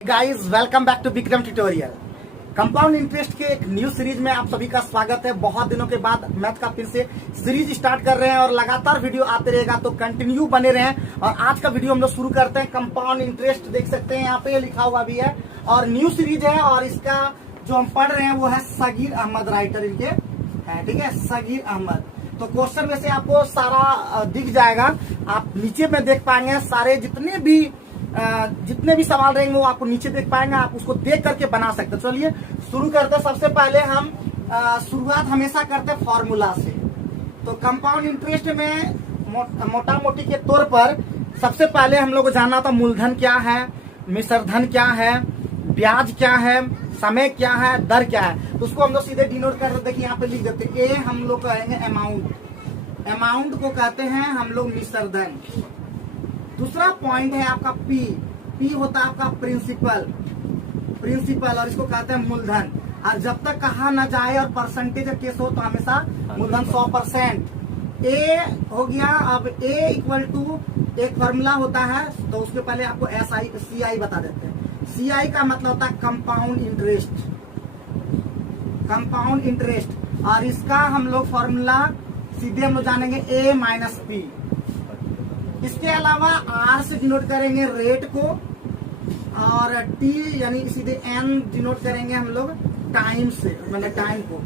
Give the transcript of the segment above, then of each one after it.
Guys welcome back to Vikram tutorial. Compound interest के एक new series में आप सभी का स्वागत है। बहुत दिनों के बाद मैथ का फिर से सीरीज स्टार्ट कर रहे हैं और लगातार वीडियो आते रहेगा, तो कंटिन्यू बने रहें। और आज का वीडियो हम लोग शुरू करते हैं। कंपाउंड इंटरेस्ट देख सकते हैं यहाँ पे लिखा हुआ भी है और न्यू सीरीज है। और इसका जो हम पढ़ रहे हैं वो है सगीर अहमद, राइटर इनके है, ठीक है, सगीर अहमद। तो क्वेश्चन में से आपको सारा दिख जाएगा, आप नीचे में देख पाएंगे सारे जितने भी सवाल रहेंगे वो आपको नीचे देख पाएंगे, आप उसको देख करके बना सकते हैं। चलिए शुरू करते हैं। सबसे पहले हम शुरुआत हमेशा करते हैं फॉर्मूला से। तो कंपाउंड इंटरेस्ट में मोटा मोटी के तौर पर सबसे पहले हम लोग को जानना था मूलधन क्या है, मिश्रधन क्या है, ब्याज क्या है, समय क्या है, दर क्या है। तो उसको हम लोग सीधे डिनोट कर देते, देखिए यहाँ पे लिख देते। ए हम लोग कहेंगे अमाउंट को कहते हैं हम लोग मिश्रधन। दूसरा पॉइंट है आपका पी होता है आपका प्रिंसिपल और इसको कहते हैं मूलधन। और जब तक कहा ना जाए और परसेंटेज का केस हो तो हमेशा मूलधन 100%। ए हो गया। अब ए इक्वल टू एक फॉर्मूला होता है, तो उसके पहले आपको CI बता देते हैं। CI का मतलब होता है कंपाउंड इंटरेस्ट। और इसका हम लोग फॉर्मूला सीधे हम लोग जानेंगे A माइनस P। इसके अलावा R से डिनोट करेंगे रेट को और T यानी सीधे N डिनोट करेंगे हम लोग टाइम से, मतलब टाइम को।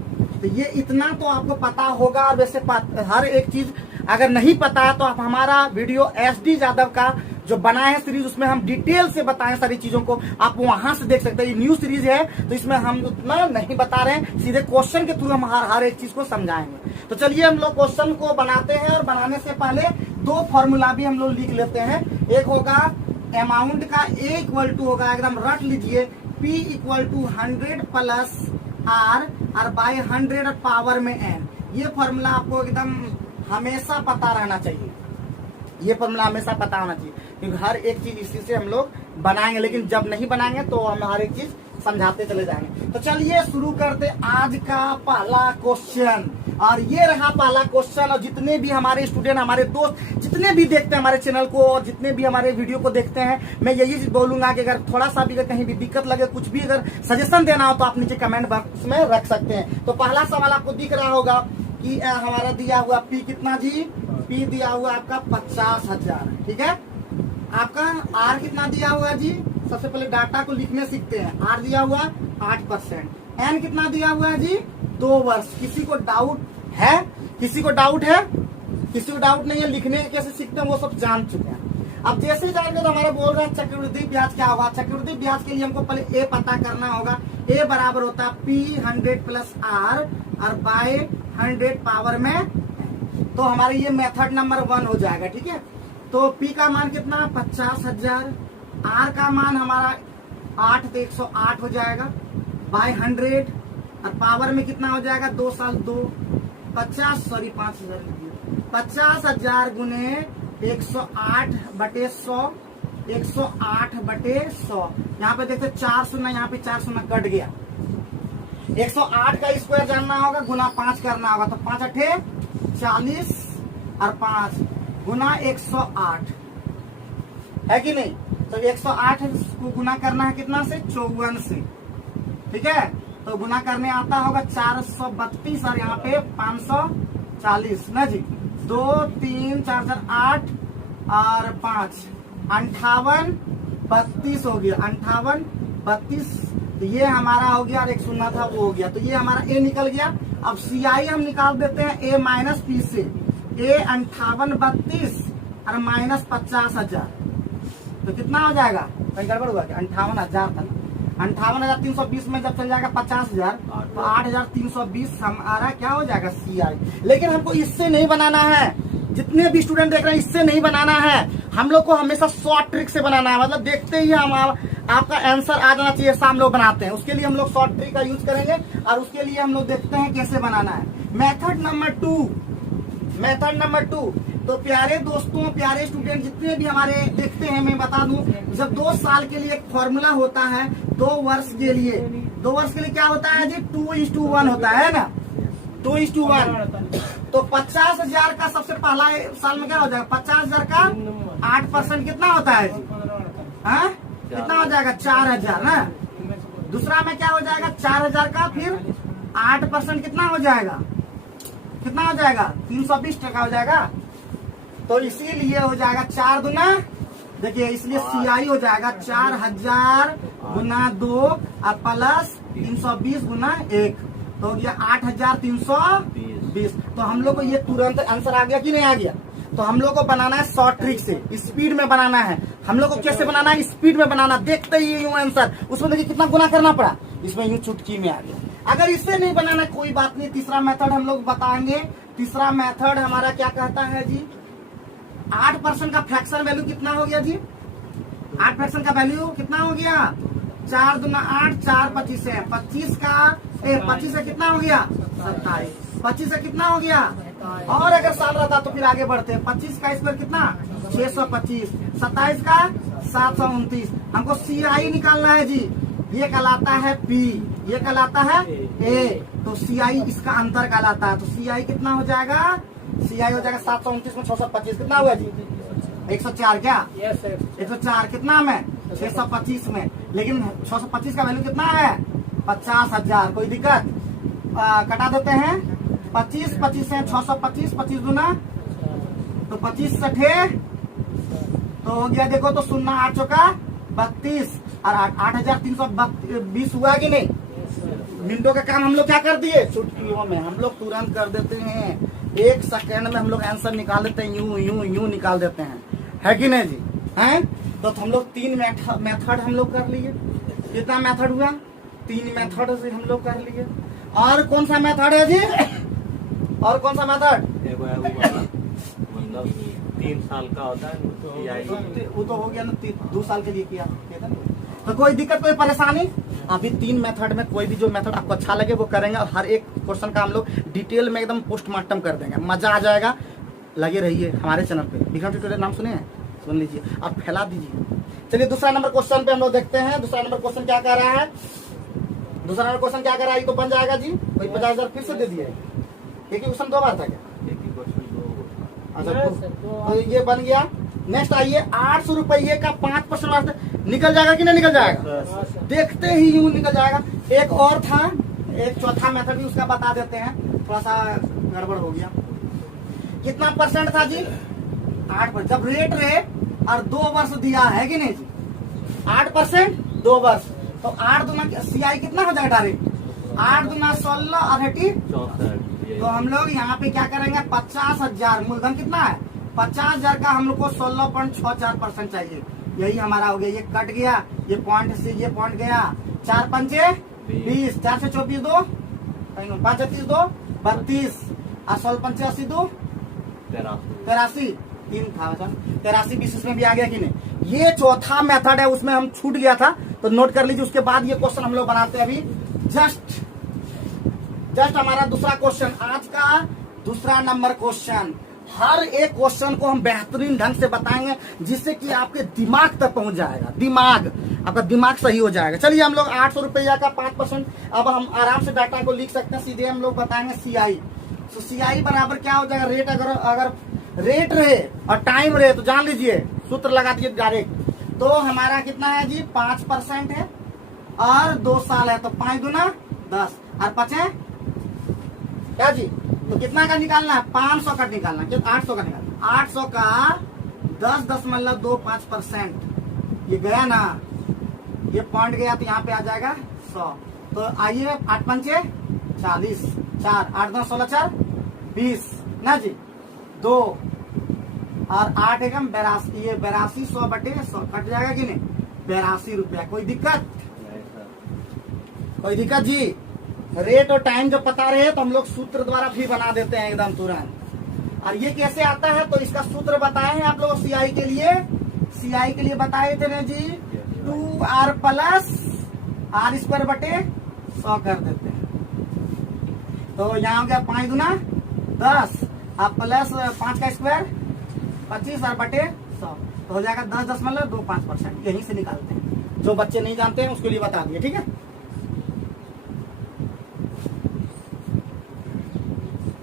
तो ये इतना तो आपको पता होगा। और वैसे हर एक चीज अगर नहीं पता है तो आप हमारा वीडियो SD यादव का जो बनाए हैं सीरीज, उसमें हम डिटेल से बताएं सारी चीजों को, आप वहां से देख सकते हैं। ये न्यू सीरीज है तो इसमें हम उतना नहीं बता रहे हैं, सीधे क्वेश्चन के थ्रू हम हर एक चीज को समझाएंगे। तो चलिए हम लोग क्वेश्चन को बनाते हैं। और बनाने से पहले दो फॉर्मूला भी हम लोग लिख लेते हैं। एक होगा अमाउंट का A इक्वल टू होगा, एकदम रट लीजिए, P equal to 100 plus R और बाय 100 पावर में N। ये फॉर्मूला आपको एकदम हमेशा पता रहना चाहिए। ये फॉर्मूला हमेशा पता होना चाहिए क्योंकि हर एक चीज इसी से हम लोग बनाएंगे, लेकिन जब नहीं बनाएंगे तो हम हर एक चीज समझाते चले जाएंगे। तो चलिए शुरू करते आज का पहला क्वेश्चन। और ये रहा पहला क्वेश्चन। और जितने भी हमारे स्टूडेंट, हमारे दोस्त जितने भी देखते हैं हमारे चैनल को और जितने भी हमारे वीडियो को देखते हैं, मैं यही बोलूंगा कि अगर थोड़ा सा भी अगर कहीं भी दिक्कत लगे, कुछ भी अगर सजेशन देना हो तो आप नीचे कमेंट बॉक्स में रख सकते हैं। तो पहला सवाल आपको दिख रहा होगा कि हमारा दिया हुआ P कितना जी? P दिया हुआ आपका 50,000, ठीक है। आपका R कितना दिया हुआ जी? सबसे पहले डाटा को लिखने सीखते हैं। R दिया हुआ 8%। N कितना दिया हुआ है जी? 2 वर्ष। किसी को डाउट है? किसी को डाउट है? किसी को डाउट नहीं है? लिखने कैसे सीखते हैं वो सब जान चुके हैं। अब जैसे जाएंगे तो हमारा बोल रहे हैं चक्रवृद्धि ब्याज क्या होगा। चक्रवृद्धि ब्याज के लिए हमको पहले A पता करना होगा। A बराबर होता है P 100 प्लस R और बाय 100 पावर में। तो हमारे ये मेथड नंबर 1 हो जाएगा, ठीक है। तो P का मान कितना? 50,000। R का मान हमारा 8 तो 108 हो जाएगा बाय 100 और पावर में कितना हो जाएगा? 2 साल 2 50,000 गुने 108/100 108/100। यहाँ पे देखते 4 शून्य, यहाँ पे 4 शून्य कट गया। 108 का स्क्वायर जानना होगा, गुना 5 करना होगा। तो 5 8 40 और 5 गुना 108 है कि नहीं। तो 108 को गुना करना है कितना से? 54 से, ठीक है। तो गुना करने आता होगा 432 और यहाँ पे 540 ना जी। 2 3 4 4 8 और 5 58 32 हो गया। 58 32 तो ये हमारा हो गया और एक शून्य था वो हो गया। तो ये हमारा A निकल गया। अब CI हम निकाल देते हैं A माइनस P से। A 58 32 और माइनस 50,000 तो कितना हो जाएगा? गड़बड़ हुआ क्या? 58,000 था ना। 58,320 में जब चल जाएगा 50,000 तो 8,320 हमारा क्या हो जाएगा? CI। लेकिन हमको इससे नहीं बनाना है। जितने भी स्टूडेंट देख रहे हैं इससे नहीं बनाना है, हम लोग को हमेशा शॉर्ट ट्रिक से बनाना है। मतलब देखते ही हम आपका आंसर आ जाना चाहिए, हम लोग बनाते हैं। उसके लिए हम लोग शॉर्ट ट्रिक का यूज करेंगे और उसके लिए हम लोग देखते हैं कैसे बनाना है। Method number 2। तो प्यारे दोस्तों, प्यारे स्टूडेंट जितने भी हमारे देखते हैं, मैं बता दूं, जब 2 साल के लिए एक फॉर्मूला होता है, 2 वर्ष के लिए क्या होता है जी? 2:1 होता है ना, 2:1। तो 50,000 का सबसे पहला साल में क्या हो जाएगा? 50,000 का 8% कितना होता है? हाँ कितना हो जाएगा 4000 ना। दूसरा में क्या हो जाएगा 4000 का फिर 8% कितना हो जाएगा, कितना हो जाएगा 320 टका हो जाएगा। तो इसीलिए हो जाएगा 4 गुना, देखिए इसलिए CI हो जाएगा 4000 गुना 2 और प्लस 320 गुना 1, तो हो गया 8320। तो हम लोग को ये तुरंत आंसर आ गया कि नहीं आ गया। तो हम लोग को बनाना है शॉर्ट ट्रिक से, स्पीड में बनाना है। हम लोग को कैसे बनाना है, स्पीड में बनाना। देखते ही यूं आंसर, उसमें देखिए कितना गुना करना पड़ा, इसमें यूं चुटकी में आ गया। अगर इससे नहीं बनाना कोई बात नहीं, तीसरा मेथड हम लोग बताएंगे। तीसरा मेथड हमारा क्या कहता है जी, 8% का फ्रैक्शन वैल्यू कितना हो गया जी, 8% का वैल्यू कितना हो गया, 4 दूना 8, 4 25 है, 25 का 25 से कितना हो गया 27, 25 से कितना हो गया। और अगर साल रहता तो फिर आगे बढ़ते, 25 का स्क्वायर कितना 625, 27 का 729। हमको CI निकालना है जी, ये कहलाता है P, ये कहलाता है A, तो CI इसका अंतर कहलाता है। तो CI कितना हो जाएगा, CI हो जाएगा 729 में 625 कितना हुआ जी 104, क्या 104 कितना में 625 में। लेकिन 625 का वैल्यू कितना है 50,000, कोई दिक्कत, कटा देते हैं 25 25 है 625, 25 गुना तो 25 सठे तो हो गया, देखो तो 0 8 चौका 32 और 8320 हुआ कि नहीं। मिनटों का काम हम लोग क्या कर दिए, चुटकियों में हम लोग तुरंत कर देते हैं, 1 सेकेंड में हम लोग आंसर निकाल देते हैं, यूं यूं यूं निकाल देते हैं, है कि नहीं जी, हैं। तो हम लोग 3 मेथड हम लोग कर लिए। कितना मेथड हुआ, 3 मेथड से हम लोग कर लिए। और कौन सा मेथड है जी, और कौन सा मेथड, मतलब 3 साल का होता है वो तो हो गया ना, 2 साल के लिए किया था। तो कोई दिक्कत कोई परेशानी, अभी 3 मेथड में कोई भी जो मेथड आपको अच्छा लगे वो करेंगे। और हर एक क्वेश्चन का हम लोग डिटेल में एकदम पोस्टमार्टम कर देंगे, मजा आ जाएगा। लगे रहिए हमारे चैनल पे, विक्रम ट्यूटोरियल नाम सुने हैं, सुन लीजिए और फैला दीजिए। चलिए दूसरा नंबर क्वेश्चन पे हम लोग देखते हैं। दूसरा नंबर क्वेश्चन क्या कह रहा है, दूसरा नंबर क्वेश्चन क्या कह रहा है, ये तो बन जाएगा जी, कोई 50,000 फिर से दे दिए। एक ही क्वेश्चन 2 बार था क्या, अच्छा तो ये बन गया। नेक्स्ट आइए, 800 रुपये का 5% निकल जाएगा कि नहीं निकल जाएगा, देखते ही यूं निकल जाएगा। एक और था, एक चौथा मेथड भी उसका बता देते हैं, थोड़ा सा गड़बड़ हो गया। कितना परसेंट था जी 8%, जब रेट रहे और 2 वर्ष दिया है कि नहीं जी, 8% 2 वर्ष, तो 8 दूना CI कितना हो जाएगा डायरेक्ट, 8 दूना 16 और 64। तो हम लोग यहाँ पे क्या करेंगे, 50,000 मूलधन कितना है 50,000 का हम लोग को 16.64% चाहिए। यही हमारा हो गया, ये कट गया, ये पॉइंट से ये पॉइंट गया, 4 पंचे 20, 4 से 24 2, 5 30 2 32 और 16 पंचे 80 2 83, 3 था 83 20 इसमें भी आ गया कि नहीं। ये चौथा मेथड है, उसमें हम छूट गया था तो नोट कर लीजिए। उसके बाद ये क्वेश्चन हम लोग बनाते हैं अभी। जस्ट हमारा दूसरा क्वेश्चन, आज का दूसरा नंबर क्वेश्चन। हर एक क्वेश्चन को हम बेहतरीन ढंग से बताएंगे जिससे कि आपके दिमाग तक पहुंच जाएगा, आपका दिमाग सही हो जाएगा। चलिए हम लोग 800 रुपया का 5%, अब हम आराम से डाटा को लिख सकते हैं। सीधे हम लोग बताएंगे CI। तो CI बराबर क्या हो जाएगा, रेट अगर रेट रहे और टाइम रहे तो जान लीजिए, सूत्र लगा दीजिए डायरेक्ट। तो हमारा कितना है जी 5% है और 2 साल है, तो 5 दूना 10 और 5 क्या जी, तो कितना का निकालना है 500 का निकालना है, 800 का निकालना, 800 का 10.25%। ये गया ना, ये पॉइंट गया तो यहाँ पे आ जाएगा 100। तो आइए 8 पंचे 40, 4 8 10 16 4 20 ना जी, 2 और 8 एकम 82, ये 82 100 बटे 100 कट जाएगा कि नहीं, 82 रुपया। कोई दिक्कत, कोई दिक्कत जी। रेट और टाइम जब पता रहे तो हम लोग सूत्र द्वारा भी बना देते हैं एकदम तुरंत। और ये कैसे आता है, तो इसका सूत्र बताए हैं आप लोग CI के लिए बताए थे ना जी, 2R प्लस R स्क्वायर बटे 100 कर देते हैं। तो यहाँ हो गया 5 गुना 10 और प्लस 5 का स्क्वायर 25 और बटे 100, तो हो जाएगा 10.25%। यहीं से निकालते हैं, जो बच्चे नहीं जानते हैं उसके लिए बता दिए, ठीक है।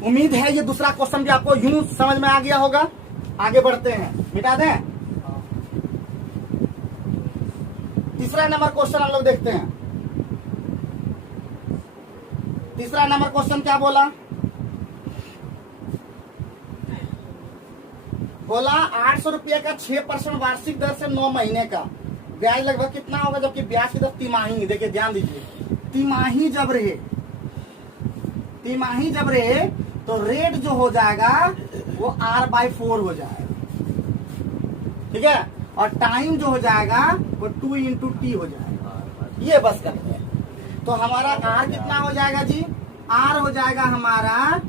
उम्मीद है ये दूसरा क्वेश्चन भी आपको यूं समझ में आ गया होगा। आगे बढ़ते हैं, मिटा दें। तीसरा नंबर क्वेश्चन हम लोग देखते हैं। तीसरा नंबर क्वेश्चन क्या बोला? बोला 800 रुपये का 6% वार्षिक दर से 9 महीने का ब्याज लगभग कितना होगा, जबकि ब्याज की दर तिमाही, देखिए ध्यान दीजिए, तिमाही जब रहे तो रेट जो हो जाएगा वो R/4 हो जाएगा, ठीक है, और टाइम जो हो जाएगा वो 2 × T हो जाएगा। ये बस करते हैं। तो हमारा R कितना हो जाएगा जी? R हो जाएगा हमारा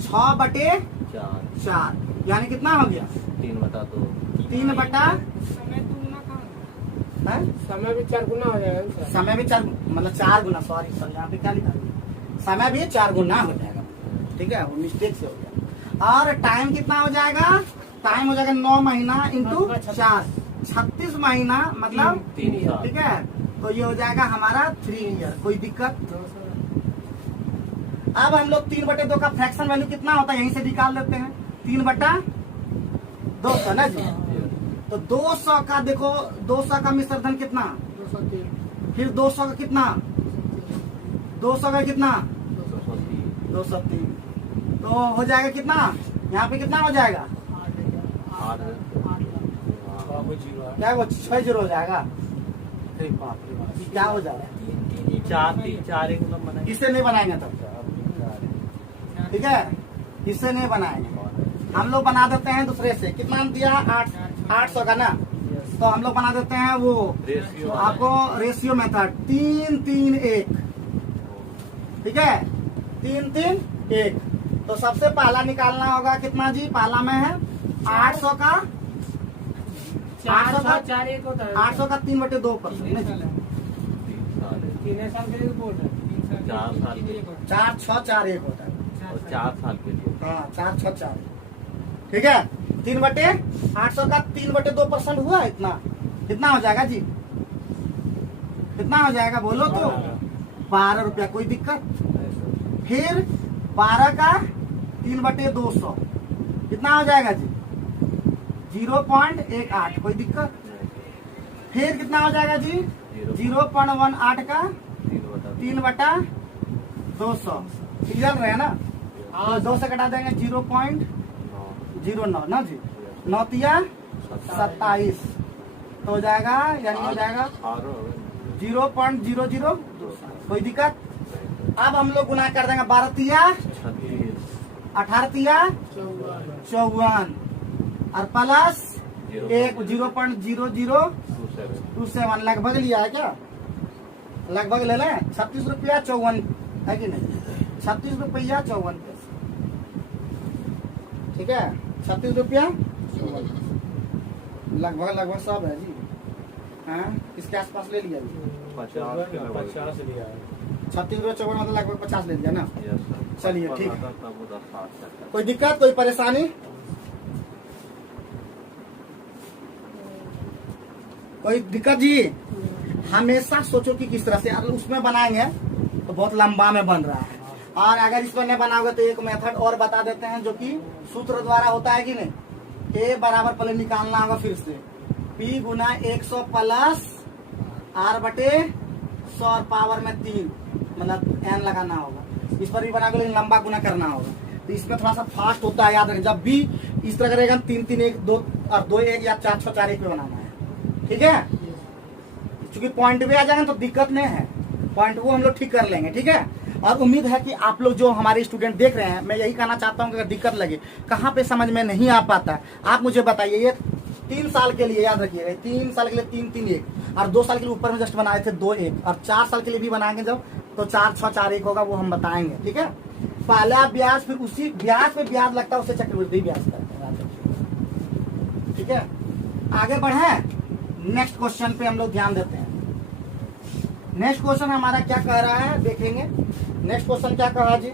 6/4, यानी कितना हो गया? 3/2। 3/, समय भी 4 गुना हो जाएगा। समय भी 4, मतलब 4 गुना, सॉरी सर यहाँ पे क्या लिखा है? समय भी 4 गुना हो जाएगा, ठीक है, वो मिस्टेक से हो गया। और टाइम कितना हो जाएगा? टाइम हो जाएगा 9 महीना × 4, 36 महीना, मतलब 3 ईयर। ठीक है, तो ये हो जाएगा हमारा 3 ईयर। कोई दिक्कत? अब हम लोग 3/2 का फ्रैक्शन वैल्यू कितना होता है यहीं से निकाल लेते हैं। 3/200 ना जी। तो 200 का देखो, 200 का मिश्र धन कितना, 203, फिर 200 का कितना, 200 का कितना, 203, तो हो जाएगा कितना, यहाँ पे कितना हो जाएगा, क्या वो 6 0 हो जाएगा, क्या हो जाएगा, 4 एक नंबर इससे नहीं बनाएंगे तब, ठीक है, इससे नहीं बनाएंगे, हम लोग बना देते हैं दूसरे से। कितना दिया, 800 का ना, तो हम लोग बना देते हैं वो रेशियो आपको रेशियो मेथड 3 3 1, ठीक है, 3 3 1। तो सबसे पहला निकालना होगा कितना जी, पहला में है 800 का 4 4 1 होता है। 800 का 3/2%, 3 साल के लिए बोल रहे हैं। 4 साल के लिए। 4 6 4 1 होता है, और 4 साल के लिए। हाँ 4 6 4, ठीक है। 3/800 का 3/2% हुआ, इतना कितना हो जाएगा जी, कितना हो जाएगा बोलो तो, 12 रुपया। कोई दिक्कत? फिर 12 का 3/200 कितना हो जाएगा जी, 0.18। कोई दिक्कत? फिर कितना हो जाएगा जी, 0.18 का 3/200, क्लियर रहे ना। और 2 से कटा देंगे 0.09 ना जी, 9 तिया 27, तो हो जाएगा, यानी हो जाएगा 0.00। कोई दिक्कत? अब हम लोग गुना कर देंगे, 12 तिया 18 तिया 54, और प्लस 1 0.0027। लगभग लिया है क्या, लगभग ले लें। 36 रुपया 54 है कि नहीं, 36 रुपया 54 पैसे, ठीक है, 36 रुपया लगभग सब है जी। हाँ, इसके आसपास ले लिया जी, 50 लिया है। 36 रुपया 54 मतलब लगभग 50 ले लिया ना। चलिए ठीक है, है। कोई दिक्कत, कोई परेशानी? कोई दिक्कत जी? हमेशा सोचो कि किस तरह से, अगर उसमें बनाएंगे तो बहुत लंबा में बन रहा है, और अगर इसमें नहीं बनाओगे तो एक मेथड और बता देते हैं जो कि सूत्र द्वारा होता है कि नहीं। A बराबर पहले निकालना होगा फिर से, P गुना 100 प्लस R/100 और पावर में 3, मतलब n लगाना होगा। इस पर भी बनाओगे लेकिन लंबा गुना करना होगा, तो इसमें थोड़ा सा फास्ट होता है, याद रखें। जब भी इस तरह करेगा 3 3 1 2 और 2 1 या 4 6 4 1 पे बनाना है, ठीक है। क्योंकि पॉइंट भी आ जाएगा तो दिक्कत नहीं है, पॉइंट वो हम लोग ठीक कर लेंगे, ठीक है। और उम्मीद है कि आप लोग जो हमारे स्टूडेंट देख रहे हैं, मैं यही कहना चाहता हूं कि अगर दिक्कत लगे, कहाँ पे समझ में नहीं आ पाता, आप मुझे बताइए। ये 3 साल के लिए याद रखिएगा, 3 साल के लिए 3 3 1, और 2 साल के लिए ऊपर में जस्ट बनाए थे 2 1, और 4 साल के लिए भी बनाएंगे जब, तो 4 6 4 1 होगा, वो हम बताएंगे, ठीक है। पहला ब्याज, फिर उसी ब्याज पे ब्याज लगता है, उसे चक्रवृद्धि ब्याज करते हैं, ठीक है। आगे बढ़े, नेक्स्ट क्वेश्चन पे हम लोग ध्यान देते हैं। नेक्स्ट क्वेश्चन हमारा क्या कह रहा है, देखेंगे। नेक्स्ट क्वेश्चन क्या कहा जी,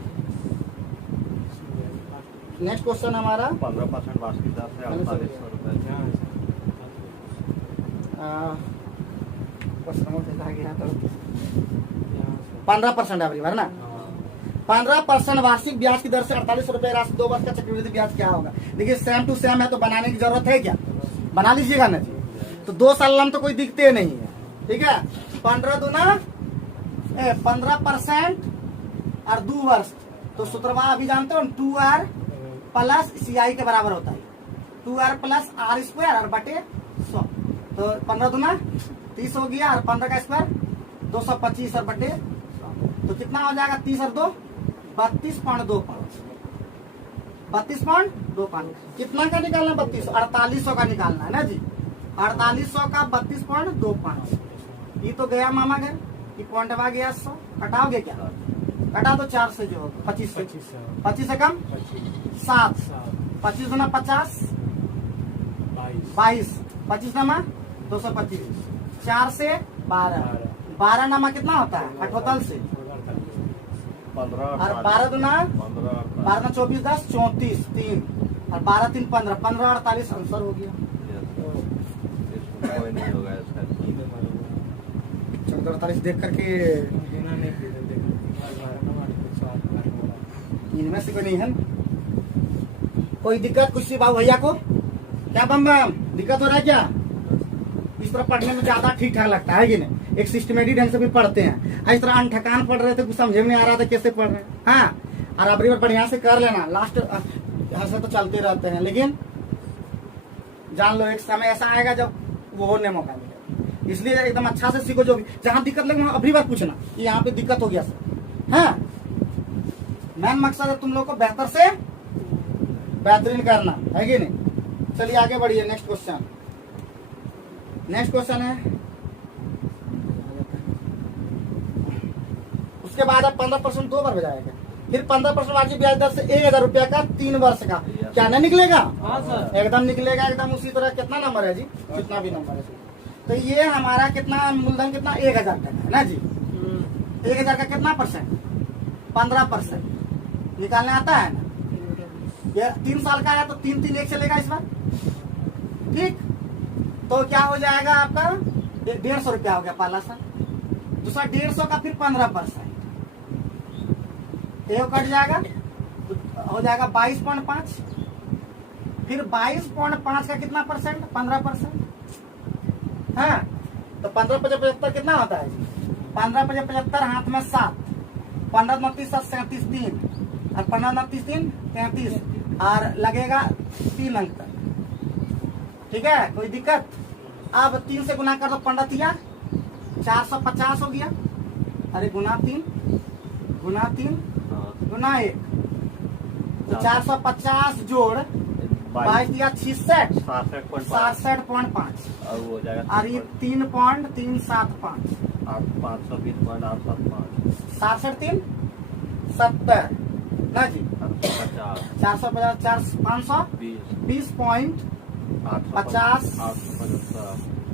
नेक्स्ट क्वेश्चन हमारा 15% वार्षिक दर से 4800 रुपए। 15% अवधि भर ना, 15% वार्षिक ब्याज की दर से 48 रुपए राशि 2 वर्ष का चक्रवृद्धि ब्याज क्या होगा। देखिए सेम टू सेम है, तो बनाने की जरूरत है क्या, बना लीजिएगा ना जी। तो 2 साल में तो कोई दिखते नहीं है, ठीक है 15% और 2 वर्ष। तो सूत्रवा अभी जानते हो 2r प्लस CI के बराबर होता है 2r प्लस r² और बटे 100। तो 15 दूना 30 हो गया और 15 का स्क्वायर 225 और बटे 100। तो कितना हो जाएगा 30 और 2 32.25 कितना का निकालना 4800 का निकालना है ना जी। 4800 का 32.25 ये तो गया मामा घर ये पॉइंट आ गया 100 कटाओगे क्या कटा तो 4 से जो होगा 25 से कम 7 25 गुना 50 22 25 नमा 225 4 से 12 नमा कितना होता है अठोतल से 15 और 12 दुना 12 24 10 34 3 और 12 3 15 15 48 आंसर हो गया। कोई नहीं होगा इसका 48 देख करके इनमें से कोई नहीं है कोई दिक्कत कुछ सी बाबू भैया को क्या बम दिक्कत हो रहा है क्या। इस तरह पढ़ने में ज्यादा ठीक ठाक लगता है कि नहीं एक सिस्टमेटिक ढंग से भी पढ़ते हैं। इस तरह अनठकान पढ़ रहे थे कुछ समझे में नहीं आ रहा था कैसे पढ़ रहे हैं। हाँ और अबरी बार बढ़िया से कर लेना लास्ट ऐसे तो चलते रहते हैं लेकिन जान लो एक समय ऐसा आएगा जब वो होने मौका मिलेगा। इसलिए एकदम अच्छा से सीखो जो भी जहाँ दिक्कत लगे वहाँ अबरी बार पूछना कि यहाँ पे दिक्कत हो गया सर। हाँ मेन मकसद है तुम लोग को बेहतर से बेहतरीन करना है कि नहीं। चलिए आगे बढ़िए नेक्स्ट क्वेश्चन है उसके बाद अब 15% 2 बार बजाएगा फिर 15% वार्षिक ब्याज दर से 1000 रुपया का 3 वर्ष का क्या ना निकलेगा। हाँ सर एकदम निकलेगा एकदम उसी तरह। कितना नंबर है जी कितना भी नंबर है तो ये हमारा कितना मूलधन कितना 1000 का है ना जी। 1000 का कितना परसेंट 15% निकालने आता है ना। ये 3 साल का है तो 3 3 1 चलेगा इस बार ठीक। तो क्या हो जाएगा आपका 150 रुपया हो गया पहला साल दूसरा 150 का फिर 15% ये कट जाएगा तो हो जाएगा 22.5 फिर 22.5 का कितना परसेंट 15% हाँ तो 15×75 कितना होता है 15×75 हाथ में 7 15×29 37 3 और 15×29 3 33 और लगेगा 3 अंक तक ठीक है कोई दिक्कत। अब 3 से गुना कर दो 15 दिया 450 हो गया। अरे गुना 3 गुना 1 तो 450 जोड़ 22 दिया 66.5 और वो हो जाएगा और ये 3.375 520.875 67 3 70 ना जी 450 520.50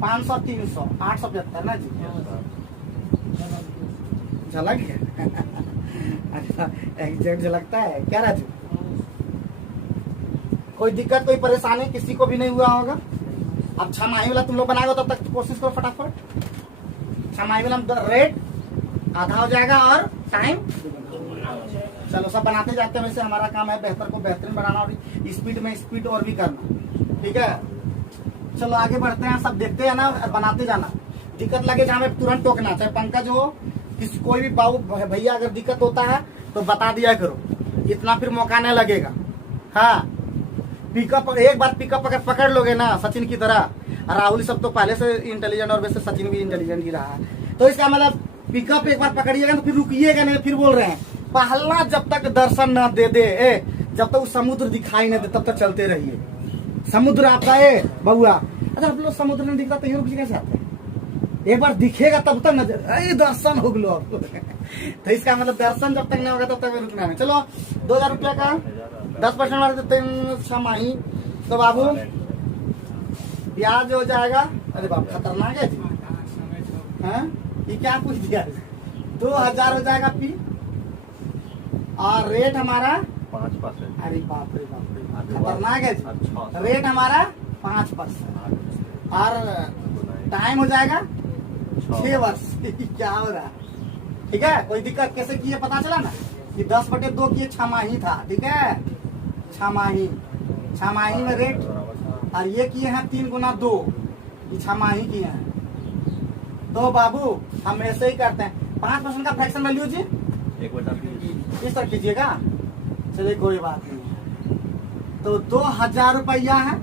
500 300 875 ना जी झलक गया एग्जैक्ट झलकता है क्या राजू। कोई दिक्कत कोई परेशानी किसी को भी नहीं हुआ होगा। अब 6 माही वाला तुम लोग बनाओगे तब तक कोशिश करो फटाफट 6 माही वाला रेट आधा हो जाएगा और टाइम चलो सब बनाते जाते हैं। वैसे हमारा काम है बेहतर को बेहतरीन बनाना और स्पीड में स्पीड और भी करना ठीक है। चलो आगे बढ़ते हैं सब देखते हैं ना और बनाते जाना। दिक्कत लगे जहाँ में तुरंत टोकना चाहे पंकज हो किसी कोई भी बाबू भैया अगर दिक्कत होता है तो बता दिया करो इतना फिर मौका नहीं लगेगा। हाँ पिकअप एक बार पिकअप अगर पकड़ लोगे ना सचिन की तरह राहुल सब तो पहले से इंटेलिजेंट और वैसे सचिन भी इंटेलिजेंट ही रहा है तो इसका मतलब पिकअप एक बार पकड़िएगा तो फिर रुकिएगा नहीं। फिर बोल रहे हैं पहला जब तक दर्शन न दे दे जब तक समुद्र दिखाई न दे तब तक चलते रहिए। समुद्र आपका है बउआ अगर आप लोग समुद्र नहीं दिखता तो ये रुक कैसे आते हैं। एक बार दिखेगा तब तक नजर दर्शन हो गलो आपको तो इसका मतलब दर्शन जब तक नहीं होगा तब तक रुकना नहीं। चलो 2000 रुपया का 10% वाले देते हैं 6 माही तो बाबू ब्याज हो जाएगा। अरे बाप खतरनाक है जी हाँ ये क्या पूछ दिया 2000 हो जाएगा पी और रेट हमारा 5%। अरे बाप रे खतरनाक है जी। रेट हमारा 5% और टाइम हो जाएगा 6 वर्ष क्या हो रहा है ठीक है। कोई दिक्कत कैसे किए पता चला ना कि 10/2 की 6 माही था ठीक है। 6 माही में रेट और ये किए हैं 3 गुना 2 ये 6 माही किए हैं तो बाबू हम ऐसे ही करते हैं। 5% का फ्रैक्शन वैल्यू जी 1/20। इस तरह कीजिएगा। चलिए कोई बात नहीं। तो 2000 रुपया है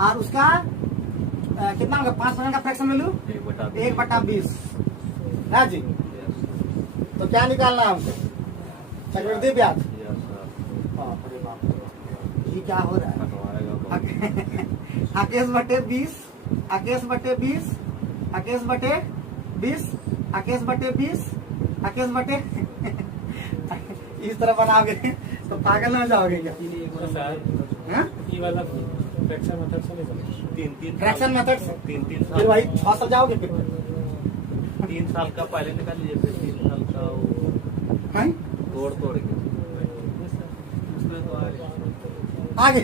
और उसका कितना होगा 5% का फ्रैक्शन वैल्यू 1/20 है जी। तो क्या निकालना है हमको चक्रवृद्धि ब्याज। बाप रे बाप, ये क्या हो रहा है। अकेस बटे 20 अकेस बटे 20 अकेस बटे 20 अकेस बटे 20 अकेस बटे इस तरह बनाओगे तो पागल हो जाओगे क्या। हाँ? ये वाला फ्रैक्शन मेथड से नहीं चलेगा। फ्रैक्शन मेथड से 3 फिर साल वही फसल जाओगे फिर 3 साल का पहले निकाल लीजिए, फिर 3 साल का वो हैं? तोड़ के आगे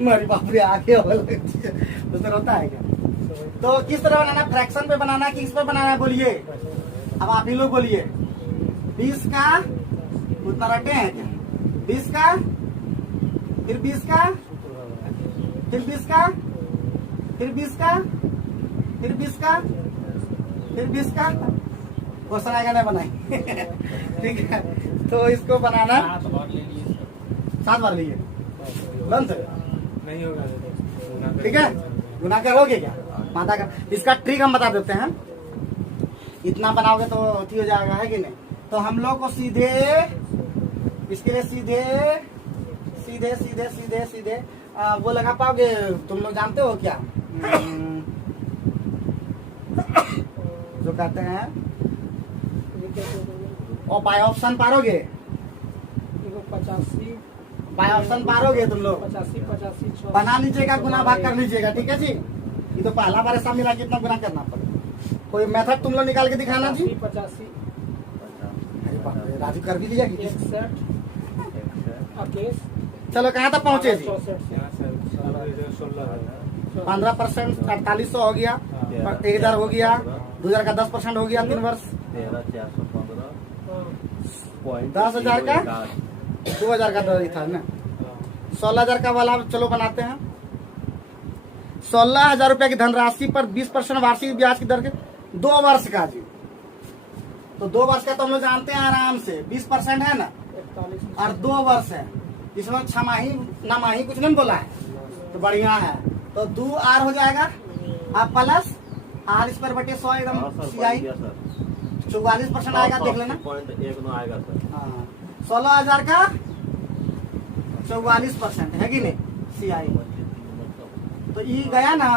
मेरी बाप रे आगे उसमें होता है क्या। तो किस तरह बनाना, फ्रैक्शन पे बनाना कि इस पे बनाना है बोलिए। अब आप ही लोग बोलिए 20 का उतना रटे हैं क्या 20 का फिर 20 का फिर 20 का फिर 20 का फिर 20 का फिर 20 का क्वेश्चन आएगा नहीं बनाए ठीक है। तो इसको बनाना 7 बार लिए बंद नहीं होगा ठीक है। गुना करोगे क्या माता का। इसका ट्रिक हम बता देते हैं। इतना बनाओगे तो अथी हो जाएगा है कि नहीं। तो हम लोग को सीधे इसके लिए सीधे सीधे सीधे सीधे सीधे वो लगा पाओगे। तुम लोग जानते हो क्या जो कहते हैं और बाय ऑप्शन पारोगे 85 बाय ऑप्शन पारोगे तुम लोग 85 बना लीजिएगा गुना भाग कर लीजिएगा ठीक है जी। ये तो पहला बार ऐसा मिला कितना गुना करना पड़ेगा। कोई मेथड तुम लोग निकाल के दिखाना जी। 85 अरे बाप रे, राजू कर भी लिया कि 61 21 चलो कहाँ तक पहुँचे जी 64 15% 4800 हो गया 1000 हो गया 2000 का 10% हो गया 3 वर्ष 10,000 का 2000 का दर था ना 16,000 का वाला चलो बनाते हैं। 16,000 रुपया की धनराशि पर 20% वार्षिक ब्याज की दर के 2 वर्ष का जी। तो 2 वर्ष का तो हम लोग जानते हैं आराम से 20% है ना 41 और 2 वर्ष है। इसमें छमाही नमाही कुछ नहीं बोला है तो बढ़िया है। तो 2 R हो जाएगा अब प्लस R स्क्वायर बटे 100 एकदम CI 44% आएगा देख लेना। 1 आएगा सर। हाँ 16,000 का 44% है कि नहीं CI। तो ये गया ना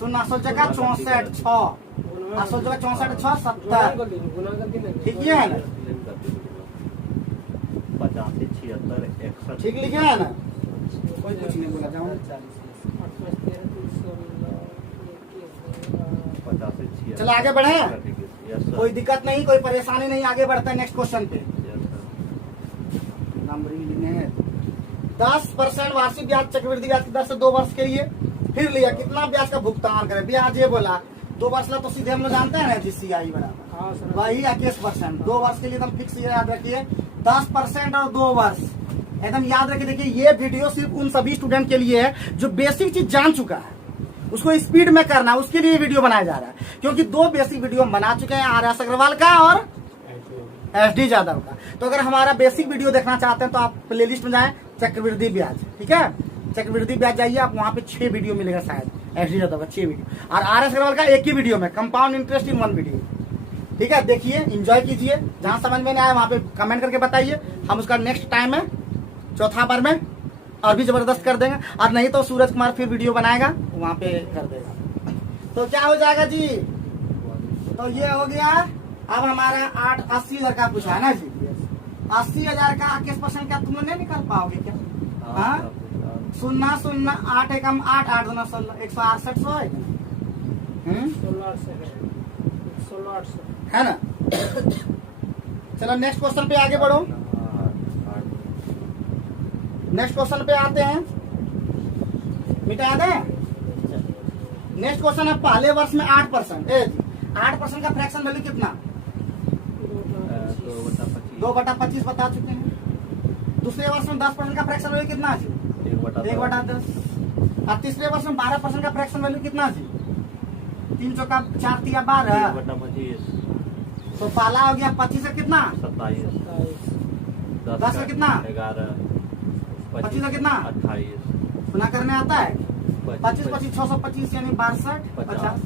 0 जगह 64 6 जगह 64 6 70 ठीक ही है ना 85 76 61 ठीक लिखे है ना कोई कुछ नहीं बोला जाऊँ 85 चलो आगे बढ़े। यस कोई दिक्कत नहीं कोई परेशानी नहीं आगे बढ़ते हैं नेक्स्ट क्वेश्चन पे। नंबर 10% वार्षिक ब्याज चक्रवृद्धि ब्याज की दर से 2 वर्ष के लिए फिर लिया कितना ब्याज का भुगतान करें ब्याज ये बोला 2 वर्ष ला तो सीधे हम लोग जानते हैं ना जी CI बराबर वही 21%। 2 वर्ष के लिए एकदम फिक्स याद रखिए 10% और 2 वर्ष एकदम याद रखिए। देखिए ये वीडियो सिर्फ उन सभी स्टूडेंट के लिए है जो बेसिक चीज जान चुका है उसको स्पीड में करना उसके लिए वीडियो बनाया जा रहा है। क्योंकि 2 बेसिक वीडियो हम बना चुके हैं RS अग्रवाल का और SD यादव का। तो अगर हमारा बेसिक वीडियो देखना चाहते हैं तो आप प्लेलिस्ट में जाएं चक्रवृद्धि ब्याज ठीक है। चक्रवृद्धि ब्याज जाइए आप वहां पे 6 वीडियो मिलेगा शायद SD यादव का 6 वीडियो और RS अग्रवाल का एक ही वीडियो में कंपाउंड इंटरेस्ट इन 1 वीडियो ठीक है। देखिए एंजॉय कीजिए जहां समझ में नहीं आया वहां पे कमेंट करके बताइए हम उसका नेक्स्ट टाइम में चौथा बार में और भी जबरदस्त कर देंगे और नहीं तो सूरज कुमार फिर वीडियो बनाएगा वहां पे कर देगा। तो क्या हो जाएगा जी तो ये हो गया। अब हमारा 80,000 का पूछा है ना जी 80,000 का 21% का तुम लोग नहीं निकाल पाओगे क्या। हाँ 0 8 एकम 8 8 2 16 168 100 है 16 है ना। चलो नेक्स्ट क्वेश्चन पे आगे बढ़ो। नेक्स्ट क्वेश्चन पे आते हैं मिटा दें। नेक्स्ट क्वेश्चन है पहले वर्ष में 8% 8% का फ्रैक्शन वैल्यू कितना 2/25 बता चुके हैं। दूसरे वर्ष में 10% का फ्रैक्शन वैल्यू कितना जी 1/10 और तीसरे वर्ष में 12% का फ्रैक्शन वैल्यू कितना जी 3 चौका 4 तिया 12, 3/25, तो पाला हो गया 25 से कितना, 27, 27, 10 का कितना, 11, 25 का कितना, 28, गुना करने आता है 25 25 625 यानी 62 50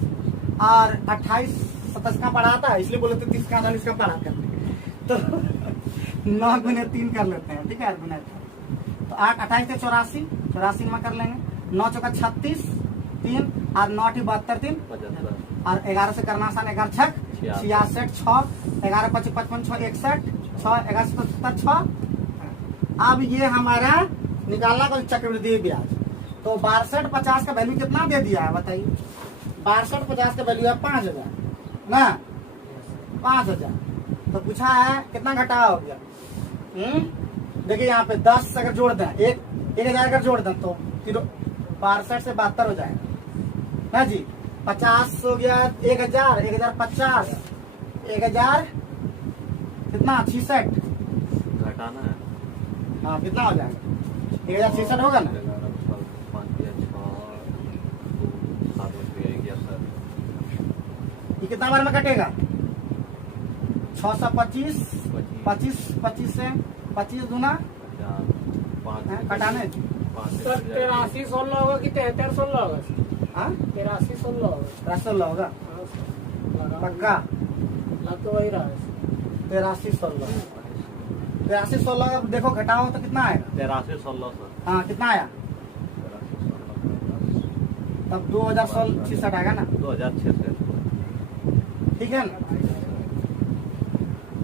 और 28 27 का पढ़ाता है, इसलिए बोले तो 30 का 40 का पढ़ा करते हैं। तो 9 गुने 3 कर लेते हैं, ठीक है गुना। तो 8 28 से 84 84 में कर लेंगे, 9 चौका 36 3 और 9 72 3 75, और 11 से करना आसान, 11 छक 66 6 11 25 55 6 61 6 11 77 6। अब ये हमारा निकालना का चक्रवृद्धि ब्याज। तो 62 50 का वैल्यू कितना दे दिया है बताइए, 62 50 का वैल्यू है 5000 ना, 5000। तो पूछा है कितना घटा हो गया। देखिए यहाँ पे 10 अगर जोड़ दें, 1000 अगर जोड़ दें तो 62 से 72 हो जाएगा ना जी। 50 हो गया 1000, 1050, 1000 कितना 66, घटाना है। हाँ कितना हो जाएगा 1066 होगा ना। 11, 5 या 6, 7 रुपये गया सर। ये कितना बार में कटेगा 625 25 25 से 25 दूना 5 कटाने। सर 83 16 होगा कि 73 16 होगा? हाँ 83 16 होगा। 16 होगा हाँ सर, लगा पक्का। लग तो वही रहा है। 83 16 83 16 देखो घटाओ तो कितना आएगा। 83 16 सर। हाँ कितना आया 83 16 तब 2066 आएगा ना, 2006 ठीक है ना।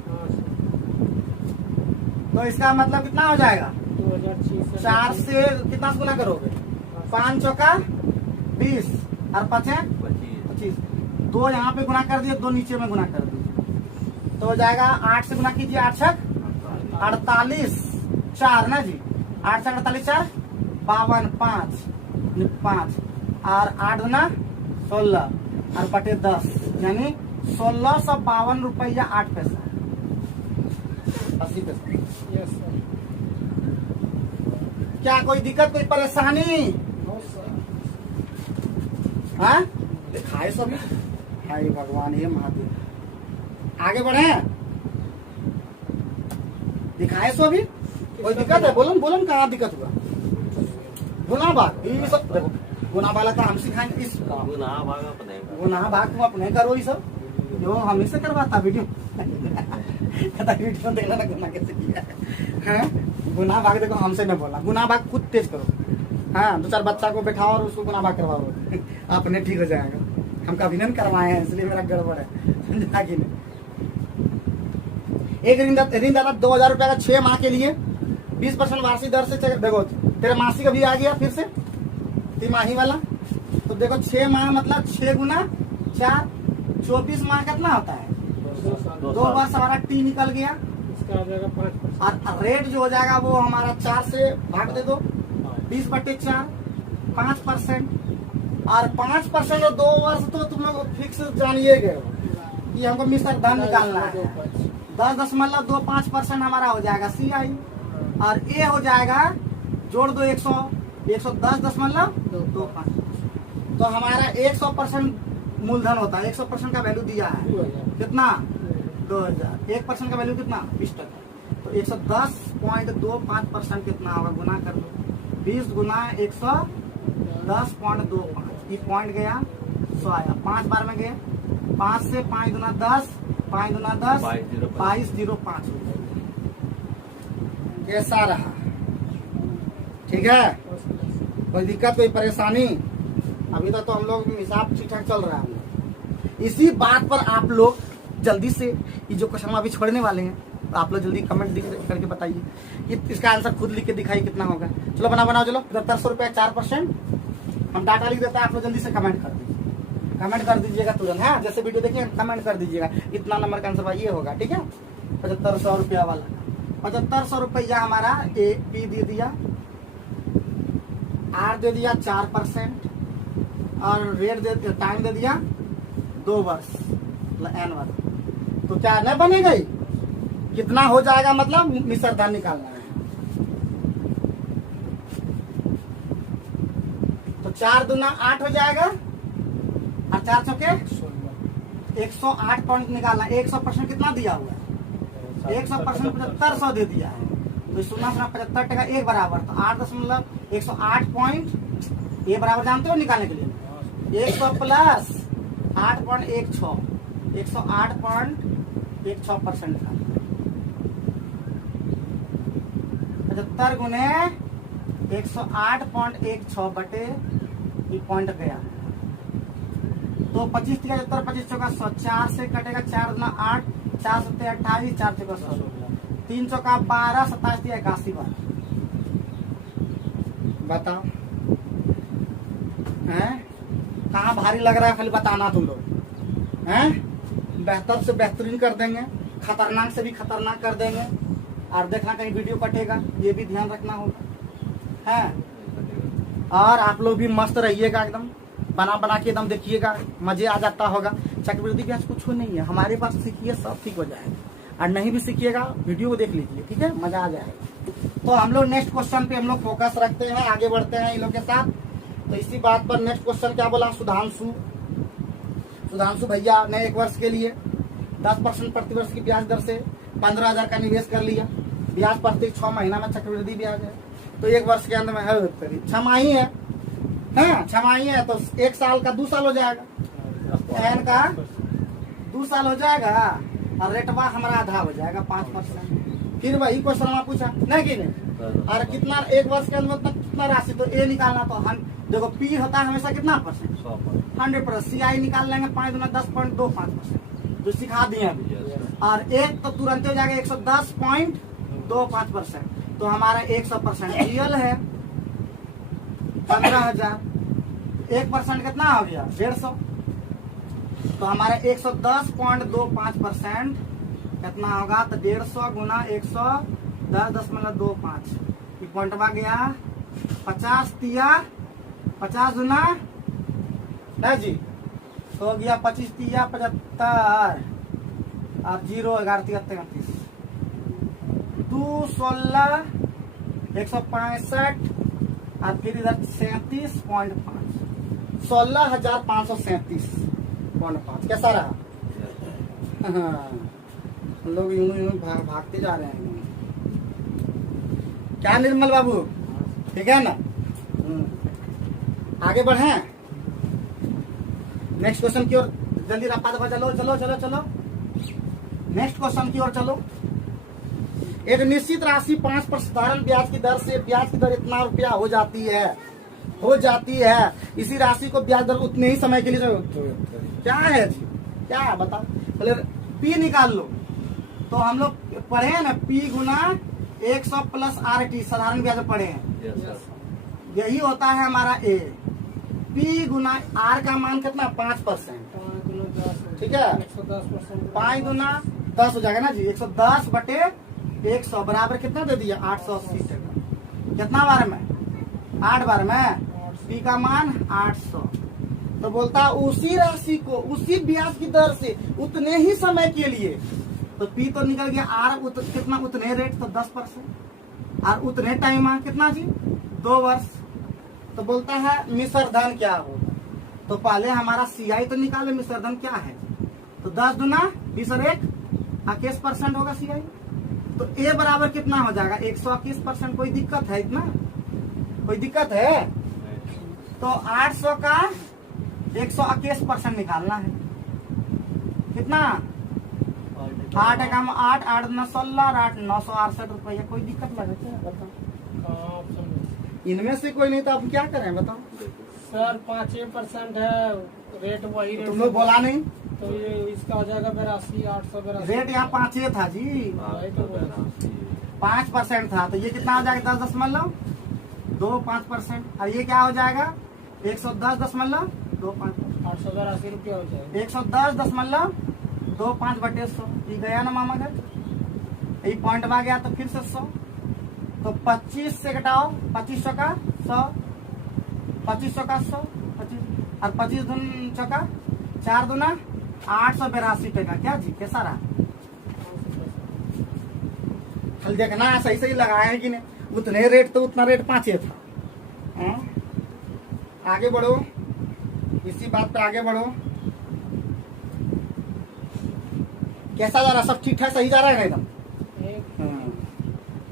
हाँ सर, तो इसका मतलब कितना हो जाएगा 2006 से 4 से कितना से गुना करोगे, 5 चौका 20 और 5 है 25, 2 यहाँ पे गुना कर दिए, 2 नीचे में गुना कर दिए तो हो जाएगा 8 से गुना कीजिए, 8 छक 48 4 ना जी, 8 छक 48 4 52 5 और 8 गुना 16 और बटे 10 यानी 1652 रुपया 8 पैसा 80 पैसा। Yes sir. क्या कोई दिक्कत कोई परेशानी? No sir. हाँ दिखाए सभी, हाय भगवान हे महादेव, आगे बढ़े दिखाए सो अभी कोई दिक्कत है? बोलन बोलन कहाँ दिक्कत हुआ? गुनाह भाग ये सब देखो, गुनाह वाला तो हम सिखाएंगे इस गुनाह भाग अपने का। गुनाह भाग तुम अपने करो ये सब, जो हमें से करवाता वीडियो कहता वीडियो देखना ना गुनाह कैसे किया है। हाँ? गुनाह भाग देखो हमसे न बोला, गुनाह भाग खुद तेज करो। हाँ 2-4 बच्चा को बैठाओ और उसको गुनाह भाग करवाओ अपने ठीक हो जाएगा। हम कभी नहीं करवाए हैं इसलिए मेरा गड़बड़ है, समझा कि नहीं। एक ऋण दाता 2000 रुपया का 6 माह के लिए 20% वार्षिक दर से देखो तेरे मासिक अभी आ गया फिर से तिमाही वाला। तो देखो 6 माह मतलब 6 गुना 4 24 माह कितना होता है 2 वर्ष हमारा टी निकल गया। इसका आ जाएगा 5%। और रेट जो हो जाएगा वो हमारा 4 से भाग दे दो 20/4 5% और 5% और 2 वर्ष तो तुम लोग फिक्स जानिए गए हो कि हमको मिश्र धन निकालना है। 10.25% हमारा हो जाएगा CI और ए हो जाएगा जोड़ दो 110.25 तो हमारा 100% मूलधन होता है। 100% का वैल्यू दिया है कितना 2000, 1% का वैल्यू कितना 20%। तो 110.25% कितना होगा गुना कर दो 20 गुना 110.25 ये पॉइंट गया 100 आया 5 बार में गए 5 से 5 गुना 10 5 गुना 10 2205 कैसा रहा? ठीक है, कोई दिक्कत कोई परेशानी? अभी तक तो हम लोग हिसाब ठीक ठाक चल रहा है। इसी बात पर आप लोग जल्दी से ये जो क्वेश्चन अभी छोड़ने वाले हैं तो आप लोग जल्दी कमेंट करके बताइए कि इसका आंसर खुद लिख के दिखाइए कितना होगा। चलो बनाओ चलो 7300 रुपया 4% हम डाटा लिख देते हैं। आप लोग जल्दी से कमेंट कर दीजिएगा तुरंत। हाँ जैसे वीडियो देखिए कमेंट कर दीजिएगा इतना नंबर का आंसर ये होगा। ठीक है 7500 रुपया वाला 7500 रुपया हमारा ए पी दे दिया, आर दे दिया 4% और रेट दे टाइम दे दिया 2 वर्ष एन वर्ष। तो क्या न बनेगा ही? कितना हो जाएगा मतलब मिश्र धन निकालना है। तो 4 दूना 8 हो जाएगा और 4 चौके 16 108 पॉइंट निकालना। 100% कितना दिया हुआ है? 100% 7500 दे दिया है। तो 0.75 टका एक बराबर, तो 8.108 पॉइंट ये बराबर जानते हो निकालने के लिए 100 प्लस 8.16 108.16% का 75 गुने 108.16 बटे ये पॉइंट गया। तो 25 × 75 25 चौका 100, 4 से कटेगा 4 गुना 8, 4 सत्ते 28, 4 चौका 100, 3 चौका 12, 27 81 बार। बताओ हैं कहाँ भारी लग रहा है? खाली बताना तुम लोग हैं। बेहतर से बेहतरीन कर देंगे, खतरनाक से भी खतरनाक कर देंगे। और देखना कहीं वीडियो कटेगा, ये भी ध्यान रखना होगा है। और आप लोग भी मस्त रहिएगा, एकदम बना बना के एकदम देखिएगा, मजे आ जाता होगा। चक्रवृद्धि ब्याज कुछ नहीं है, हमारे पास सीखिए सब ठीक हो जाएगा। और नहीं भी सीखिएगा वीडियो को देख लीजिए, ठीक है, मजा आ जाएगा। तो हम लोग नेक्स्ट क्वेश्चन पे हम लोग फोकस रखते हैं, आगे बढ़ते हैं इन लोग के साथ। तो इसी बात पर नेक्स्ट क्वेश्चन क्या बोला? सुधांशु भैया ने 1 वर्ष के लिए 10% प्रतिवर्ष की ब्याज दर से 15,000 का निवेश कर लिया। ब्याज प्रत्येक 6 महीना में चक्रवृद्धि ब्याज है। तो 1 वर्ष के अंत में है 6 है 6 है, तो 1 साल का 2 साल हो जाएगा। एन का 2 साल हो जाएगा और रेटवा हमारा आधा हो जाएगा 5%। फिर वही क्वेश्चन में पूछा नहीं कि नहीं, और कितना 1 वर्ष के अंदर कितना राशि, तो ए निकालना। तो हम देखो पी होता है हमेशा कितना परसेंट? 100%। CI निकाल लेंगे 5 गुना 10.25%, जो सिखा दिए अभी। और एक तो तुरंत हो जाएगा 110.25%। तो हमारा 100% रियल है 15,000। 1% कितना हो गया? 150। तो हमारा 110.25% कितना होगा? तो 150 गुना 110.25 पॉइंट आ गया 50 तिया 50 गुना है जी, तो हो गया 25 तिया 75 और 0 11 तिया 33 2 16 165 और फिर इधर 37.5 16,537.5। कैसा रहा? हाँ, लोग यूं यूं भागते जा रहे हैं। क्या निर्मल बाबू, ठीक है ना? आगे बढ़े नेक्स्ट क्वेश्चन की ओर। जल्दी रपा दफा चलो चलो चलो चलो नेक्स्ट क्वेश्चन की ओर चलो। एक निश्चित राशि 5% साधारण ब्याज की दर से ब्याज की दर इतना रुपया हो जाती है। इसी राशि को ब्याज दर उतने ही समय के लिए क्या है जी? क्या है बताओ? पहले पी निकाल लो। तो हम लोग पढ़े हैं ना, पी गुना 100 प्लस RT साधारण ब्याज पढ़े हैं। यही होता है हमारा ए। पी गुना आर का मान कितना? 5%, ठीक है। 5 गुना 10 हो जाएगा ना जी। 110 बटे 100 बराबर कितना दे दिया? 880 टका। कितना बार में? 8 बार में। पी का मान 800। तो बोलता उसी राशि को उसी ब्याज की दर से उतने ही समय के लिए। तो पी तो निकल गया, आर कितना? उतने रेट, तो 10%। और उतने टाइम कितना जी? 2 वर्ष। तो बोलता है मिश्र धन क्या होगा? तो पहले हमारा CI तो निकाले, मिश्र धन क्या है? तो 10 गुना 20 और 1 21% होगा CI। तो ए बराबर कितना हो जाएगा? 121%। कोई दिक्कत है? इतना कोई दिक्कत है? तो 800 का 121% निकालना है। कितना? 8 एकम 8 8 9 16 और 8 968 रुपया। कोई दिक्कत लगे क्या? बताओ। इनमें से कोई नहीं, तो अब क्या करें बताओ? सर 5% है रेट, वही रेट तुम लोग बोला नहीं तो ये इसका हो जाएगा 82 882। रेट यहाँ 5 था जी, वही तो बोला। 5% था। तो ये कितना हो जाएगा? 10.25%। और ये क्या हो जाएगा? 110.25। 882 रुपया हो जाएगा। 110.25 बटे 100। ये गया ना मामा घर, ये पॉइंट में गया। तो फिर से 100। तो 25 से घटाओ 2500 का 100, 2500 का 100, 25 और 25 दून चौका 4 दूना 882 टका। क्या जी? कैसा रहा? कल देखना सही सही लगाया है कि नहीं। उतने रेट तो उतना रेट 5 था। आगे बढ़ो। इसी बात पे आगे बढ़ो। कैसा जा रहा है? सब ठीक ठाक सही जा रहा है ना एकदम?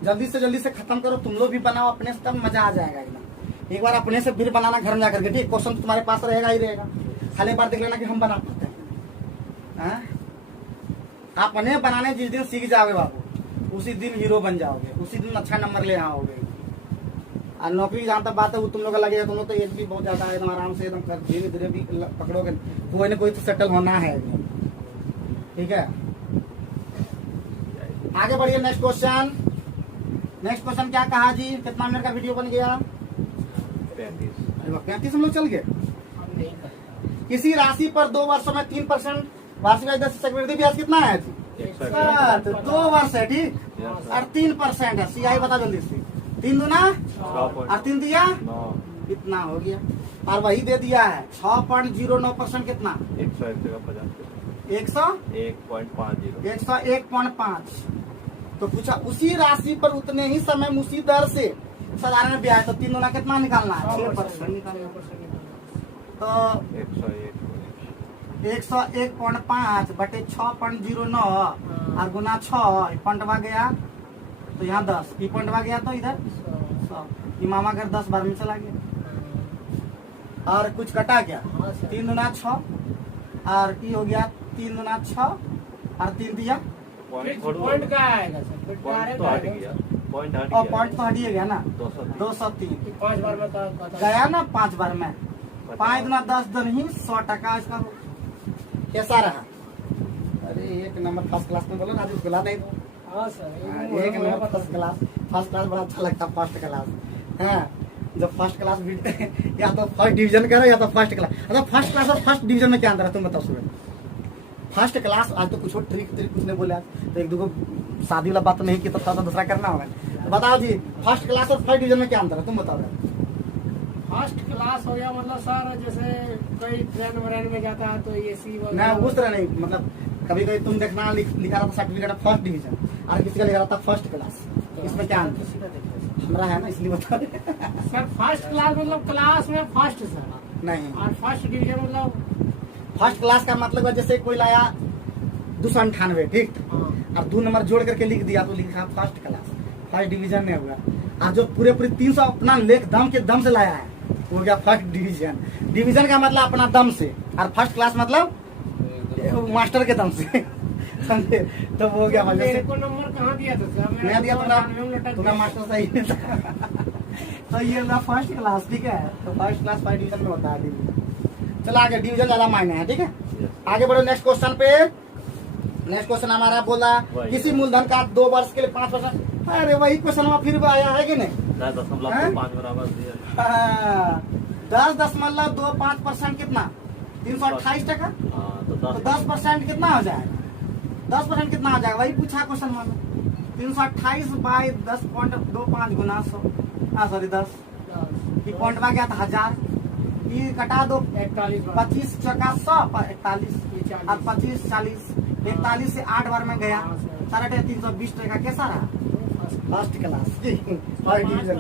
जल्दी से खत्म करो, तुम लोग भी बनाओ अपने से, तब मजा आ जाएगा एकदम। एक बार अपने से फिर बनाना घर में जाकर के, ठीक? क्वेश्चन तो तुम्हारे पास रहेगा ही रहेगा, खाली बार देख लेना कि हम बना पाते हैं। अपने बनाने जिस दिन सीख जाओगे बाबू, उसी दिन हीरो बन जाओगे, उसी दिन अच्छा नंबर ले आओगे। और नौकरी जहाँ तक बात है वो तुम लोग का लगेगा, तुम लोग तो एज भी बहुत ज्यादा है, एकदम आराम से एकदम धीरे धीरे भी पकड़ोगे, कोई ना कोई तो सेटल होना है, ठीक है? आगे बढ़िए। नेक्स्ट क्वेश्चन क्या कहा जी? कितना मिनट का वीडियो बन गया? 35 हम लोग चल गए। किसी राशि पर 2 वर्षों में 3% वार्षिक चक्रवृद्धि ब्याज कितना है जी? 2 वर्ष है, ठीक? और 3% है। CI बता जल्दी से। 3 दूना और 3 दिया, कितना हो गया? और वही दे दिया है 6.09%, कितना? 101.5। तो पूछा उसी राशि पर उतने ही समय उसी दर से साधारण ब्याज, तो 3 दूना कितना निकालना है? 6% निकालना। तो 101.5 बटे 6.09 और गुना 6 पॉइंटवा गया, तो यहाँ 10 ई पॉइंटवा गया, तो इधर 100। मामा घर 10 बार में चला गया। और कुछ कटा क्या? 3 दूना 6 और की हो गया 3 दूना 6 और 3 दिया, पॉइंट का आएगा सर? पॉइंट तो हट गया, पॉइंट तो हट गया ना, 203 5 बार में गया ना, 5 बार में 5 दूना 10 दिन ही 100 टका इसका हो। कैसा रहा? अरे एक नंबर फर्स्ट क्लास में बोलो राजू, बुला दे। हाँ सर, एक नंबर फर्स्ट क्लास बड़ा अच्छा लगता है। फर्स्ट क्लास है जब फर्स्ट क्लास या तो फर्स्ट डिवीजन करो या तो फर्स्ट क्लास। अच्छा फर्स्ट क्लास और फर्स्ट डिवीजन में क्या अंदर है तुम बताओ सुबह? फर्स्ट क्लास आज तो कुछ ट्रिक कुछ नहीं बोले, तो एक दो शादी वाला बात तो नहीं की, तो दूसरा करना होगा। तो बताओ जी, फर्स्ट क्लास और फर्स्ट डिवीजन में क्या अंतर है तुम बताओ? फर्स्ट क्लास हो गया मतलब सर जैसे कोई ट्रेन व्रेन में जाता है तो AC नहीं उस तरह नहीं, मतलब कभी कभी तुम देखना लिखा रहता सर्टिफिकेट फर्स्ट डिवीजन और किसी का लिखा रहता फर्स्ट क्लास, इसमें क्या अंतर? हमारा है ना इसलिए बता रहे। सर फर्स्ट क्लास मतलब क्लास में फर्स्ट सर नहीं, और फर्स्ट डिवीजन मतलब फर्स्ट क्लास का मतलब है जैसे कोई लाया 298, ठीक? और 2 नंबर जोड़ करके लिख दिया तो लिखा फर्स्ट क्लास, फर्स्ट डिवीजन में हुआ। और जो पूरे 300 अपना लेख दम के दम से लाया है वो गया फर्स्ट डिवीजन। डिवीजन का मतलब अपना दम से, और फर्स्ट क्लास मतलब मास्टर के दम से। समझे? तो वो गया मेरे को नंबर कहाँ दिया था सर? मैं दिया तुम्हारा मास्टर सही नहीं था। तो ये फर्स्ट क्लास, ठीक है? तो फर्स्ट क्लास फर्स्ट डिवीजन में होता है डिवीजन। चलो आगे, डिवीजन ज्यादा मायने है, ठीक है? आगे बढ़ो नेक्स्ट क्वेश्चन पे। नेक्स्ट क्वेश्चन हमारा बोला किसी मूलधन का 2 वर्ष के लिए 5%। अरे वही क्वेश्चन फिर आया है कि नहीं? 10.5 बराबर दिया। 10.25% कितना? 328 टका। तो तो 10% कितना हो जाएगा? 10% कितना हो जाएगा? वही पूछा क्वेश्चन में। 328 बाई 10.25 गुना 100, सॉरी 10 पॉइंट में गया था 1000। ये कटा दो 25 चौका 100, 41 और 25 40, 41 से 8 बार में गया, 320 टका। कैसा रहा? फर्स्ट क्लास जी, फर्स्ट डिवीजन।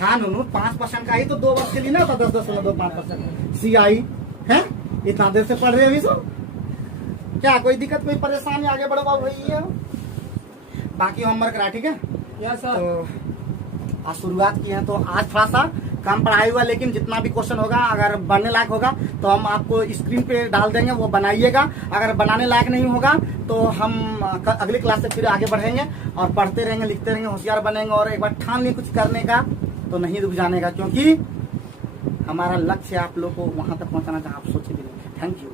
हाँ नूनू 5% का ही तो 2 वर्ष के लिए ना था, 10.25% CI है। इतना देर से पढ़ रहे अभी सब, क्या कोई दिक्कत कोई परेशानी? आगे बढ़ो बाबू भैया, बाकी होमवर्क करा, ठीक है? Yes sir. तो आज शुरुआत की है, तो आज थोड़ा सा कम पढ़ाई हुआ, लेकिन जितना भी क्वेश्चन होगा अगर बनने लायक होगा तो हम आपको स्क्रीन पे डाल देंगे, वो बनाइएगा। अगर बनाने लायक नहीं होगा तो हम अगली क्लास से फिर आगे बढ़ेंगे और पढ़ते रहेंगे, लिखते रहेंगे, होशियार बनेंगे। और एक बार ठान लिए कुछ करने का तो नहीं रुक जाने का, क्योंकि हमारा लक्ष्य आप लोग को वहां तक पहुंचाना जहां आप सोचे भी नहीं। Thank you.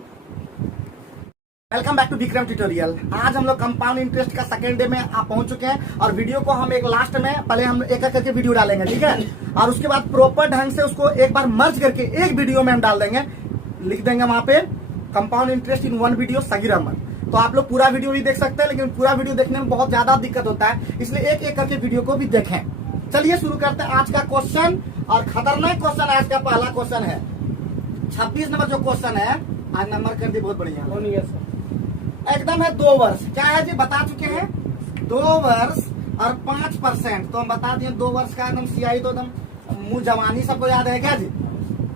Welcome back to Vikram tutorial. आज हम लोग कंपाउंड इंटरेस्ट का सेकेंड डे में आप पहुंच चुके हैं, और वीडियो को हम एक लास्ट में पहले हम एक करके वीडियो डालेंगे, ठीक है? और उसके बाद प्रॉपर ढंग से उसको एक बार मर्ज करके एक वीडियो में हम डाल देंगे, लिख देंगे वहां पे compound interest in 1 video Sagir Ahmed. तो आप लोग पूरा वीडियो भी देख सकते हैं, लेकिन पूरा वीडियो देखने में बहुत ज्यादा दिक्कत होता है, इसलिए एक एक करके वीडियो को भी देखें। चलिए शुरू करते हैं आज का क्वेश्चन, और खतरनाक क्वेश्चन आज का पहला क्वेश्चन है 26 नंबर जो क्वेश्चन है। आज नंबर कर दी बहुत बढ़िया, एकदम है 2 वर्ष। क्या है जी? बता चुके हैं 2 वर्ष और 5%। तो हम बता दिए 2 वर्ष का एकदम CI तो एकदम मुंह जवानी सबको याद है क्या जी?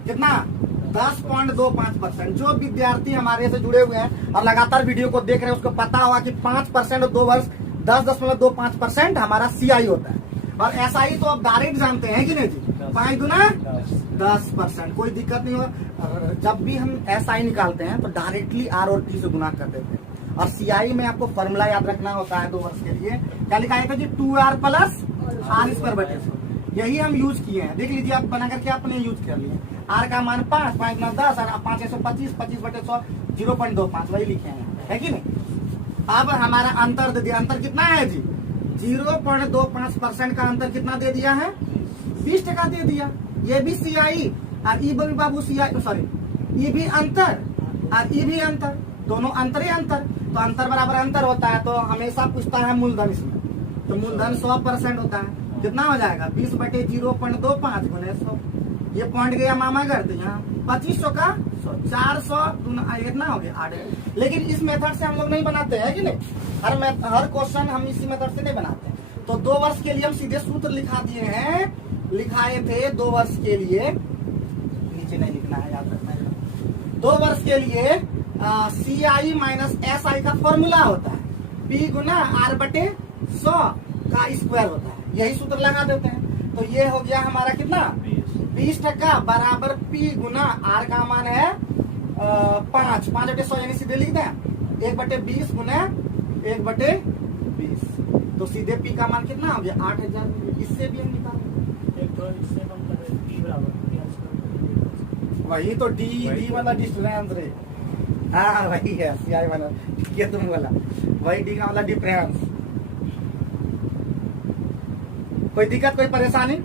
कितना? 10.25%। जो विद्यार्थी हमारे से जुड़े हुए हैं और लगातार वीडियो को देख रहे हैं उसको पता होगा कि 5% और 2 वर्ष 10.25% हमारा CI होता है। और SI तो आप डायरेक्ट जानते हैं कि नहीं जी, 5 गुना 10%, कोई दिक्कत नहीं हो। जब भी हम SI निकालते हैं तो डायरेक्टली R और T से गुना कर देते हैं। और CI में आपको फॉर्मूला याद रखना होता है 2 वर्ष के लिए, क्या लिखा है जी, 2R प्लस R²/100। यही हम यूज किए हैं, देख लीजिए आप बना करके आपने यूज कर लिए। R का मान 5, 5 गुना 10 और 5 125, 25/100 0.25 वही लिखे हैं, है कि नहीं। अब हमारा अंतर दे दिया, अंतर कितना है जी, 0.25% का अंतर कितना दे दिया है, 20% दे दिया। ये भी CI और ई बाबू CI, सॉरी ये भी अंतर और ये भी अंतर, दोनों अंतर ही अंतर। तो अंतर बराबर अंतर होता है, तो हमेशा पूछता है मूलधन इसमें, तो मूलधन 100% होता है। कितना हो जाएगा, 20/0.25 गुने 100। ये पॉइंट गया मामा घर, तो यहाँ 2500 का 400 कितना हो गया 8। लेकिन इस मेथड से हम लोग नहीं बनाते हैं कि नहीं, हर क्वेश्चन हम इसी मेथड से नहीं बनाते। तो 2 वर्ष के लिए हम सीधे सूत्र लिखा दिए हैं, लिखाए थे 2 वर्ष के लिए, नीचे नहीं लिखना है, याद रखना है। 2 वर्ष के लिए CI माइनस SI का फॉर्मूला होता है P गुना R/100 का स्क्वायर होता है, यही सूत्र लगा देते हैं। तो ये हो गया हमारा कितना, 20% बराबर P गुना R का मान है 5/100 यानी सीधे लिखते हैं 1/20 गुना 1/20। तो सीधे P का मान कितना हो गया 8000। इससे भी हम निकाल वही तो D वाला डिफरेंस रे, हाँ वही है CI वाला, ये तुम वाला वही D का वाला डिफरेंस। कोई दिक्कत कोई परेशानी,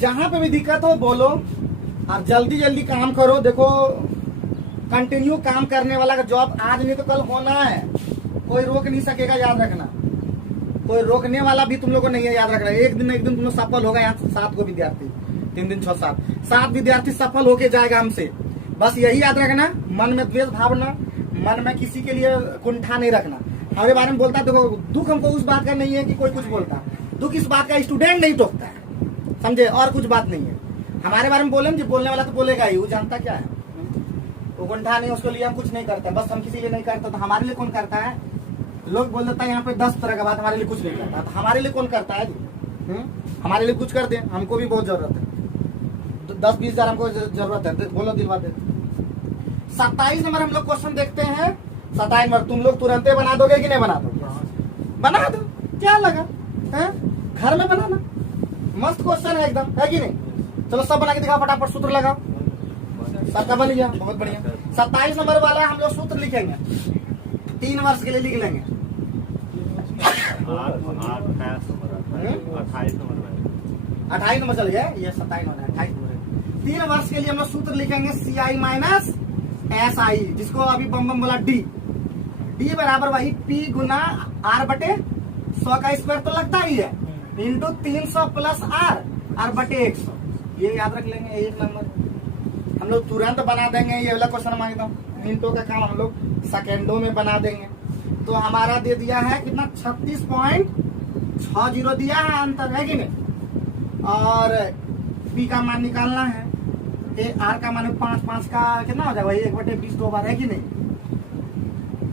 जहां पे भी दिक्कत हो बोलो, आप जल्दी जल्दी काम करो। देखो कंटिन्यू काम करने वाला का जॉब आज नहीं तो कल होना है, कोई रोक नहीं सकेगा, याद रखना। कोई रोकने वाला भी तुम लोग को नहीं है, याद रखना। एक दिन तुम लोग सफल होगा। यहाँ 7 को विद्यार्थी, 3 दिन 6 7 विद्यार्थी सफल होके जाएगा हमसे। बस यही याद रखना, मन में द्वेष भावना, मन में किसी के लिए कुंठा नहीं रखना। हमारे बारे में बोलता है, देखो दुख हमको उस बात का नहीं है कि कोई कुछ बोलता, दुख इस बात का स्टूडेंट नहीं टोकता है, समझे, और कुछ बात नहीं है। हमारे बारे में बोले जी, बोलने वाला तो बोलेगा ही, वो जानता क्या है, वो कुंठा नहीं, उसके लिए हम कुछ नहीं करते। बस हम किसी लिए नहीं करते तो हमारे लिए कौन करता है। लोग बोल देता है यहाँ पे 10 तरह का बात, हमारे लिए कुछ नहीं करता, तो हमारे लिए कौन करता है जी, हमारे लिए कुछ कर दे, हमको भी बहुत जरूरत है। 10-20 हजार हमको जरूरत है, बोलो दिलवा दे। 27 नंबर हम लोग क्वेश्चन देखते हैं। 27 नंबर तुम लोग तुरंत बना दोगे कि नहीं बना दोगे, बना दो, क्या लगा है, घर में बनाना, मस्त क्वेश्चन है एकदम, है कि नहीं। चलो सब बना के दिखाओ, फटाफट सूत्र लगाओ। सबका बन गया, बहुत बढ़िया। 27 नंबर वाला हम लोग सूत्र लिखेंगे, 3 वर्ष के लिए लिख लेंगे। 28 नंबर चल गया, ये 27 नंबर 28 नंबर। 3 वर्ष के लिए हम लोग सूत्र लिखेंगे CI माइनस SI, जिसको अभी बम बम बोला D बराबर वही P गुना R/100 का स्क्वायर तो लगता ही है, इंटू 300 प्लस R/100। ये याद रख लेंगे। 1 नंबर हम लोग तुरंत बना देंगे, ये वाला क्वेश्चन मांगता हूँ, मिनटों का काम हम लोग सेकेंडों में बना देंगे। तो हमारा दे दिया है कितना, 36.60 दिया है, अंतर है कि नहीं। और P का मान निकालना है, R का मान 5 का कितना हो जाएगा, वही 1/20 2 बार, है कि नहीं।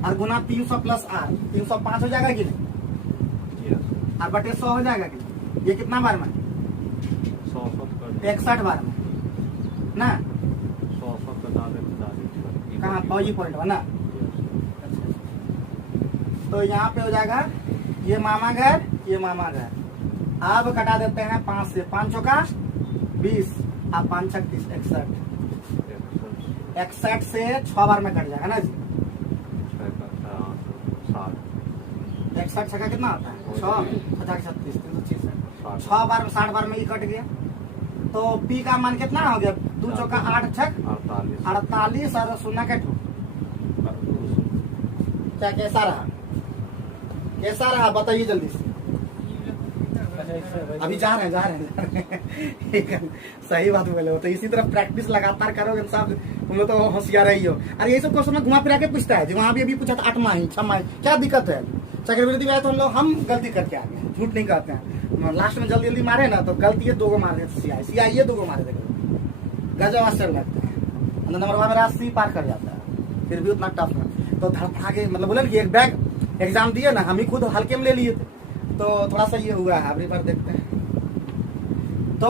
और गुना 300 प्लस R 305 हो जाएगा कि नहीं, R/100 हो जाएगा कि नहीं। ये कितना बार में, 61 बार में ना, कहाँ पॉइंट है ना। तो यहाँ पे हो जाएगा ये मामा घर, ये मामा घर। अब कटा देते हैं 5 से, 5 चौका 20 और 5 छक 30, 61 से 6 बार में कट जाएगा ना जी। 61 छक्का कितना आता है, 6 36 366, 6 बार में 60 बार में ही कट गया। तो P का मान कितना हो गया, 2 चौका 8 छक 48 और 0 कट। क्या कैसा रहा, कैसा रहा बताइए जल्दी से। अभी जा रहे हैं सही बात बोले हो। तो इसी तरह प्रैक्टिस लगातार करोगे साहब, तुम लोग तो होशियार ही हो। अरे ये सब क्वेश्चन में घुमा फिरा के पूछता है जी, वहाँ भी अभी पूछा था 8 माही 6 माही, क्या दिक्कत है। चक्रवृद्धि में तो हम गलती करके आ गए, झूठ नहीं कहते हैं। लास्ट में जल्दी जल्दी मारे ना तो गलती है, 2 गो मारे CI ये 2 गो मारे, देखो गजब आश्चर्य लगता है। नंबर वन मेरा 80 पार कर जाता है, फिर भी उतना टफ है। तो धड़फड़ा के मतलब बोले कि एक बैग एग्जाम दिए ना, हम ही खुद हल्के में ले लिए थे, तो थोड़ा सा ये हुआ है। अगली बार देखते हैं। तो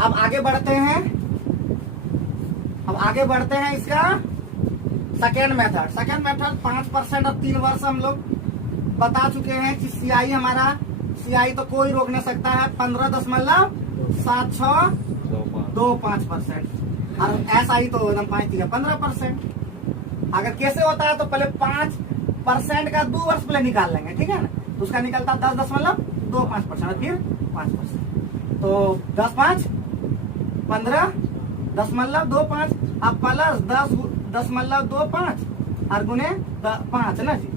अब आगे बढ़ते हैं, इसका सेकेंड मेथड। 5% और 3 वर्ष हम लोग बता चुके हैं कि सीआई हमारा, सीआई तो कोई रोक नहीं सकता है, 15.7625%। और एसआई तो एकदम 15%। अगर कैसे होता है तो पहले 5% का 2 वर्ष पहले निकाल लेंगे, ठीक है ना। तो उसका निकलता 10.25% और फिर 5%। तो 10.5 15.25 अब प्लस 10.25 और गुने 5 ना जी,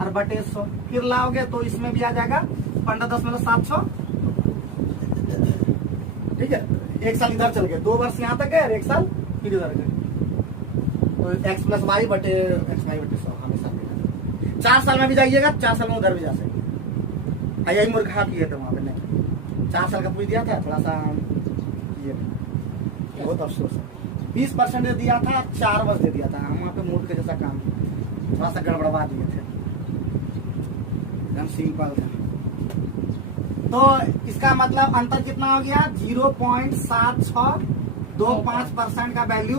और बटे 100 फिर लाओगे तो इसमें भी आ जाएगा 15.700। ठीक है, एक साल इधर चल गए, 2 वर्ष यहाँ तक गए और 1 साल फिर इधर गए। तो x प्लस वाई बटे 100 हमेशा 4 साल में भी जाइएगा, 4 साल में उधर भी जा सकते। यही मूर्खा किए थे वहां पे, नहीं 4 साल का पूछ दिया था, थोड़ा सा ये बहुत अफसोस है। 20% दे दिया था, 4 वर्ष दे दिया था। हम वहाँ पे मूर्ख के जैसा काम थोड़ा सा गड़बड़वा दिए थे, एकदम सिंपल था। तो इसका मतलब अंतर कितना हो गया, 0.7625% का वैल्यू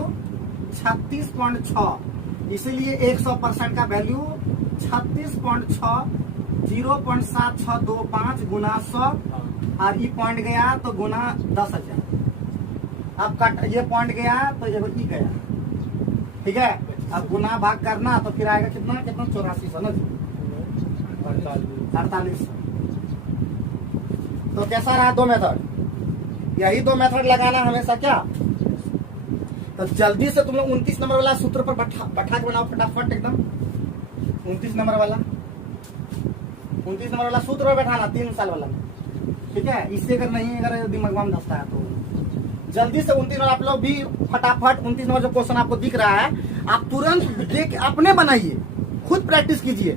36.6, इसीलिए 100% का वैल्यू 36.6, 0.7625 गुना 100 और ये पॉइंट गया तो गुना 10,000। अब कट ये पॉइंट गया तो ये गया, ठीक है। अब गुना भाग करना तो फिर आएगा कितना 8400 ना, 4800। तो कैसा रहा 2 मेथड, यही 2 मेथड लगाना हमेशा। क्या तो जल्दी से तुम लोग 29 नंबर वाला सूत्र पर बैठा के बनाओ फटाफट एकदम। 29 नंबर वाला सूत्र पर बैठाना 3 साल वाला, ठीक है। इससे अगर नहीं, अगर दिमाग में धसता है तो जल्दी से 29 नंबर आप लोग भी फटाफट 29 नंबर जो क्वेश्चन आपको दिख रहा है आप तुरंत देख अपने बनाइए, खुद प्रैक्टिस कीजिए।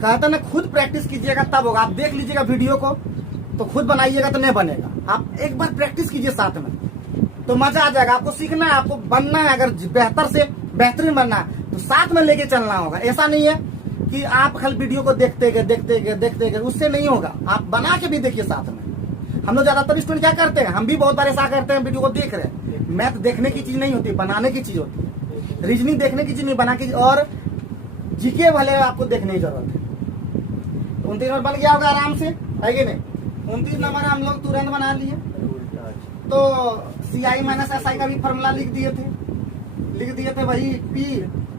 कहता ना खुद प्रैक्टिस कीजिएगा तब होगा। आप देख लीजिएगा वीडियो को तो खुद बनाइएगा तो नहीं बनेगा। आप एक बार प्रैक्टिस कीजिए साथ में तो मजा आ जाएगा। आपको सीखना है, आपको बनना है, अगर बेहतर से बेहतरीन बनना है तो साथ में लेके चलना होगा। ऐसा नहीं है कि आप खाली वीडियो को देखते गए, उससे नहीं होगा। आप बना के भी देखिए साथ में। हम लोग ज्यादातर स्टूडेंट क्या करते हैं, हम भी बहुत बार ऐसा करते हैं, वीडियो को देख रहे हैं। मैथ देखने की चीज नहीं होती, बनाने की चीज होती है। रीजनिंग देखने की चीज नहीं, बना की। और जीके भले आपको देखने की जरूरत है। 29 नंबर बन गया होगा आराम से, है कि नहीं। 29 नंबर हम लोग तुरंत बना लिए। तो CI माइनस SI का भी फॉर्मूला लिख दिए थे वही P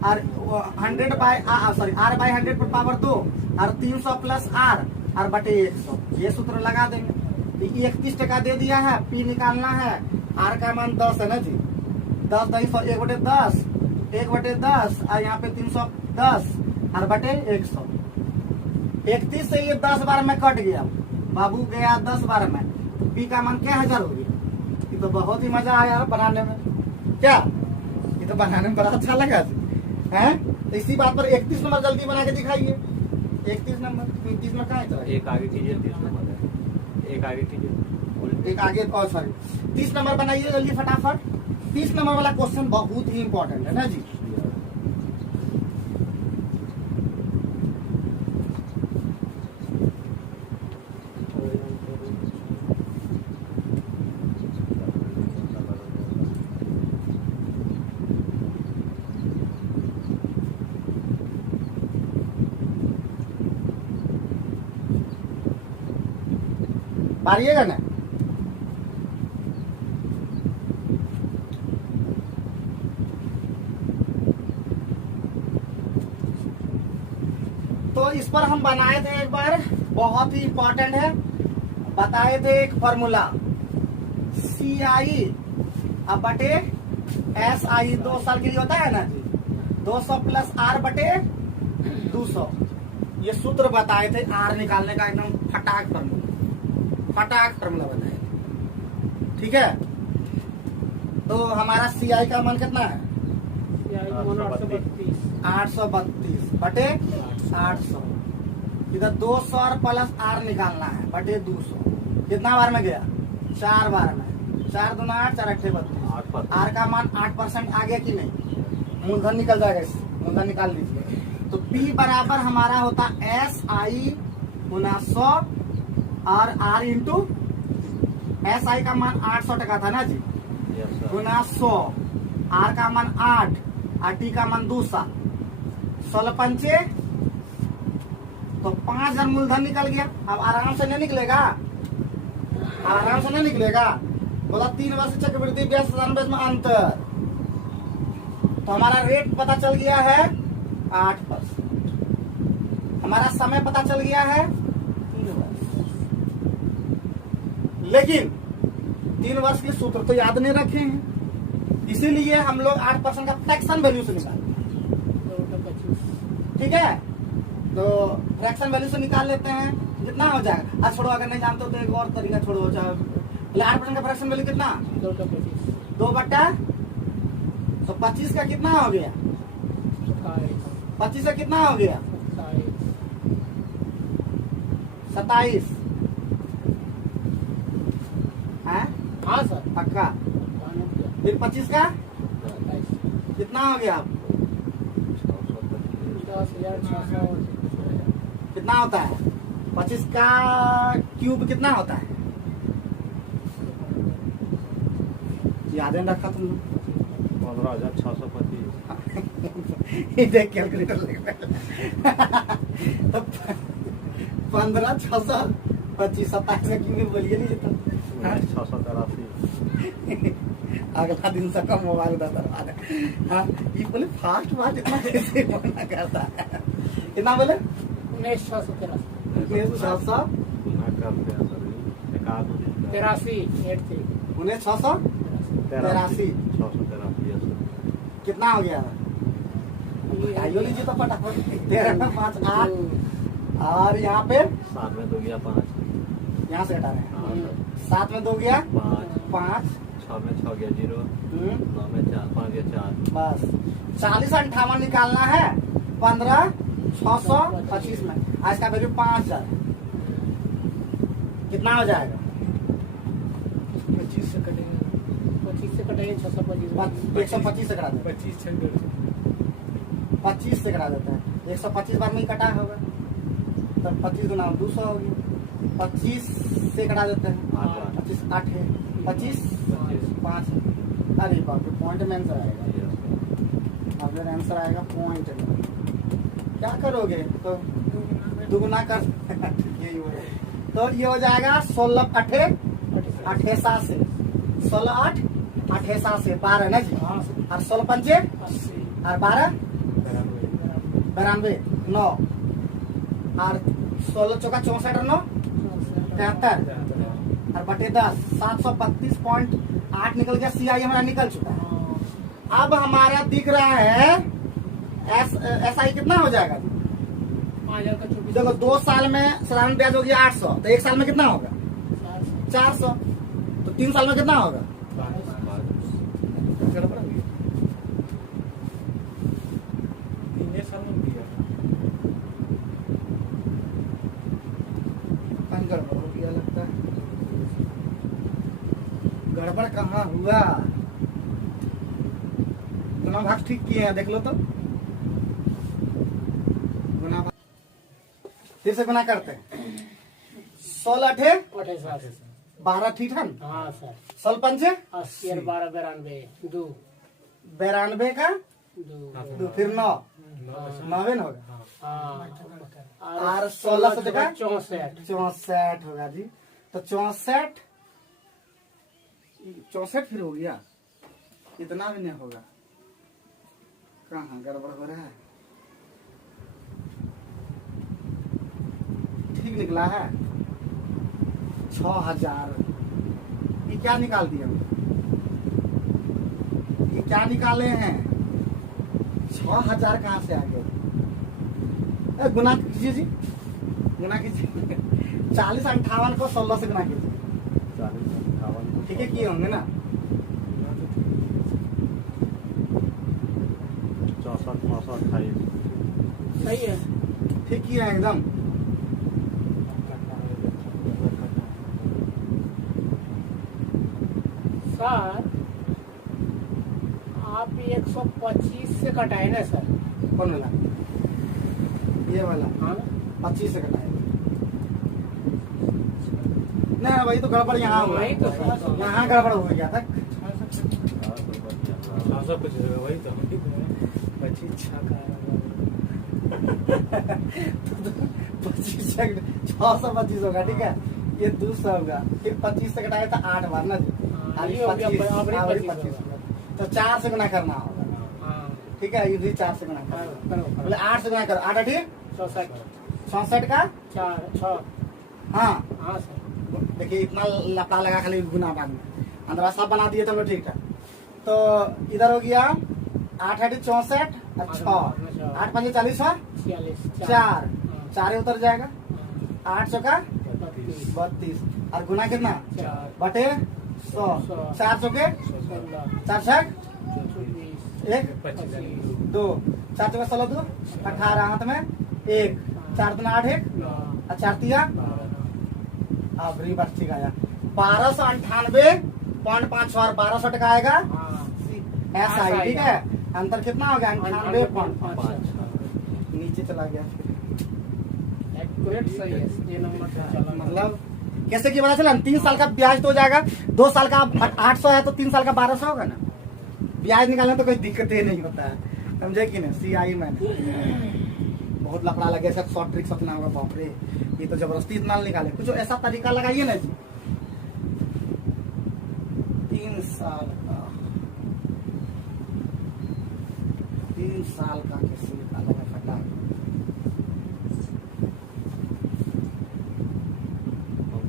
और 100/R/100 पर पावर 2 और 300 प्लस R और बटे 100, ये सूत्र लगा देंगे। 31% दे दिया है, P निकालना है, R का मान 10 है ना जी। 10 1 बटे 10 और यहाँ पे 310 और बटे 100। 31 से ये 10 बार में कट गया, बाबू गया 10 बार में, तो P का मान क्या 1000 हो गया। ये तो बहुत ही मजा आया बनाने में। क्या ये तो बनाने में बड़ा अच्छा लगा है। तो इसी बात पर 31 नंबर जल्दी बना के दिखाइए। 31 नंबर 29 में कहाँ है, एक आगे कीजिए, 30 नंबर है, एक आगे कीजिए, एक आगे और सॉरी 30 नंबर बनाइए जल्दी फटाफट। 30 नंबर वाला क्वेश्चन बहुत ही इंपॉर्टेंट है ना जी। पारिएगा ना। तो इस पर हम बनाए थे एक बार, बहुत ही इंपॉर्टेंट है। बताए थे एक फॉर्मूला CI अब बटे SI 2 साल के लिए होता है ना जी, 200 प्लस R बटे 200। ये सूत्र बताए थे R निकालने का, एकदम फटाक फॉर्मूला बताए, ठीक है। तो हमारा CI का मान कितना है, 832 बटे 800। इधर 200 और प्लस R निकालना है बटे 200। कितना बार में गया, 4 बार में। 4 दूना 8, 4 अट्ठे 32। आर का मान 8% आ गया कि नहीं, मूलधन निकल जाएगा, इससे मूलधन निकाल लीजिए। तो P बराबर हमारा होता SI गुना 100 और R इंटू SI का मान 800 था ना जी, यस सर। गुना 100, R का मान 8 और T का मान 200, 16 पंचे तो 5000 मूलधन निकल गया। अब आराम से नहीं निकलेगा, आराम से नहीं निकलेगा, बोला 3 वर्ष चक्रवृद्धि ब्याज साधारण में अंतर, तो हमारा रेट पता चल गया है 8%, हमारा समय पता चल गया है 3 वर्ष। लेकिन 3 वर्ष के सूत्र तो याद नहीं रखे हैं, इसीलिए हम लोग 8% का फ्रैक्शन वैल्यू से निकाल, 225। ठीक है। तो फ्रैक्शन वैल्यू से निकाल लेते हैं, कितना हो जाएगा। आज छोड़ो, अगर नहीं जानते हो तो एक और तरीका छोड़ो, 8% का फ्रैक्शन वैल्यू कितना, 225। 2 बट्टा तो 25 का कितना हो गया, 25 का कितना हो गया 27 है हाँ सर। पक्का। फिर 25 का कितना हो गया, 10,600। कितना होता है 25 का क्यूब कितना होता है, याद नहीं रखा तुम 15,625। देख कैलकुलेटर लग तो 15,625 27 का क्यों बोलिए नहीं तो 683। अगला दिन से कम मोबाइल दे हाँ, ये बोले फास्ट बात इतना कैसे बोलना करता है, कितना बोले 19,683। 600 गुना करते हैं सर, एक आध दिन का। 83। 683 683 है सर। कितना हो गया, आइयो लीजिए तो फटाफट 13 में 5 8 और यहाँ पे 7 में 2 गया 5। यहाँ से हटा रहे हैं, हाँ सर। 7 में 2 गया 5, 5 6 में 6 गया 0, 9 में 4, 5 गया 4। बस 40 58 निकालना है 15,625 में, आज का वैल्यू 5000 कितना हो जाएगा, 25 से कटेंगे, 25 से कटेंगे 625। 125 से कटा देते 25 से कटा देते हैं, 125 बार में ही कटा होगा, तब 25 गुना 200 होगी, 25 से कटा देते हैं, 25 8 है 25 5, अरे बाप रे पॉइंट में आंसर आएगा, अगर आंसर आएगा पॉइंट में क्या करोगे, तो दुगुना कर यही हो, तो ये हो जाएगा 16 8 8 से 16 8 8 से 12 ना जी, और 16 पंचे और 12 92 9 और 16 चौका 64 और 9 73 और बटे 10 732.8 निकल गया, CI हमारा निकल चुका है। अब हमारा दिख रहा है SI कितना हो जाएगा, देखो 2 साल में साधारण ब्याज हो गया 800, तो 1 साल में कितना होगा 400, तो 3 साल में कितना होगा, गड़बड़ हो गया लगता है, गड़बड़ कहाँ हुआ, गुना भाग ठीक किए हैं, देख लो तो गुना भाग फिर से गुना करते हैं, 16 8 12 ठीक है, हाँ सर। 16 पंचे 80 और 12 92 2 92 का 2 फिर 9 9 होगा, हाँ और 16 से जगह 64 होगा जी, तो 64 फिर हो गया, इतना भी नहीं होगा, कहाँ गड़बड़ हो रहा है, ठीक निकला है 6000, ये क्या निकाल दिया, ये क्या निकाले हैं 6000 कहाँ से आ गए, गुना कीजिए जी, गुना कीजिए 40 58 को 16 से गुना कीजिए, 40 58 ठीक है किए होंगे ना, 64 928। सही है। ठीक किए हैं एकदम, सर 125 से कटाए ना सर। कौन वाला? ये वाला हाँ 25 से कटाएगा। नहीं वही तो गड़बड़ यहाँ हुआ, वही तो सर। यहाँ गड़बड़ हो गया था। 625 वही तो 25 625 होगा, ठीक है। ये 200 होगा, फिर 25 से घटाया था 8 बार ना जी। ये हो गया, अभी 25 होगा, तो 4 से गुना करना होगा, हाँ ठीक है। ये भी 4 से गुना करो, बोले 8 से गुना करो, 8 8 64 का 4 6। हाँ। हाँ सर। देखिए इतना लपड़ा लगा खाली गुना बाद में, अंदर सब बना दिए तो हम लोग, ठीक है। तो इधर हो गया 8 8 64 और 6 8 5 40 4 4 उतर जाएगा, 800 का 32 और गुना कितना 4 बटे 100, 400 के 4 छक 1 2 4 चौका 16 2 18 हाथ में 1 4 दूना 8 1 और 4 तिया अब रिवर्स ठीक आया 1298.5 और 1200 टका आएगा ऐसा ही, ठीक है। अंतर कितना हो गया 98.5, नीचे चला गया। एक्यूरेट सही है ये नंबर से चला। मतलब कैसे की पता चला, 3 साल का ब्याज तो हो जाएगा, 2 साल का 800 है तो 3 साल का 1200 होगा ना। ब्याज निकालने तो कोई दिक्कत ही नहीं होता है, समझे कि नहीं। CI में बहुत लफड़ा लगे, सब शॉर्ट ट्रिक्स अपना होगा, बाप रे ये तो जबरदस्ती इतना निकाले। कुछ ऐसा तरीका लगाइए ना जी। 3 साल का 3 साल का कैसे निकालेगा फटा।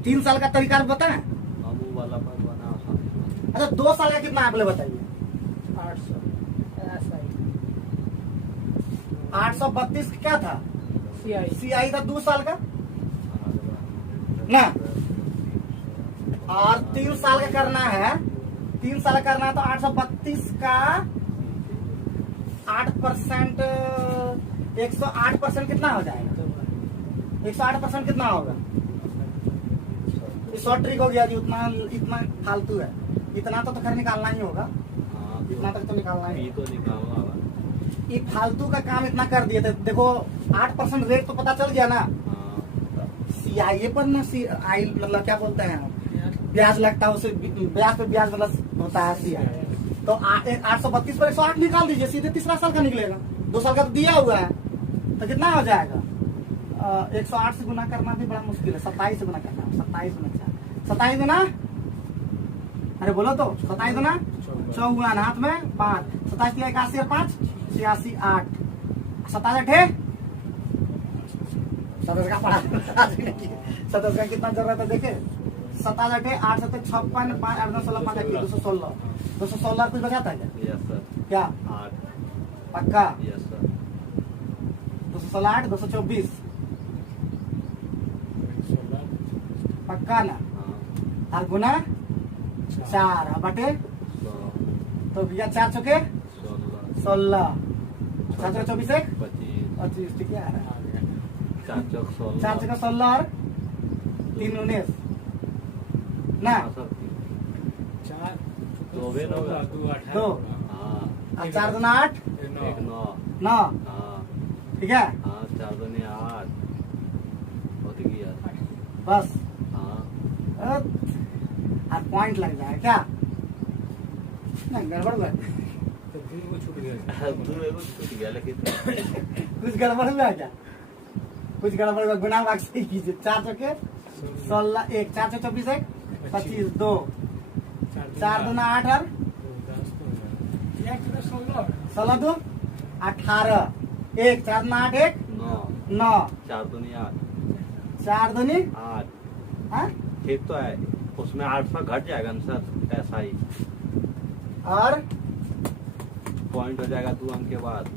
तीन साल का तरीका बताएं। अबू वाला पर बना। अच्छा 2 साल का कितना आप लोग बताइए। 800 ऐसा ही 832 क्या था, CI था 2 साल का ना, और 3 साल का करना है, 3 साल का करना है तो 832 का 8% 108% कितना हो जाएगा, 108% कितना होगा। शॉर्ट ट्रिक हो गया जी, इतना फालतू है, इतना तो खैर निकालना ही होगा, इतना तक तो निकालना ही तो निकालना होगा। ये फालतू का काम इतना कर दिए थे। देखो 8% रेट तो पता चल गया ना, CI पर ना CI मतलब क्या बोलते हैं, ब्याज लगता है, उसे ब्याज पे ब्याज मतलब होता है CI। तो 832 पर 108 निकाल दीजिए, सीधे तीसरा साल का निकलेगा। 2 साल का तो दिया हुआ है, तो कितना हो जाएगा 108 से गुना करना भी बड़ा मुश्किल है। 27 से गुना करना, 27 गुना, अरे बोलो तो 27 गुना 54 हाथ में 5, 27 तिया 81 और 5 86 8 27 8 27 का पढ़ा 27 का कितना जरूरत है देखे, 27 8 8 7 56 5 8 9 16 5 216 216 कुछ बचाता है क्या? Yes sir. क्या 8 पक्का? Yes sir. 216 8 224 पक्का ना, और गुना 4 बटे तो भैया 4 चौके 16 4 चौके 24 1 25 ठीक है, 4 चौक 16 4 चौके 16 और 3 19 ना, 2 बेन होगा 2 हाँ, और 4 दूना 8 1 9 9 हाँ ठीक है, हाँ 4 दूनी 8 होती गया बस हाँ। और पॉइंट लग जाए क्या ना, गड़बड़ हुआ छूट गया लेकिन कुछ गड़बड़ हुआ क्या, कुछ गड़बड़ हुआ, गुना भाग सही कीजिए। 4 चौके 16 1 4 चौके 24 1 25 2 4 दूना 8 और 16 2 18 1 4 दूना 8 1 9 4 दूनी 8 4 दूनी 8 हाँ? ठीक तो है, उसमें 800 घट जाएगा ना सर, ऐसा ही और पॉइंट हो जाएगा 2 अंक के बाद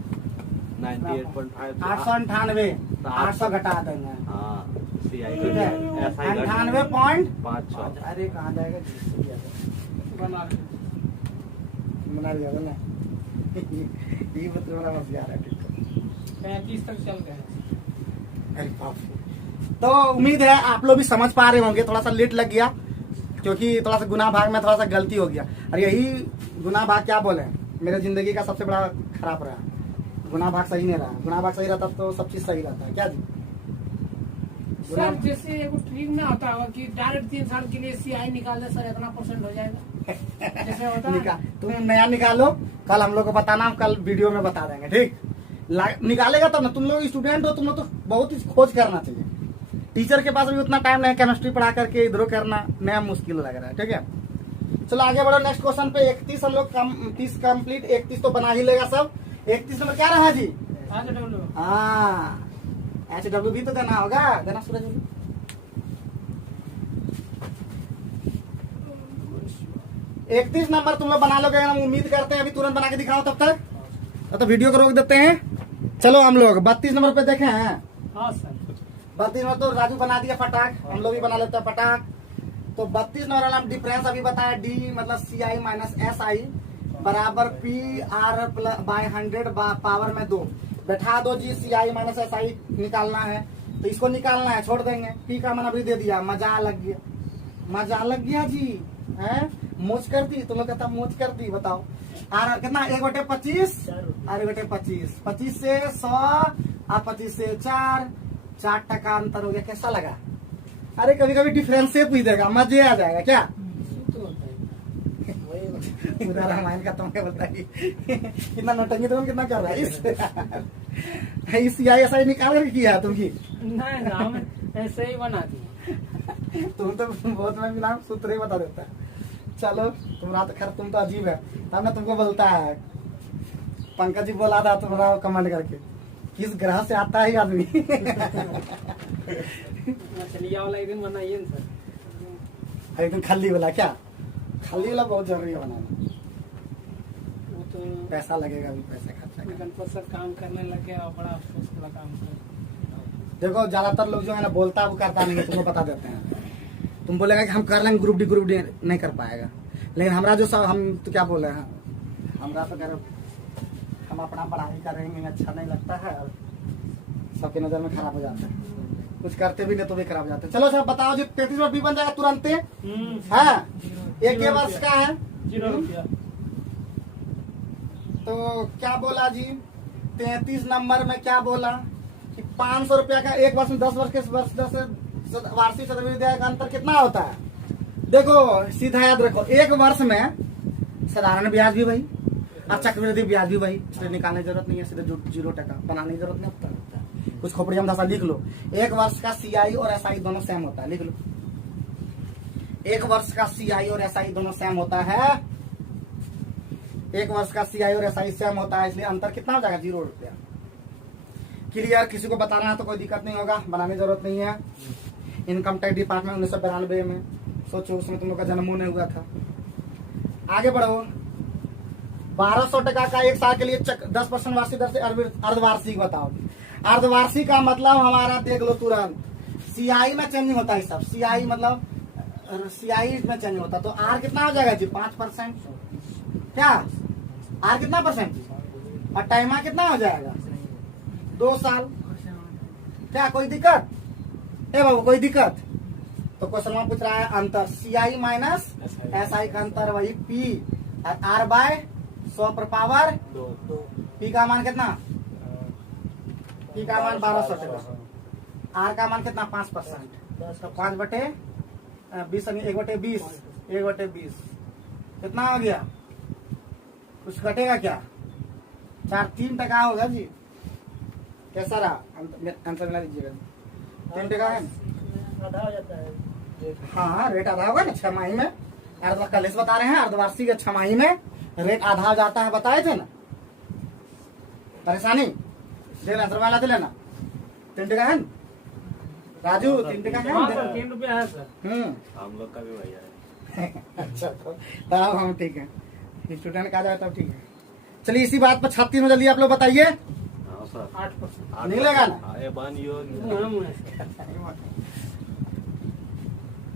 98.5 898 800 घटा देंगे, हाँ CI ठीक है, ऐसा ही 98.5। 500 अरे कहाँ जाएगा बना बना लिया ना ये मतलब बड़ा मजा आ रहा है, ठीक है। 35 तक चल गए। अरे बाप रे। तो उम्मीद है आप लोग भी समझ पा रहे होंगे, थोड़ा सा लेट लग गया क्योंकि थोड़ा सा गुना भाग में थोड़ा सा गलती हो गया, और यही गुना भाग क्या बोले मेरे जिंदगी का सबसे बड़ा खराब रहा। गुना भाग सही नहीं रहा, गुना भाग सही रहता तो सब चीज सही रहता है। क्या जी? सर जैसे एगो ट्रिक ना होता होगा कि डायरेक्ट 3 साल के लिए सीआई निकाल दे सर, इतना % हो जाएगा जैसे होता है। तुम नया निकालो, कल हम लोग को बताना, कल वीडियो में बता देंगे। ठीक, निकालेगा तब ना। तुम लोग स्टूडेंट हो, तुम लोग तो बहुत ही खोज करना चाहिए। टीचर के पास भी उतना टाइम नहीं, केमिस्ट्री पढ़ा करके इधरों करना नया मुश्किल लग रहा है। ठीक है, चलो आगे बढ़ो। नेक्स्ट क्वेश्चन पे 31 हम लोग 30 कंप्लीट, 31 तो बना ही लेगा सब। 31 नंबर क्या रहा जी? हाँ, HW भी तो देना होगा, देना सूरज जी। 31 नंबर तुम लोग बना लोगे, हम उम्मीद करते हैं। अभी तुरंत बना के दिखाओ, तब तक तो वीडियो को रोक देते हैं। चलो हम लोग 32 नंबर पे देखे हैं। हाँ सर, 32 नंबर तो राजू बना दिया फटाक, हम लोग भी बना लेते हैं फटाक। तो 32 नंबर वाला डिफरेंस अभी बताया, डी मतलब CI माइनस SI बराबर PR बाय 100 पावर में 2। बैठा दो जी, CI माइनस SI निकालना है तो इसको निकालना है, छोड़ देंगे। P का मान अभी दे दिया, मजा लग गया, मजा लग गया जी है। मोच कर दी, तुम लोग कहता मोच कर दी। बताओ R कितना? 1/25, R 1/25, 25 से 100 और 25 से 4 टका अंतर हो गया। कैसा लगा? अरे कभी कभी डिफरेंस से पूछ देगा, मजे आ जाएगा। क्या पूरा रामायण का तुम्हें बताइए कितना नौटंकी तुम कितना कर रहा है इस CI निकाल कर किया तुम की? नहीं ना, हम ऐसे ही बना दिए। तुम तो बहुत में बिना सूत्र ही बता देता है। चलो तुम्हारा तो खैर, तुम तो अजीब है, तब ना तुमको बोलता है। पंकज जी बोला था तुम्हारा कमेंट करके, किस ग्रह से आता है आदमी मछलिया वाला एक दिन बनाइए ना सर। एकदम खल्ली वाला? क्या खल्ली वाला बहुत जरूरी है बनाना, वो तो पैसा लगेगा, भी पैसा खर्चा करना। गणपत सर काम करने लगे और बड़ा अफसोस वाला काम कर। देखो ज्यादातर लोग जो है ना बोलता वो करता नहीं है, तुमको बता देते हैं। तुम बोलेगा कि हम कर लेंगे ग्रुप डी नहीं कर पाएगा। लेकिन हमरा जो सब, हम तो क्या बोले हैं, हमरा तो कह हम अपना पढ़ाई करेंगे, अच्छा नहीं लगता है और सबके नजर में खराब हो जाता है। कुछ करते भी नहीं तो भी खराब हो जाते हैं। चलो सर बताओ जी, 33 में B बन जाएगा तुरंत है? एक ये वर्ष का है 0 रुपया। तो क्या बोला जी? 33 नंबर में क्या बोला कि 500 रुपया का एक वर्ष में 10 वर्ष के वर्ष 10 वार्षिक चक्रवृद्धि ब्याज का अंतर कितना होता है? देखो सीधा याद रखो, एक वर्ष में साधारण ब्याज भी वही और चक्रवृद्धि ब्याज भी वही, इसलिए निकालने की जरूरत नहीं है, सीधे 0 टका बनाने की जरूरत नहीं होता। कुछ खोपड़ी में लिख लो। एक वर्ष का CI और SI दोनों सेम होता है, लिख लो। एक वर्ष का CI और SI दोनों सेम होता है, एक वर्ष का CI और SI सेम होता है, इसलिए अंतर कितना हो जाएगा? 0 रुपया। क्लियर? किसी को बताना है तो कोई दिक्कत नहीं होगा, बनाने की जरूरत नहीं है। इनकम टैक्स डिपार्टमेंट 1992 में, सोचो उसमें तुम लोग का जन्म नहीं हुआ था। आगे बढ़ो। 1200 टका का एक साल के लिए 10% वार्षिक दर से अर्धवार्षिक बताओ। अर्धवार्षिक का मतलब हमारा देख लो तुरंत, CI में चेंजिंग होता है सब। CI मतलब CI में चेंज होता है, तो R कितना हो जाएगा जी? 5%। क्या R कितना %? और टाइमा कितना हो जाएगा? 2 साल। क्या कोई दिक्कत? ए बाबू कोई दिक्कत? तो क्वेश्चन में पूछ रहा है अंतर CI माइनस SI का अंतर वही P और R बाय 100 पर पावर 2। P का मान कितना? P का मान 1200 टका। R का मान कितना? 5%। तो 5/20 1/20 1/20 कितना हो गया? कुछ घटेगा क्या? 3 टका होगा जी। कैसा रहा आंसर? मिला दीजिएगा। 3 टका है, आधा हो जाता है। हाँ रेट आधा होगा ना 6 माही में। कल बता रहे हैं अर्धवार्षिक 6 माही में रेट आधा हो जाता है, बताए थे ना। परेशानी दे लेना, सरवाला दे लेना। 3 टका है ना राजू? 3 टका है, 3 रुपया है सर। हम लोग का भी वही है। अच्छा तो हम ठीक है, स्टूडेंट का जाए तब ठीक है। चलिए इसी बात पर 36 में जल्दी आप लोग बताइए। 8% नहीं लगा ना?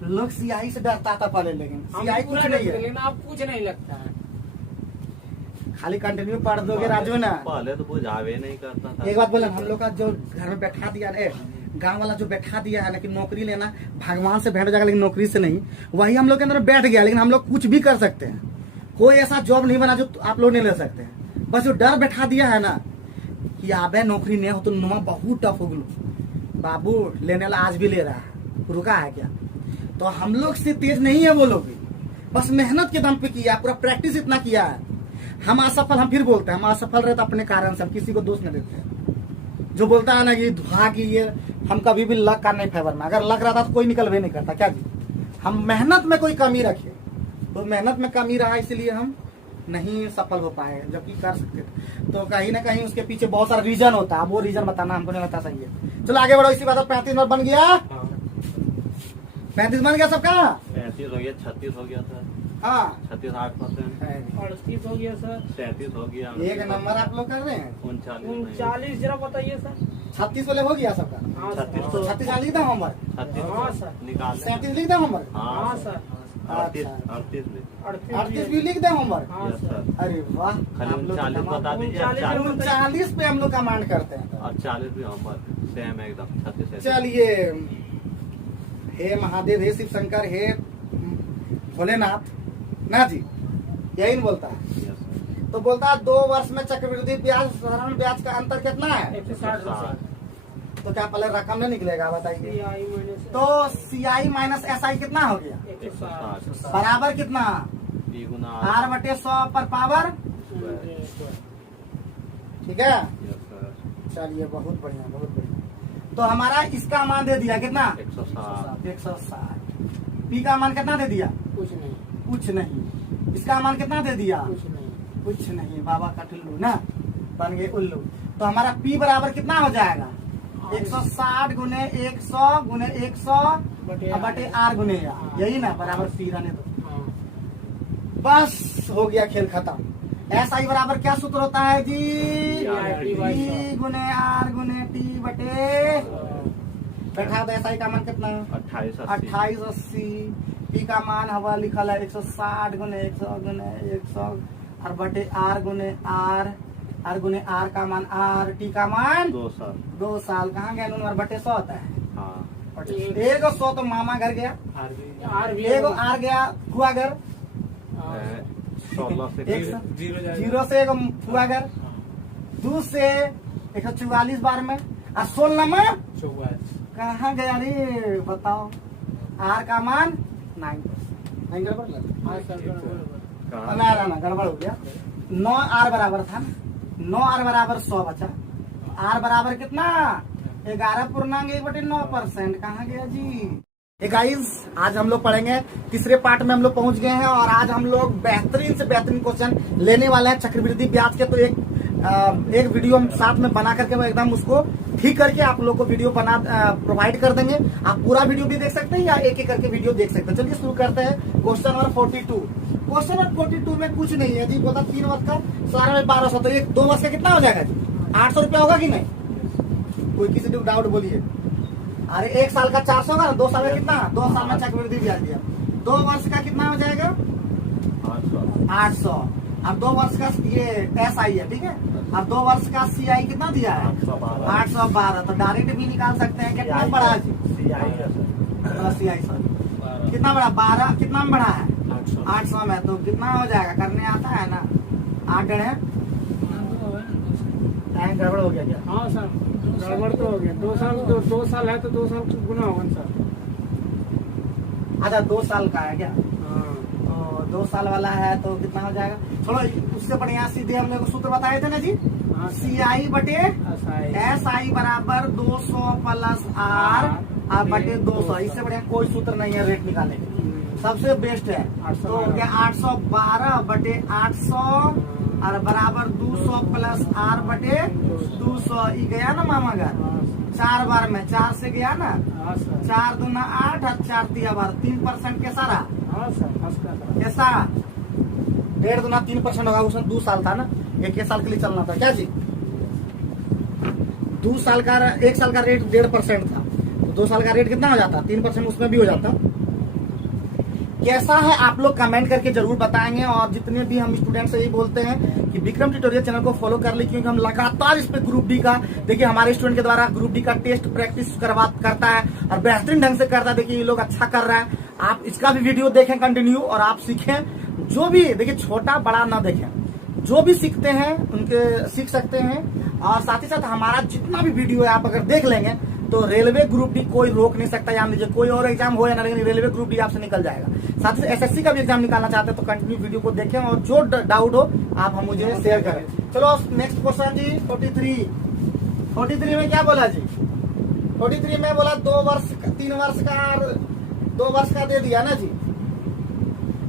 लोग CI से डरता था पहले, लेकिन CI कुछ नहीं है। लेकिन अब कुछ नहीं लगता है, खाली कंटिन्यू पढ़ दोगे राजू ना। पहले तो बुझावे नहीं करता था। एक बात बोले, हम लोग का जो घर में बैठा दिया है, गांव वाला जो बैठा दिया है ना कि नौकरी लेना भगवान से भेंट जाएगा लेकिन नौकरी से नहीं, वही हम लोग के अंदर बैठ गया। लेकिन हम लोग कुछ भी कर सकते हैं, कोई ऐसा जॉब नहीं बना जो आप लोग नहीं ले सकते हैं। बस जो डर बैठा दिया है ना कि आबे नौकरी नहीं हो तो नुमा बहुत टफ हो गलू। बाबू लेने वाला आज भी ले रहा है, रुका है क्या? तो हम लोग से तेज नहीं है वो लोग भी, बस मेहनत के दम पे किया, पूरा प्रैक्टिस इतना किया है। हम असफल, हम फिर बोलते हैं हम असफल रहे तो अपने कारण से, हम किसी को दोष नहीं देते हैं। जो बोलता है ना कि धुआ की ये, हम कभी भी लक का नहीं फेवर में, अगर लग रहा था तो कोई निकल भी नहीं करता क्या जी। हम मेहनत में कोई कमी रखे, तो मेहनत में कमी रहा इसलिए हम नहीं सफल हो पाए, जबकि कर सकते थे। तो कहीं ना कहीं उसके पीछे बहुत सारा रीजन होता है, वो रीजन बताना हमको नहीं लगता सही है। चलो आगे बढ़ो। इसी बात 35 मिनट बन गया, 35 बन गया सबका। 35 हो गया, 36 हो गया था। हाँ 36 8%, 38 हो गया सर, 37 हो गया, एक नंबर आप लोग कर रहे हैं। 39 जरा बताइए सर। 36 वाले हो गया सबका। हाँ सर, 36 तो 36 लिख दो होमवर्क, 36 हाँ सर, निकाल लें। 37 लिख दो होमवर्क, हाँ सर, 38 अच्छा। 38 में 38 भी लिख दो होमवर्क। हाँ यस सर। सर। अरे वाह, खाली आप लोग 39 बता दीजिए, अब 40 40 पे हम लोग कमांड करते हैं। और 40 भी होमवर्क सेम एकदम 36। चलिए, हे महादेव, हे शिव शंकर, हे भोलेनाथ ना जी, यही नहीं बोलता है। Yes sir. तो बोलता है 2 वर्ष में चक्रवृद्धि ब्याज साधारण ब्याज का अंतर कितना है? 160। तो क्या पहले रकम नहीं निकलेगा बताइए? CI माइनस तो CI माइनस SI कितना हो गया? 160 बराबर कितना? P गुना R बटे 100 पर पावर, ठीक है। Yes sir. चलिए बहुत बढ़िया, बहुत बढ़िया। तो हमारा इसका मान दे दिया कितना? 160। 160। P का मान कितना दे दिया? कुछ नहीं, कुछ नहीं। इसका मान कितना दे दिया? कुछ नहीं। कुछ नहीं। बाबा का टुल्लू ना बन गए उल्लू। तो हमारा P बराबर कितना हो जाएगा? 160 गुने 100 गुने 100 बटे R गुने R, यही ना बराबर P रहने दो। हाँ, बस हो गया खेल खत्म। SI बराबर क्या सूत्र होता है जी? P गुने R गुने T बटे, बैठा दो। SI का मान कितना? 2880। P का मान हवा लिखल है 160 गुने 100 गुने 100 और बटे R गुने R गुने R का मान R, T का मान 2 साल। 2 साल। कहाँ गया? और बटे 100 होता है। हाँ। एगो 100 तो मामा घर गया, R भी एगो R गया फुआ घर, 16 से एक जीरो से एगो फुआ घर, 2 से 144 बार में, और 16 में कहाँ गया रे बताओ? R का मान 9%। नहीं गड़बड़ लगा? हाँ सर, कहाँ? ना गड़बड़ हो गया। 9 R बराबर था, 9 R बराबर 100 बचा। R बराबर कितना? 11.1/9%। कहाँ गया जी? गाइस, आज हम लोग पढ़ेंगे, तीसरे पार्ट में हम लोग पहुंच गए हैं और आज हम लोग बेहतरीन से बेहतरीन क्वेश्चन लेने वाले हैं चक्रवृद्धि ब्याज के। तो एक वीडियो हम साथ में बना करके वो एकदम उसको ठीक करके आप लोग को वीडियो बना प्रोवाइड कर देंगे। आप पूरा वीडियो भी देख सकते हैं या एक एक करके वीडियो देख सकते हैं। चलिए शुरू करते हैं। Question number 42। क्वेश्चन नंबर 42 में कुछ नहीं है जी, बोला 3 वर्ष का 1200, तो एक 2 वर्ष का कितना हो जाएगा जी? 800 रुपया होगा कि नहीं? कोई किसी को डाउट बोलिए। अरे 1 साल का 400 होगा ना, 2 साल में कितना? 2 साल में चक्रवृद्धि ब्याज दिया। 2 वर्ष का कितना हो जाएगा? 800। अब 2 वर्ष का ये SI है, ठीक है। अब 2 वर्ष का CI कितना दिया है? 812। तो डायरेक्ट भी निकाल सकते हैं। कितना बड़ा है जी? CI सर कितना बड़ा? 12 कितना में बड़ा है? 800 में। तो कितना हो जाएगा? करने आता है ना? 8 गणे गड़बड़ हो गया क्या? हाँ सर, गड़बड़ तो हो गया। 2 साल है तो 2 साल गुना होगा सर। अच्छा 2 साल का है क्या? हाँ, तो 2 साल वाला है तो कितना हो जाएगा? छोड़ो, उससे बढ़िया सीधे हम लोग सूत्र बताए थे ना जी। हाँ, CI बटे SI बराबर 200 प्लस R और बटे 200। इससे बढ़िया कोई सूत्र नहीं है रेट निकालने के लिए, सबसे बेस्ट है। तो हो गया 812 बटे 800 और बराबर 200 प्लस R बटे 200। ये गया ना मामा घर 4 बार में, 4 से गया ना, हाँ सर, 4 दूना 8 और 4 तिया बार 3% कैसा रहा? हाँ सर, फर्स्ट क्लास। कैसा? 1.5 दूना 3% होगा। उसमें 2 साल था ना, 1 साल के लिए चलना था क्या जी? 2 साल का 1 साल का रेट 1.5% था, तो 2 साल का रेट कितना हो जाता? 3% उसमें भी हो जाता। कैसा है आप लोग कमेंट करके जरूर बताएंगे। और जितने भी हम स्टूडेंट से यही बोलते हैं कि विक्रम ट्यूटोरियल चैनल को फॉलो कर ले, क्योंकि हम लगातार इस पे ग्रुप डी का, देखिए हमारे स्टूडेंट के द्वारा ग्रुप डी का टेस्ट प्रैक्टिस करता है और बेहतरीन ढंग से करता है। देखिए ये लोग अच्छा कर रहा है। आप इसका भी वीडियो देखें कंटिन्यू और आप सीखें। जो भी देखिए छोटा बड़ा ना देखें, जो भी सीखते हैं उनके सीख सकते हैं। और साथ ही साथ हमारा जितना भी वीडियो है आप अगर देख लेंगे तो रेलवे ग्रुप डी कोई रोक नहीं सकता। जान लीजिए कोई और एग्जाम हो या ना, लेकिन रेलवे ग्रुप डी आपसे निकल जाएगा। साथ ही एसएससी का भी एग्जाम निकालना चाहते हैं तो कंटिन्यू वीडियो को देखें और जो डाउट हो आप हम मुझे शेयर करें। चलो नेक्स्ट क्वेश्चन जी 43 में क्या बोला जी? 43 में बोला 2 वर्ष 3 वर्ष का और 2 वर्ष का दे दिया ना जी।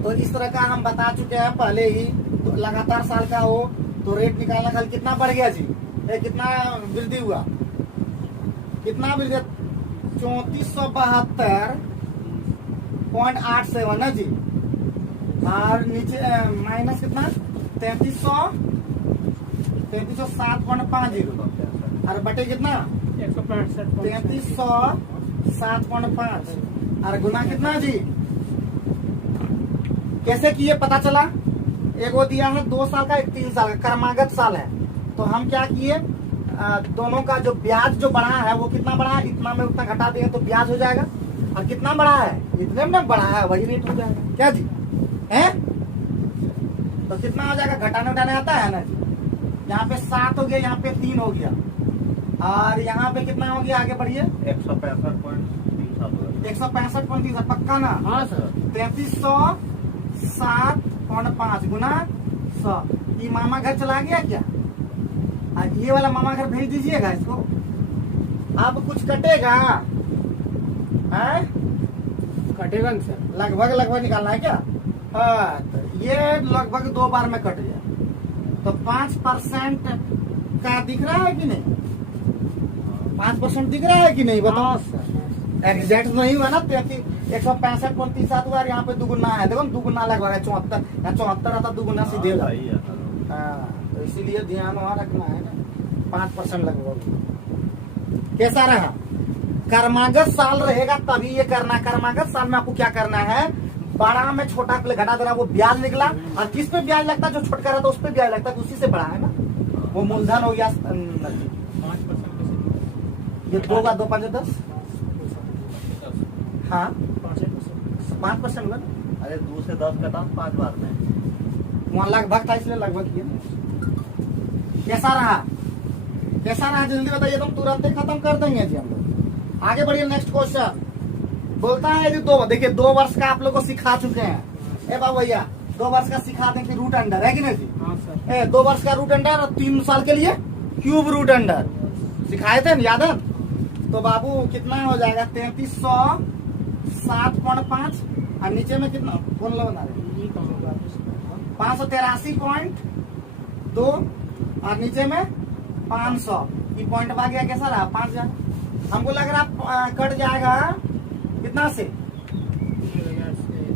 तो इस तरह का हम बता चुके हैं पहले ही। तो लगातार साल का हो तो रेट निकालना खाली कितना बढ़ गया जी? कितना वृद्धि हुआ? कितना वृद्धि? 3472.87 ना जी। और नीचे माइनस कितना? 3307.50 और बटे कितना? 3307.5 और गुना कितना जी? कैसे किए पता चला? एक वो दिया है 2 साल का, एक 3 साल का, क्रमागत साल है। तो हम क्या किए, दोनों का जो ब्याज जो बढ़ा है वो कितना बढ़ा है, इतना में उतना घटा देंगे तो ब्याज हो जाएगा। और कितना बढ़ा है, इतने में बढ़ा है वही रेट हो जाएगा। क्या जी है? तो कितना हो जाएगा? घटाने उठाने आता है ना जी। यहाँ पे 7 हो गया, यहाँ पे 3 हो गया और यहाँ पे कितना हो गया? आगे बढ़िए। 165.3 पक्का ना? हाँ सर। 3307.5 गुना 100। ये मामा घर चला गया क्या? ये वाला मामा घर भेज दीजिएगा इसको। अब कुछ कटेगा है? कटेगा ना सर? लगभग निकालना है क्या? हाँ, तो ये लगभग 2 बार में कट गया। तो 5% का दिख रहा है कि नहीं? 5% दिख रहा है कि नहीं बताओ? एग्जैक्ट नहीं हुआ ना। 165.37 हुआ। यहाँ पे दुगुना है, देखो दुगुना लगभग है 74। यहाँ 74 आता, दुगुना सीधे हो जाएगा। हाँ, तो इसीलिए ध्यान वहाँ रखना है ना। 5% लगभग। कैसा रहा? कर्मागत साल रहेगा तभी ये करना। कर्मागत साल में आपको क्या करना है, बड़ा में छोटा पे घटा देना, वो ब्याज निकला। और किस पे ब्याज लगता है? जो छोटका रहता है उस पे ब्याज लगता है, उसी से बड़ा है ना। वो मूलधन हो गया 5%। ये 2 का 2 5 10। हाँ 5% हुआ। अरे 2 से 10 घटा 5 बार में वहाँ लगभग था इसलिए लगभग किया। कैसा रहा? कैसा रहा जल्दी बताइए, तुम तुरंत ही खत्म कर देंगे जी हम लोग। आगे बढ़िए। नेक्स्ट क्वेश्चन बोलता है जी देखिए 2 वर्ष का आप लोग को सिखा चुके हैं। ए बाबू भैया 2 वर्ष का सिखा दें कि रूट अंडर है कि नहीं जी? हाँ सर। 2 वर्ष का रूट अंडर और 3 साल के लिए क्यूब रूट अंडर सिखाए थे ना, याद है? तो बाबू कितना हो जाएगा? 3307.5 और नीचे में कितना कौन लो बना रहे? 583.2 और नीचे में 500। ये पॉइंट आ गया। कैसा रहा? 5000। हमको लग रहा कट जाएगा कितना से?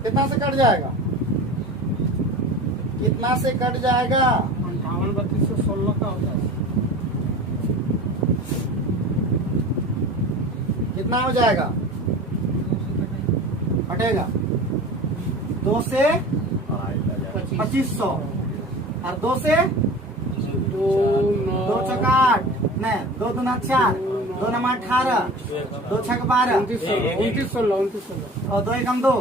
कितना से कट जाएगा? कितना से कट जाएगा? 58-3216 का होता है। कितना हो जाएगा? हटेगा 2 से 2500 और 2 से 2 चौका 8 नहीं 2 दूना 4 2 नमा 18 2 छक 12 2916 और 2 एकम 2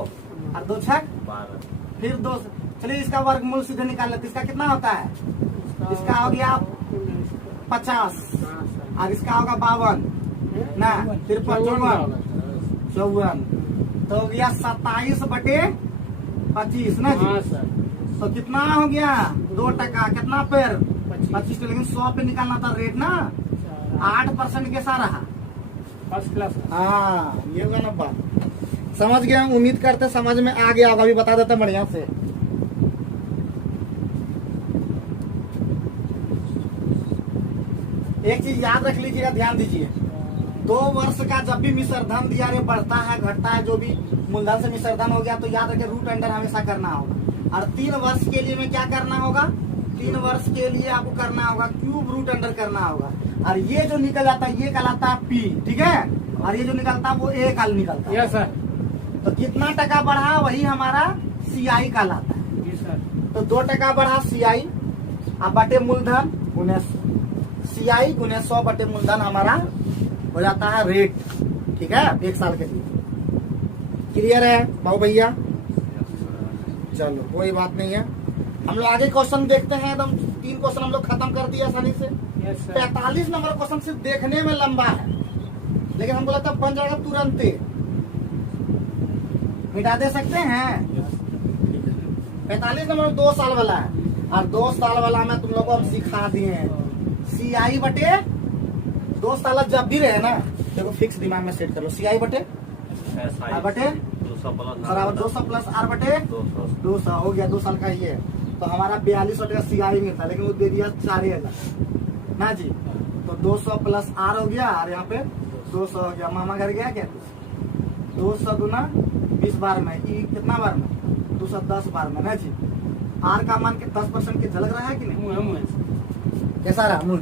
और 2 छक 12 फिर 2। चलिए इसका वर्गमूल सीधे निकाल लेते। इसका कितना होता है? इसका हो गया 50 और इसका होगा 52 ना, फिर 55 54 तो हो गया 27/25 ना जी। तो कितना हो गया? 2 टका कितना पर 25। लेकिन 100 पे निकालना था रेट ना। 8% कैसा रहा? First class. हाँ ये होगा ना बात। समझ गया, उम्मीद करते समझ में आ गया होगा। अभी बता देता बढ़िया से। एक चीज याद रख लीजिएगा, ध्यान दीजिए। 2 वर्ष का जब भी मिश्रधन दिया रे बढ़ता है घटता है, जो भी मूलधन से मिश्रधन हो गया तो याद रखिए रूट अंडर हमेशा करना होगा। और 3 वर्ष के लिए में क्या करना होगा? 3 वर्ष के लिए आपको करना होगा क्यूब रूट अंडर करना होगा। और ये जो निकल जाता है ये कहलाता है पी, ठीक है? और ये जो निकलता है वो ए काल निकलता है। Yes sir. तो कितना टका बढ़ा वही हमारा सीआई कहलाता है। जी सर। तो 2 टका बढ़ा सीआई अब बटे मूलधन गुने सीआई गुने 100 बटे मूलधन हमारा हो जाता है रेट। ठीक है, 1 साल के लिए। क्लियर है बाबू भैया? चलो कोई बात नहीं है, हम लोग आगे क्वेश्चन देखते हैं। एकदम 3 क्वेश्चन हम लोग खत्म कर दिए आसानी से। Yes sir. 45 नंबर क्वेश्चन सिर्फ देखने में लंबा है, लेकिन हमको लगता है बन जाएगा तुरंत ही। मिटा दे सकते हैं। 45 नंबर 2 साल वाला है, और 2 साल वाला में तुम लोग को हम सिखा दिए हैं CI बटे 2 साल जब भी रहे ना, देखो फिक्स दिमाग में सेट कर लो। CI बटे R बटे 200 प्लस बराबर 200 प्लस R बटे 200 हो गया। 2 साल का ये है, तो हमारा 42 का CI मिलता, लेकिन वो दे दिया 4000 ना जी। तो 200 प्लस R हो गया, और यहाँ पे 200 हो गया। मामा घर गया क्या? 200 गुना 20 बार में, ई कितना बार में? 210 बार में ना जी। R का मान के 10% की झलक रहा है कि नहीं? मुँह कैसा रहा मुँह?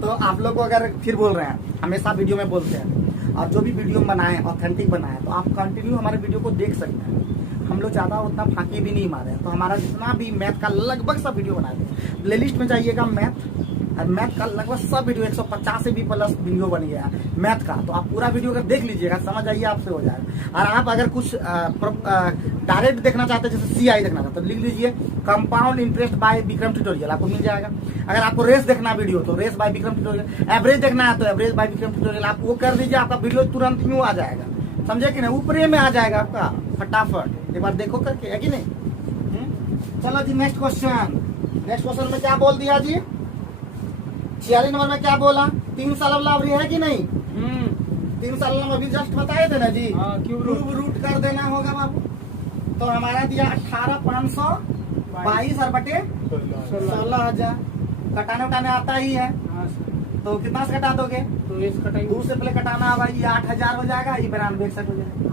तो आप लोग को अगर फिर बोल रहे हैं, हमेशा वीडियो में बोलते हैं, और जो भी वीडियो बनाए ऑथेंटिक बनाए, तो आप कंटिन्यू हमारे वीडियो को देख सकते हैं। हम लोग ज्यादा उतना फांकी भी नहीं मारे हैं, तो हमारा जितना भी मैथ का लगभग सब वीडियो बनाए थे। प्लेलिस्ट में जाइएगा मैथ, और मैथ का लगभग सब वीडियो 150 से भी प्लस वीडियो बन गया है मैथ का। तो आप पूरा वीडियो अगर देख लीजिएगा, समझ जाइए, आपसे हो जाएगा। और आप अगर कुछ डायरेक्ट देखना चाहते हैं, जैसे CI देखना चाहते हैं, तो लिख लीजिए compound interest by Vikram tutorial, आपको मिल जाएगा। अगर आपको रेस देखना वीडियो, तो race by Vikram tutorial. Average देखना है तो एवरेज बाय विक्रम ट्यूटोरियल, आप वो कर दीजिए, आपका वीडियो तुरंत यूं आ जाएगा। समझे कि नहीं? ऊपरे में आ जाएगा आपका फटाफट। एक बार देखो करके, है कि नहीं? चलो जी नेक्स्ट क्वेश्चन। नेक्स्ट क्वेश्चन में क्या बोल दिया जी? 46 नंबर में क्या बोला? 3 साल वाला अवरी है कि नहीं? 3 साल वाला अभी जस्ट बताए थे ना जी। क्यूब रूट कर देना होगा बाबू। तो हमारा दिया 18,522 और बटे 16,000। कटाने उठाने आता ही है, तो कितना से कटा दोगे? तो इस कटाई 2 से पहले कटाना होगा। ये 8,000 हो जाएगा, ये 92 हो जाएगा।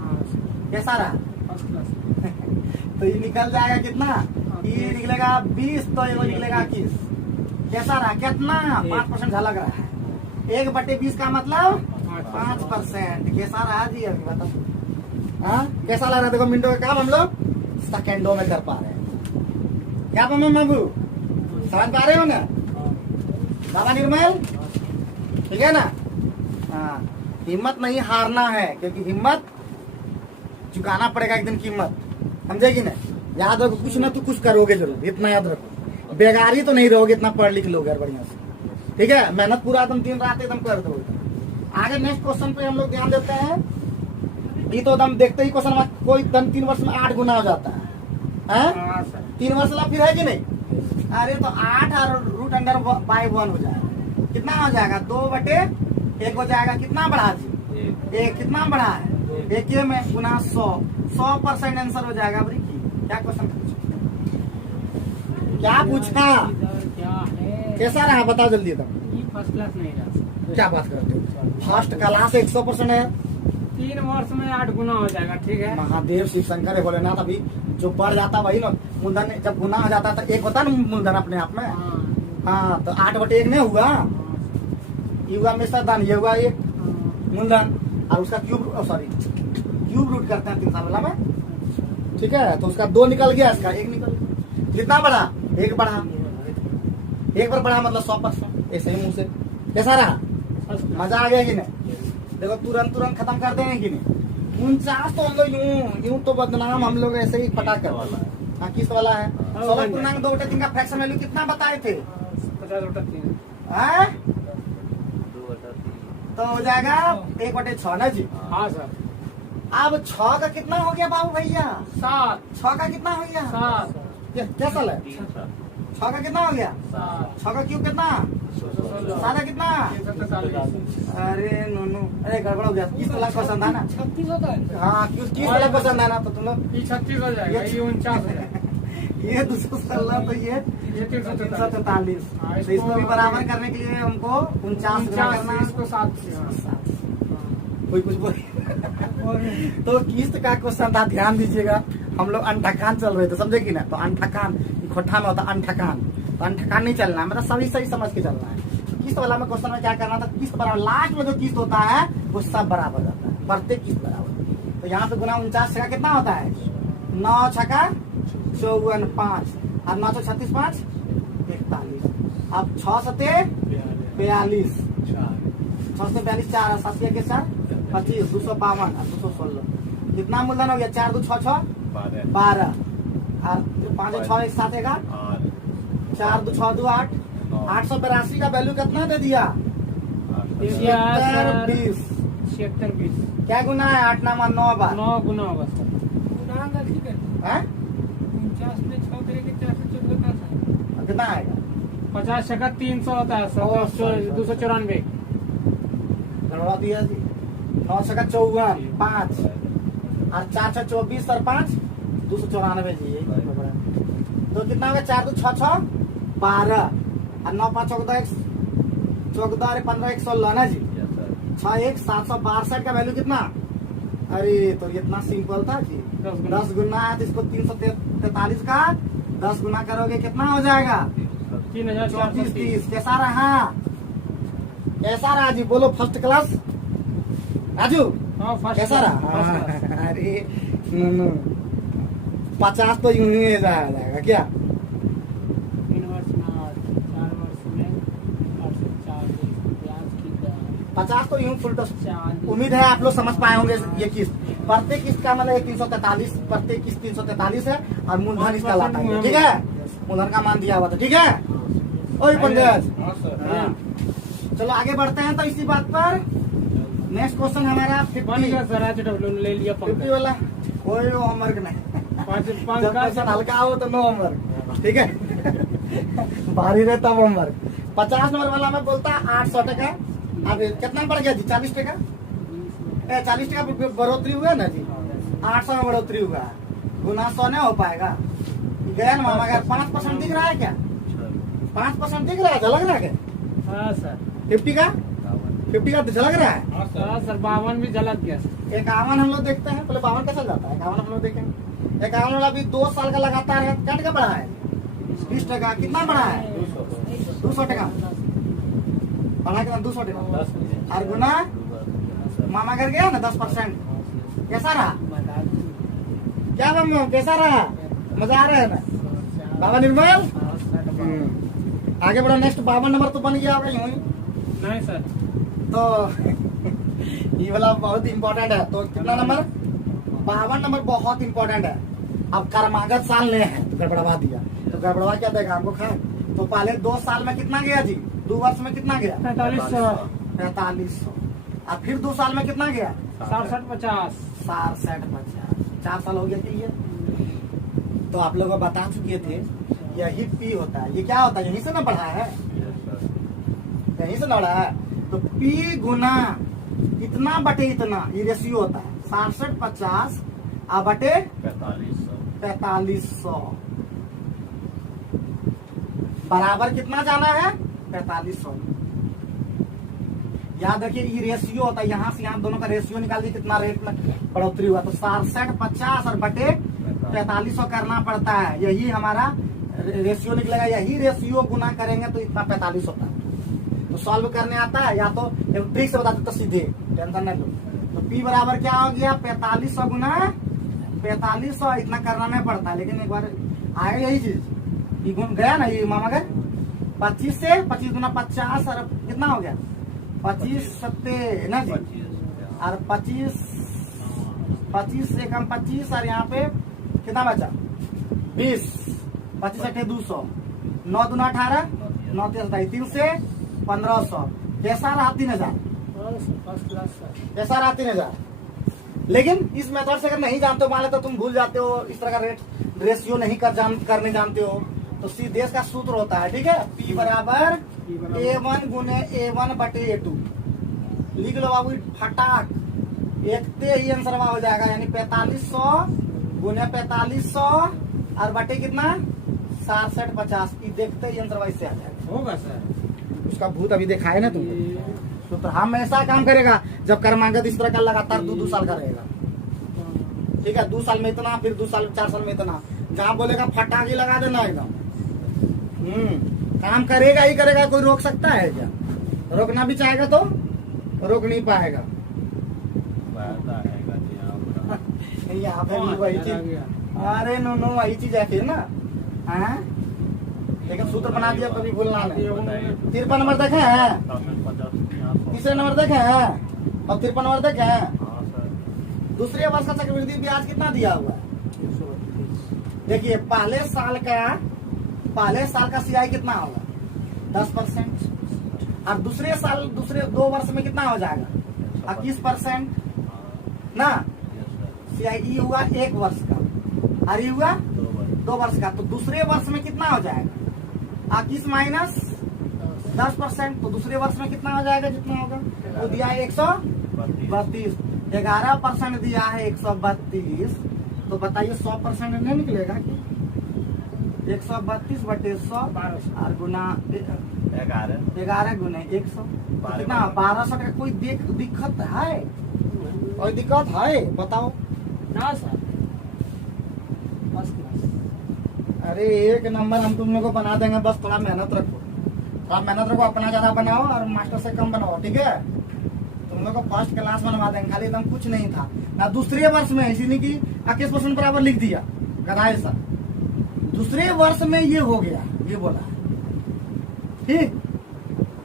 कैसा रहा? First class. तो ये निकल जाएगा कितना? ये निकलेगा 20, तो ये निकलेगा 21। कैसा रहा? कितना? 5% झलक रहा है। 1/20 का मतलब 5%। कैसा रहा जी? अभी बताओ, हाँ कैसा लग रहा है? देखो मिनटों का काम हम लोग सेकेंडों में कर पा रहे हैं। क्या बाबू समझ पा रहे हो ना बाबा निर्मल? ठीक है ना? हाँ, हिम्मत नहीं हारना है, क्योंकि हिम्मत चुकाना पड़ेगा एक दिन कीमत। समझेगी ना? याद रखो, कुछ ना तो कुछ करोगे जरूर, इतना याद रखो। बेगारी तो नहीं रहोगे, इतना पढ़ लिख लोगे बढ़िया से। ठीक है? मेहनत पूरा एकदम दिन रात एकदम कर दोगे। आगे नेक्स्ट क्वेश्चन पे हम लोग ध्यान देते हैं। ये तो एकदम देखते ही क्वेश्चन कोई 3 वर्ष में 8 गुना हो जाता है। 3 वर्ष वाला फिर है कि नहीं? अरे तो 8 और रूट अंडर बाय 1 हो जाएगा। कितना हो जाएगा? 2/1 हो जाएगा। कितना बढ़ा जी? 1। कितना बढ़ा है? 1 में गुना 100% आंसर हो जाएगा। क्या क्वेश्चन क्या पूछा? क्या है? कैसा रहा बताओ जल्दी तो। फर्स्ट क्लास नहीं रहा। क्या बात करते हो? फर्स्ट क्लास 100% है। 3 वर्ष में 8 गुना हो जाएगा। ठीक है? महादेव शिव शंकर भोलेनाथ। अभी जो बढ़ जाता वही ना मूलधन, जब गुना हो जाता तो 1 होता ना मूलधन अपने आप में। हाँ, तो 8/1 नहीं हुआ। ये हुआ मिश्र धन, ये हुआ 1 मूलधन, और उसका क्यूब रूट करते हैं 3 साल वाला में। ठीक है? तो उसका 2 निकल गया, इसका 1 निकल गया। कितना बढ़ा? 1 बढ़ा। 1 बार बढ़ा मतलब 100%। ऐसे ही मुंह से। कैसा रहा? मजा आ गया कि नहीं? देखो तुरंत खत्म कर देंगे कि नहीं? 49 तो हम लोग यूं तो बदनाम हम लोग ऐसे ही पटा कर वाला है। हाँ, किस वाला है? 16.2/3 का फ्रैक्शन वैल्यू कितना बताए थे? 50/3। हाँ? तो हो जाएगा 1/6 ना जी। हाँ सर। अब 6 का कितना हो गया बाबू भैया? 7। 6 का कितना हो गया? 7। क्या साल है? 6 का कितना हो गया? 6 का क्यूब कितना? 7 का कितना? अरे नोनू, अरे गड़बड़ हो गया। किस वाला क्वेश्चन था ना? 36 होता है। हाँ, किस वाला क्वेश्चन था ना? तो तुम लोग ये 36 हो जाएगा। ये 49 हो जाएगा। ये 216, तो ये 344। तो इसको भी बराबर करने के लिए हमको 49 करना। इसको 7 कोई कुछ बोल तो किस्त का क्वेश्चन था, ध्यान दीजिएगा। हम लोग अंठकान चल रहे थे, समझे कि ना? तो अंठकान इकट्ठा में होता अंठकान, तो अंठकान नहीं चलना है, मतलब सही समझ के चलना है। किस्त वाला में क्वेश्चन में क्या करना था? किस्त बराबर, लास्ट में जो किस्त होता है वो सब बराबर रहता है, प्रत्येक किस्त बराबर। तो यहाँ पे गुना 49 का कितना होता है? 9 छका 54 5, और 9 36 5 41। अब 6 सते 42, 6 से 42 4 7 के 4 25, 252 और 216। कितना मूलधन हो गया? 4 2 6 6 12 और 5 6 एक साथ 4 2 6 2 8 882 का वैल्यू कितना दे दिया? 76 20 क्या गुना है? 8 9 9 बार 9 गुना होगा सर। गुना का ठीक है। हैं? 49 में 6 करेंगे 4 से 14 का सर। कितना आएगा? 50 टका 300 होता है सर। 294 गड़बड़ा दिया जी। 9 छक्का 54 5 और 4 6 24 और 5 294 जी। तो कितना होगा? 4 2 6 6 12 और 9 5 14 14 और 15 116 ना जी। 6 1 762 का वैल्यू कितना? अरे तो इतना सिंपल था जी। 10 गुना है तो इसको 343 का 10 गुना करोगे कितना हो जाएगा? 3430। कैसा रहा? कैसा रहा जी? बोलो फर्स्ट क्लास राजू। हाँ, फर्स्ट कैसा क्लास, रहा? First class. अरे नो 50 तो यूं ही जाएगा क्या? 3 वर्ष में 8 4 वर्ष में 840 ब्याज की दर 50 तो यूं फुल टॉस। 40। उम्मीद है आप लोग समझ पाए होंगे ये किस्त। प्रत्येक किस्त का मतलब 343, प्रत्येक किस्त 343 है और मूलधन इसका लाता है। ठीक है, मूलधन का मान दिया हुआ था। ठीक है ओए पंकज। हाँ। चलो आगे बढ़ते हैं तो इसी बात पर नेक्स्ट क्वेश्चन हमारा बन गया सर। आज डब्ल्यू ले लिया 50 वाला। कोई होमवर्क नहीं। जब क्वेश्चन हल्का हो तो नो होमवर्क। ठीक है भारी रहे तब होमवर्क। 50 नंबर वाला में बोलता 800 टका। अब कितना बढ़ गया जी? 40 टका। 40 टका बढ़ोतरी हुआ ना जी। 800 में बढ़ोतरी हुआ। गुना 100 नहीं हो पाएगा। गया ना मामा घर। 5% दिख रहा है क्या? 5% दिख रहा है? झलक रहा है क्या? हाँ सर। 50 का तो झलक रहा है। हाँ सर 52 भी झलक गया सर। 51 हम लोग देखते हैं। पहले 52 कैसा जाता है? 51 हम लोग देखेंगे। 51 वाला भी 2 साल का लगातार है। क्या टका बढ़ा है? 20 टका। कितना बढ़ा है? 200 टका बढ़ा के 200 टका। और गुना मामा घर गया ना 10%। कैसा रहा? क्या बाबू कैसा रहा? मजा आ रहा है ना बाबा निर्मल? आगे बढ़ो। नेक्स्ट 52 नंबर तो बन गया होगा यूं ही। नहीं सर। तो ये वाला बहुत इम्पोर्टेंट है। तो कितना नंबर? 52 नंबर बहुत इम्पोर्टेंट है। अब कर्मागत साल ले है तो गड़बड़वा दिया। तो गड़बड़वा क्या देगा हमको? खा। तो पहले 2 साल में कितना गया जी? 2 वर्ष में कितना गया? 4500। और फिर 2 साल में कितना गया? 67 50 67 50। 4 साल हो गया क्लियर। तो आप लोग को बता चुके थे यही पी होता है। ये क्या होता है? यहीं से ना बढ़ा है, यहीं से ना बढ़ा है। तो पी गुना इतना बटे इतना, ये रेशियो होता है। 67 50 बटे 4500 बराबर कितना जाना है? 4500। याद रखिए ये रेशियो होता है। यहाँ से यहाँ दोनों का रेशियो निकाल दी कितना रेट में बढ़ोतरी हुआ। तो 67 50 और बटे 4500 करना पड़ता है। यही हमारा रेशियो निकलेगा। यही रेशियो गुना करेंगे तो इतना 45 होता है। तो सॉल्व करने आता है या तो ट्रिक से बता देता सीधे, टेंशन नहीं लो। तो P बराबर क्या हो गया? 4500 गुना 4500। इतना करना नहीं पड़ता है, लेकिन एक बार आएगा यही चीज। ये गुण गया ना ये मामा गए 25 से 25 गुना 50 और कितना हो गया? 25 सत्ते ना जी। और 25 से कम 25 और यहाँ पे कितना बचा? 20 25 अठे 200 9 दूना 18 9 3 से 1500। कैसा रहा? 3000। First class sir. कैसा रहा? 3000। लेकिन इस मेथड से अगर नहीं जानते हो, मान लेते तुम भूल जाते हो, इस तरह का रेशियो नहीं करने जानते हो, तो सीधे इसका सूत्र होता है। ठीक है, P बराबर A1 गुने A1 बटे A2। लिख लो बाबू फटाक, एकते ही आंसर हो जाएगा। यानी 4500 गुने 4500 और बटे कितना? 67 50। देखते ही आंसर वैसे आ जाएगा। होगा सर। उसका भूत अभी देखा है ना तुमको। तो हम ऐसा काम करेगा जब कर्मांगत इस तरह का लगातार 2 साल का रहेगा। ठीक है, 2 साल में इतना, फिर 2 साल 4 साल में इतना। जहाँ बोलेगा फटाकी लगा देना एकदम। काम करेगा ही करेगा। कोई रोक सकता है क्या? रोकना भी चाहेगा तो रोक नहीं पाएगा। यहाँ पे भी वही चीज। अरे नो वही चीज है फिर ना। हाँ? लेकिन सूत्र बना दिया, कभी भूलना नहीं। 53 नंबर देखे हैं? तीसरे नंबर देखे हैं? और 53 नंबर देखे हैं? दूसरे वर्ष का चक्रवृद्धि ब्याज कितना दिया हुआ है? देखिए पहले साल का सीआई कितना होगा? 10%। और दूसरे 2 वर्ष में कितना हो जाएगा? 21% ना। सीआई हुआ 1 वर्ष का और ये हुआ 2 वर्ष का, तो दूसरे वर्ष में कितना हो जाएगा? 21 माइनस 10%, तो दूसरे वर्ष में कितना हो जाएगा? जितना होगा वो दिया है 132, 11% दिया है 132, तो बताइए 100% नहीं निकलेगा कि 132/100 और गुना 11 गुने 100 कितना? 1200 का। कोई दिक्कत है? कोई दिक्कत है बताओ ना सर, फर्स्ट क्लास। अरे 1 नंबर हम तुम लोग को बना देंगे, बस थोड़ा मेहनत रखो, अपना ज्यादा बनाओ और मास्टर से कम बनाओ, ठीक है? तुम लोग को फर्स्ट क्लास बनवा देंगे, खाली एकदम कुछ नहीं था ना। दूसरे वर्ष में ऐसी नहीं कि 21% बराबर लिख दिया गधाए सर, दूसरे वर्ष में ये हो गया, ये बोला ठीक।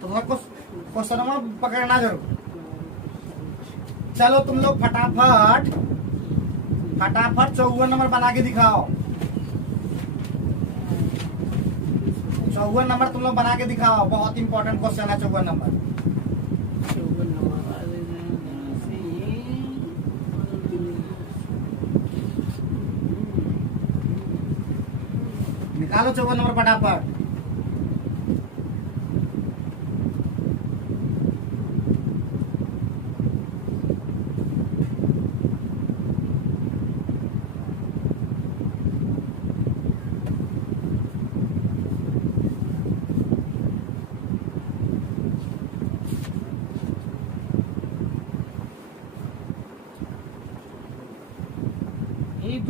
तो क्वेश्चन पकड़ना जरूर। चलो तुम लोग फटाफट 54 नंबर बना के दिखाओ। 54 नंबर तुम लोग बना के दिखाओ, बहुत इंपॉर्टेंट क्वेश्चन है 54 नंबर। निकालो 54 नंबर फटाफट।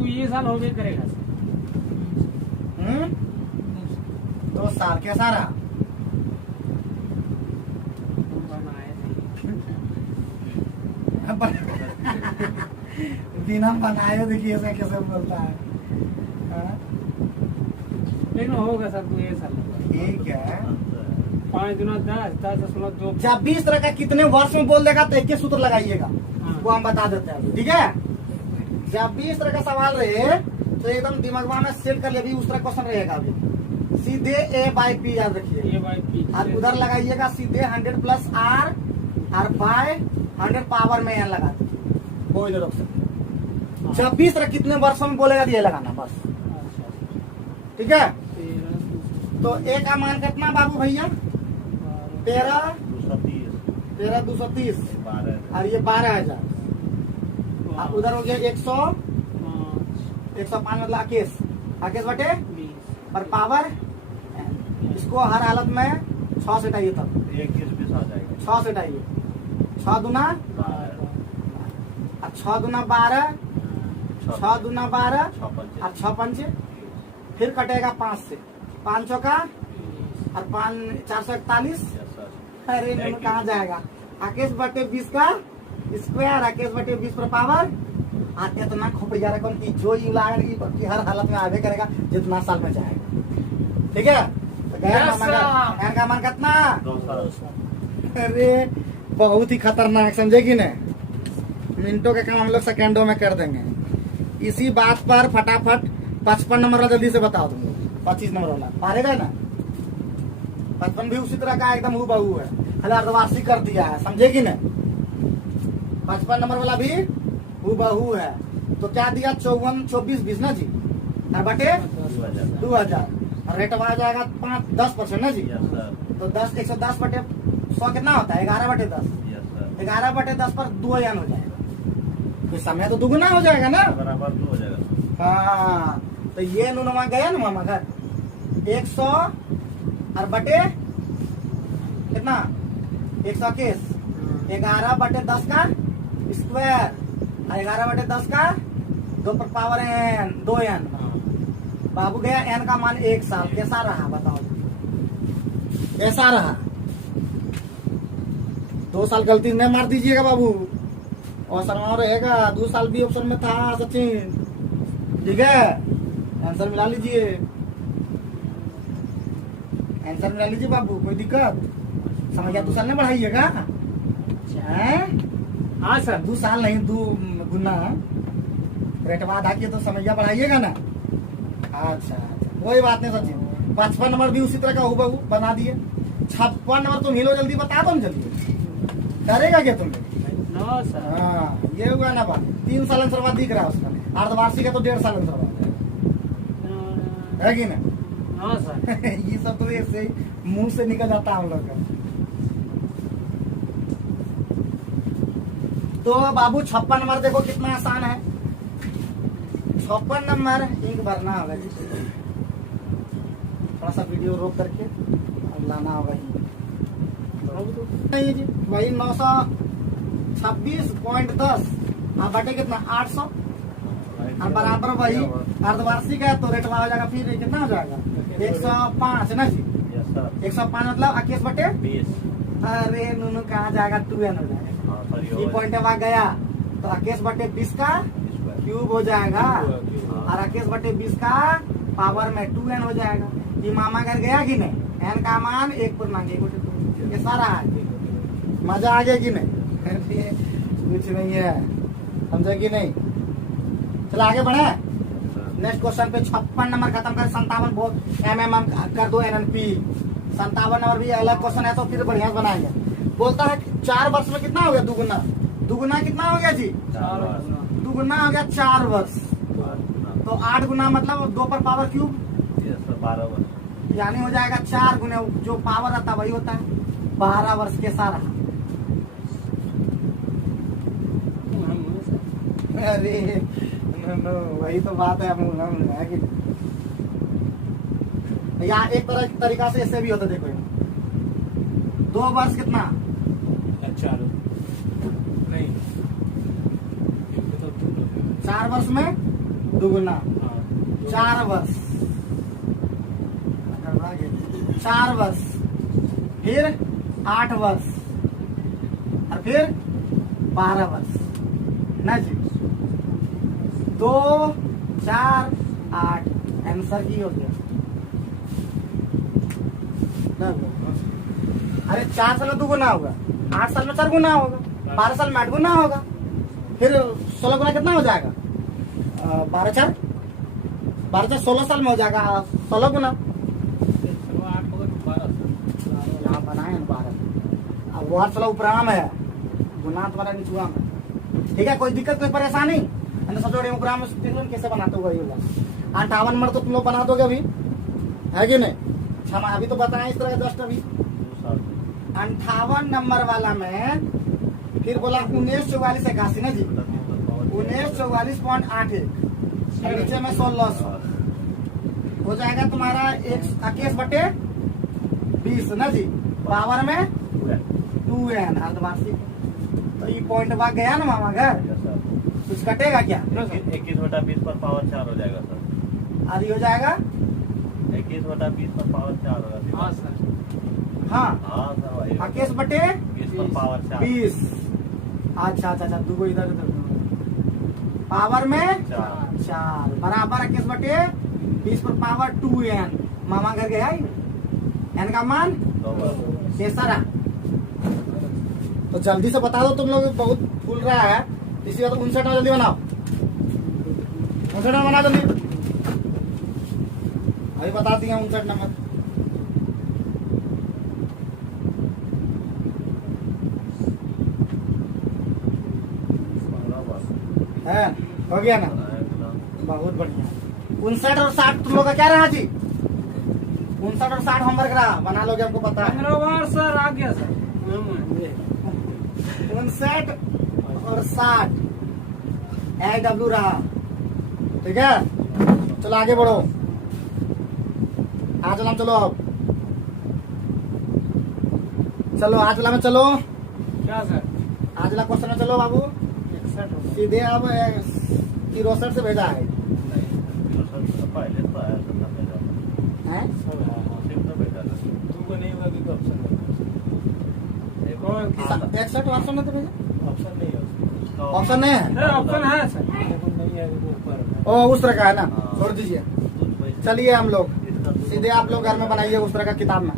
ये साल हो गए करेगा सर। 2 साल कैसा रहा? बिना बनाए देखिए ऐसे कैसे बोलता है। लेकिन होगा सर 2 साल ठीक है। 5 गुना 10 जब 20 तरह का कितने वर्ष में बोल देगा तो एक सूत्र लगाइएगा, वो हम बता देते हैं, ठीक है? जब भी इस तरह का सवाल रहे तो एकदम दिमाग में सेट कर ले, भी उस तरह क्वेश्चन रहेगा। अभी सीधे A/P याद रखिए, और उधर लगाइएगा सीधे 100 प्लस R और बाय 100 पावर में n लगा दीजिए, कोई नहीं रोक सकते। जब भी इस तरह कितने वर्षों में बोलेगा ये लगाना बस, ठीक है? तो A का मान कितना बाबू भैया? 13,230 और ये 12,000, उधर हो गया 105 मतलब 21 बटे पर पावर। इसको हर हालत में 6 से हटाइए, तब 6 से हटाइए। 6 दूना 12, 6 दूना 12 और 6 पंच, फिर कटेगा 5 से, 5 चौका और 5 441। अरे कहाँ जाएगा? 21/20 का स्क्वायर, 21/20 पर पावर। आते तो ना खोपड़िया रकम की जो की हर हालत में आगे करेगा जितना साल में जाएगा, ठीक है? तो एन का मान कितना? अरे बहुत ही खतरनाक, समझे कि नहीं? मिनटों के काम हम लोग सेकेंडों में कर देंगे। इसी बात पर फटाफट 55 नंबर वाला जल्दी से बता दूंगा। 25 नंबर वाला पारेगा ना? 55 भी उसी तरह का एकदम हूबहू है, खाली अर्धवार्षिक कर दिया है, समझे कि नहीं? 55 नंबर वाला भी हूबहू है। तो क्या दिया? 24 20 ना जी, और बटे 2000, रेट आ जाएगा 10% ना जी। तो 110 बटे 100 कितना होता है? 11/10। 11/10 पर 2 यान हो जाएगा, तो समय तो दुगुना हो जाएगा ना, बराबर 2 हो जाएगा। हाँ, तो ये नुमा गया ना मामा घर 100 और बटे कितना? 121। 11/10 का स्क्वायर, 11/10 का 2 पर पावर n, 2 n। बाबू गया n का मान 1 साल। कैसा रहा बताओ? कैसा रहा? 2 साल गलती नहीं मार दीजिएगा बाबू, और शर्मा रहेगा। 2 साल भी ऑप्शन में था सचिन, ठीक है? आंसर मिला लीजिए, आंसर मिला लीजिए बाबू, कोई दिक्कत? समझ गया? 2 साल नहीं बढ़ाइएगा। हाँ सर, 2 साल नहीं, गुना है, रेटवा ढाकिए तो समैया बढ़ाइएगा ना। अच्छा कोई बात नहीं सचिन, 55 नंबर भी उसी तरह का हूबहू बना दिए। 56 नंबर तुम हिलो जल्दी बता दो जल्दी, डरेगा क्या तुम? No sir. हाँ ये हुआ ना बात, 3 साल आंसर बाद दिख रहा है उसका, अर्धवार्षिक है तो 1.5 साल आंसर बाद है कि ना? No sir. ये सब तो ऐसे ही मुंह से निकल जाता है हम लोग का। तो बाबू 56 नंबर देखो कितना आसान है। 56 नंबर इंक भरना होगा जी, थोड़ा सा वीडियो रोक करके और लाना होगा नहीं जी। वही 926.10 हाँ बटे कितना 800 और बराबर वही अर्धवार्षिक है तो रेटवा हो जाएगा फिर कितना हो जाएगा 105 ना जी। 105 मतलब 21 बटे 20। अरे नूनू कहाँ जाएगा 2n हो जाएगा। ये पॉइंट वहां गया तो 21 बटे 20 का क्यूब हो जाएगा और 21 बटे 20 का पावर में 2n हो जाएगा। ये मामा घर गया कि नहीं? n का मान 1/2 ये सारा है। मजा आ गया कि नहीं? कुछ नहीं है, समझे कि नहीं? चलो आगे बढ़े। नेक्स्ट क्वेश्चन पे 56 नंबर खत्म कर, 57 बहुत mm कर दो NNP। 57 नंबर भी अलग क्वेश्चन है तो फिर बढ़िया से बनाएंगे। बोलता है 4 वर्ष में कितना हो गया दुगुना? दुगुना कितना हो गया जी? दुगुना हो गया 4 वर्ष। तो 8 गुना मतलब 2 पर पावर क्यूब 12 वर्ष। यानी हो जाएगा 4 गुने जो पावर आता वही होता है 12 वर्ष के सारा। अरे वही तो बात है कि यहाँ एक तरीका से ऐसे भी होता देखो 2 वर्ष कितना 4 नहीं 4 वर्ष में दुगुना 4 वर्ष 4 वर्ष फिर 8 वर्ष और फिर 12 वर्ष ना जी। 2 4 8 आंसर की हो गया। अरे 4 साल में 2 गुना होगा, 8 साल में 4 गुना होगा, 12 साल में 8 गुना होगा, फिर 16 गुना कितना हो जाएगा? 12 4 16 साल में हो जाएगा 16 गुना। यहाँ बनाए 12 अब वो 16 उपराम है, गुना तुम्हारा निचुआ में। ठीक है कोई दिक्कत कोई परेशानी? सबसे बड़े उपराम देख लो कैसे बनाते होगा ये 58 नंबर तो तुम लोग बना दोगे अभी है कि नहीं? क्षमा अभी तो बताए इस तरह का जस्ट अभी 58 नंबर वाला में फिर बोला 194481 ना जी। 1944.81 नीचे में 1600 हो जाएगा तुम्हारा 21 बटे 20 ना जी। पावर में 2n अर्धवार्षिक। तो ये पॉइंट भाग गया ना मामा घर, कुछ कटेगा क्या? 21/20 पर पावर 4 हो जाएगा सर। आदि हो जाएगा 21/20 पर पावर 4 होगा। हाँ सर। हाँ हाँ सर वही 21 बटे 20 पर पावर 4। 20 अच्छा दूगो इधर पावर में 4 बराबर 21 बटे 20 पर पावर 2n। मामा घर गया n का मान केसरा। तो जल्दी से बता दो, तुम लोग बहुत फूल रहा है इसी बात। 59 नंबर जल्दी बनाओ, 59 नंबर बनाओ जल्दी। अभी बता दिया 59 नंबर। है हो गया ना? बहुत बढ़िया। 59 और 60 तुम लोग का क्या रहा जी? 59 और 60 होमवर्क रहा, बना लोगे हमको पता है। 15 बार सर आ गया सर। 59 और 60 AW रहा। ठीक है चलो आगे बढ़ो। आजला में चलो, अब चलो आजला में चलो। क्या सर? आजला क्वेश्चन में चलो बाबू। 61 सीधे अब 63 से भेजा है पहले तो आया था हैं? तुमको नहीं होगा कि ऑप्शन 61 ऑप्शन में तो भेजा, ऑप्शन नहीं है। ऑप्शन नहीं है। ऑप्शन है सर नहीं है ऊपर। ओ उस तरह का है ना, छोड़ दीजिए। चलिए हम लोग सीधे आप लोग घर में बनाइए उस तरह का किताब में।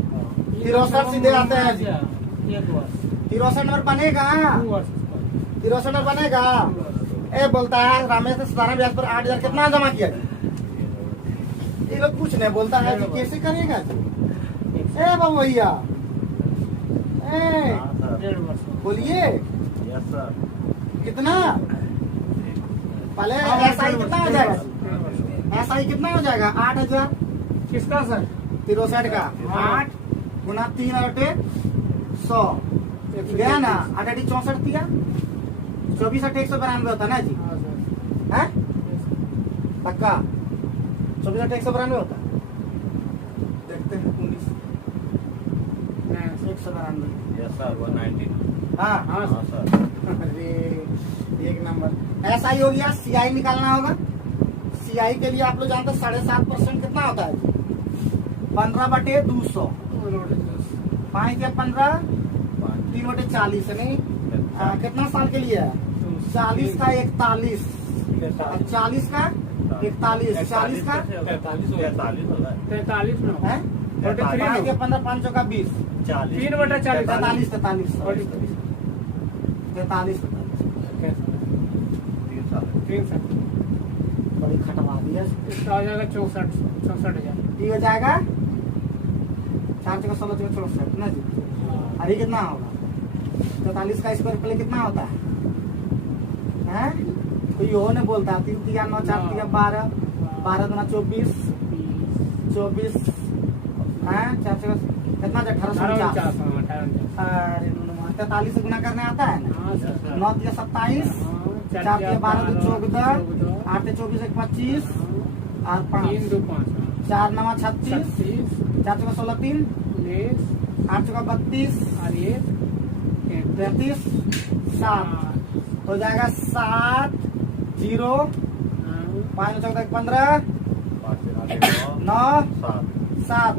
63 सीधे आते हैं जी। 1 वर्ष 63 नंबर बनेगा, 2 वर्ष 63 नंबर बनेगा। ए बोलता है रमेश ने साधारण ब्याज पर 8,000 कितना जमा किया? ये लोग कुछ नहीं बोलता है कि कैसे करेगा? ए बाबू भैया, ए बोलिए कितना? पहले एसआई कितना हो जाएगा? एसआई कितना हो जाएगा? 8,000 किसका सर? 63 का 8 गुना 3 और 100 गया ना। 8 8 64 दिया, 24 8 192 होता ना जी? है पक्का? 24 8 192 होता। देखते हैं 19 192। Yes sir 190। हाँ हाँ सर। अरे एक नंबर। एसआई हो गया। सीआई निकालना होगा। सीआई के लिए आप लोग जानते हैं 7.5% कितना होता है? 15/200। 5 के 15 3/40 नहीं। कितना साल के लिए है? 40 का 41, 40 का 41, 40 का 43 में है? 5 के 15 5 का 20, 3/40 43 43 3 साल बड़ी खटवा दिया। इसका हो जाएगा 64,000। ठीक हो जाएगा। 4 जगह 16 जगह 64 ना जी? अरे कितना होगा? 43 का स्क्वायर प्ले कितना होता है? कोई हो नहीं बोलता। 3 3 9 4 3 12, 12 गुना 24 24 है। 4 जगह कितना? 1849। अरे 43 से गुना करने आता है ना? 9 3 27, 4 3 12 2 14, 8 3 24 1 25 और 5 4 9 36, 4 जगह 16 3, 8 जगह 32 33 7 हो जाएगा। 7 0 5 14 15 9 7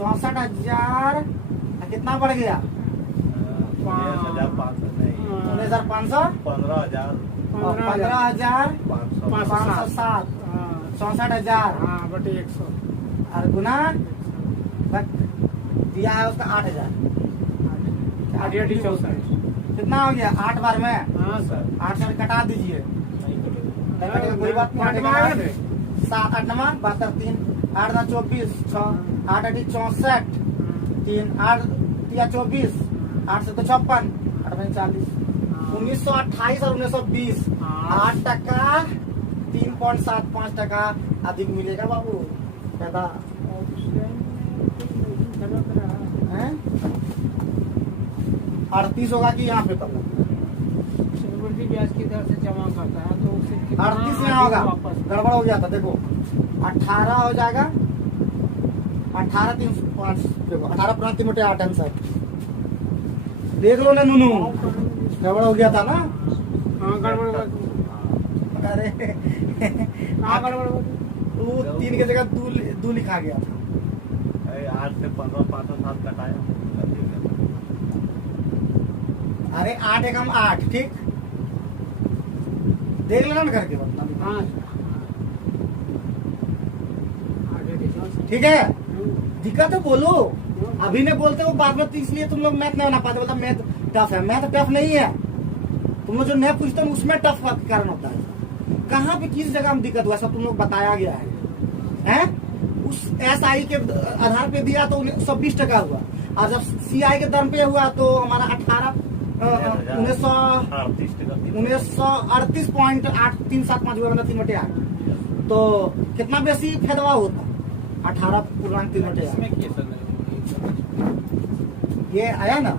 64,000 कितना बढ़ गया? 19,500 15,507 64,000 100 और गुना दिया है उसका 8,000। 64 कितना हो गया? 8 बार में हाँ सर 8 से कटा दीजिए। कोई बात नहीं। 7 8 9 72 3 8 9 24 6 8 8 64 3 8 3 24 8 से तो 56 8 में 40 1928 और 1920 8% 3.75% अधिक मिलेगा बाबू। पैदा 38 होगा कि यहाँ पे तब सिक्योरिटी ब्याज की दर से जमा करता है तो उसे 38 यहाँ होगा। गड़बड़ हो गया था देखो। 18 हो जाएगा। 18 3 5 देखो 18 पुराना 3 बटे 8 आंसर देख लो ना नूनू। गड़बड़ हो गया था ना? हाँ गड़बड़ हुआ। अरे हाँ गड़बड़ हुआ। वो 3 की जगह 2 लिखा गया था। 8 से 15 5 7 कटाया। अरे 8 एकम 8 ठीक। देख लेना ना करके मतलब। हाँ ठीक है। दिक्कत है बोलो। अभी नहीं बोलते हो बाद में, तो इसलिए तुम लोग मैथ नहीं बना पाते। मतलब मैथ टफ है। मैथ टफ नहीं है। तुम लोग जो नहीं पूछते हो उसमें टफ का कारण होता है। कहाँ पे किस जगह में दिक्कत हुआ सब तुम लोग बताया गया है? उस एसआई के आधार पे दिया तो 120% हुआ। और जब सीआई के दर पे हुआ तो हमारा 1938.837 हुआ। मतलब 3/8 तो कितना बेसी फैदवा होता? 18.3/8 ये आया ना?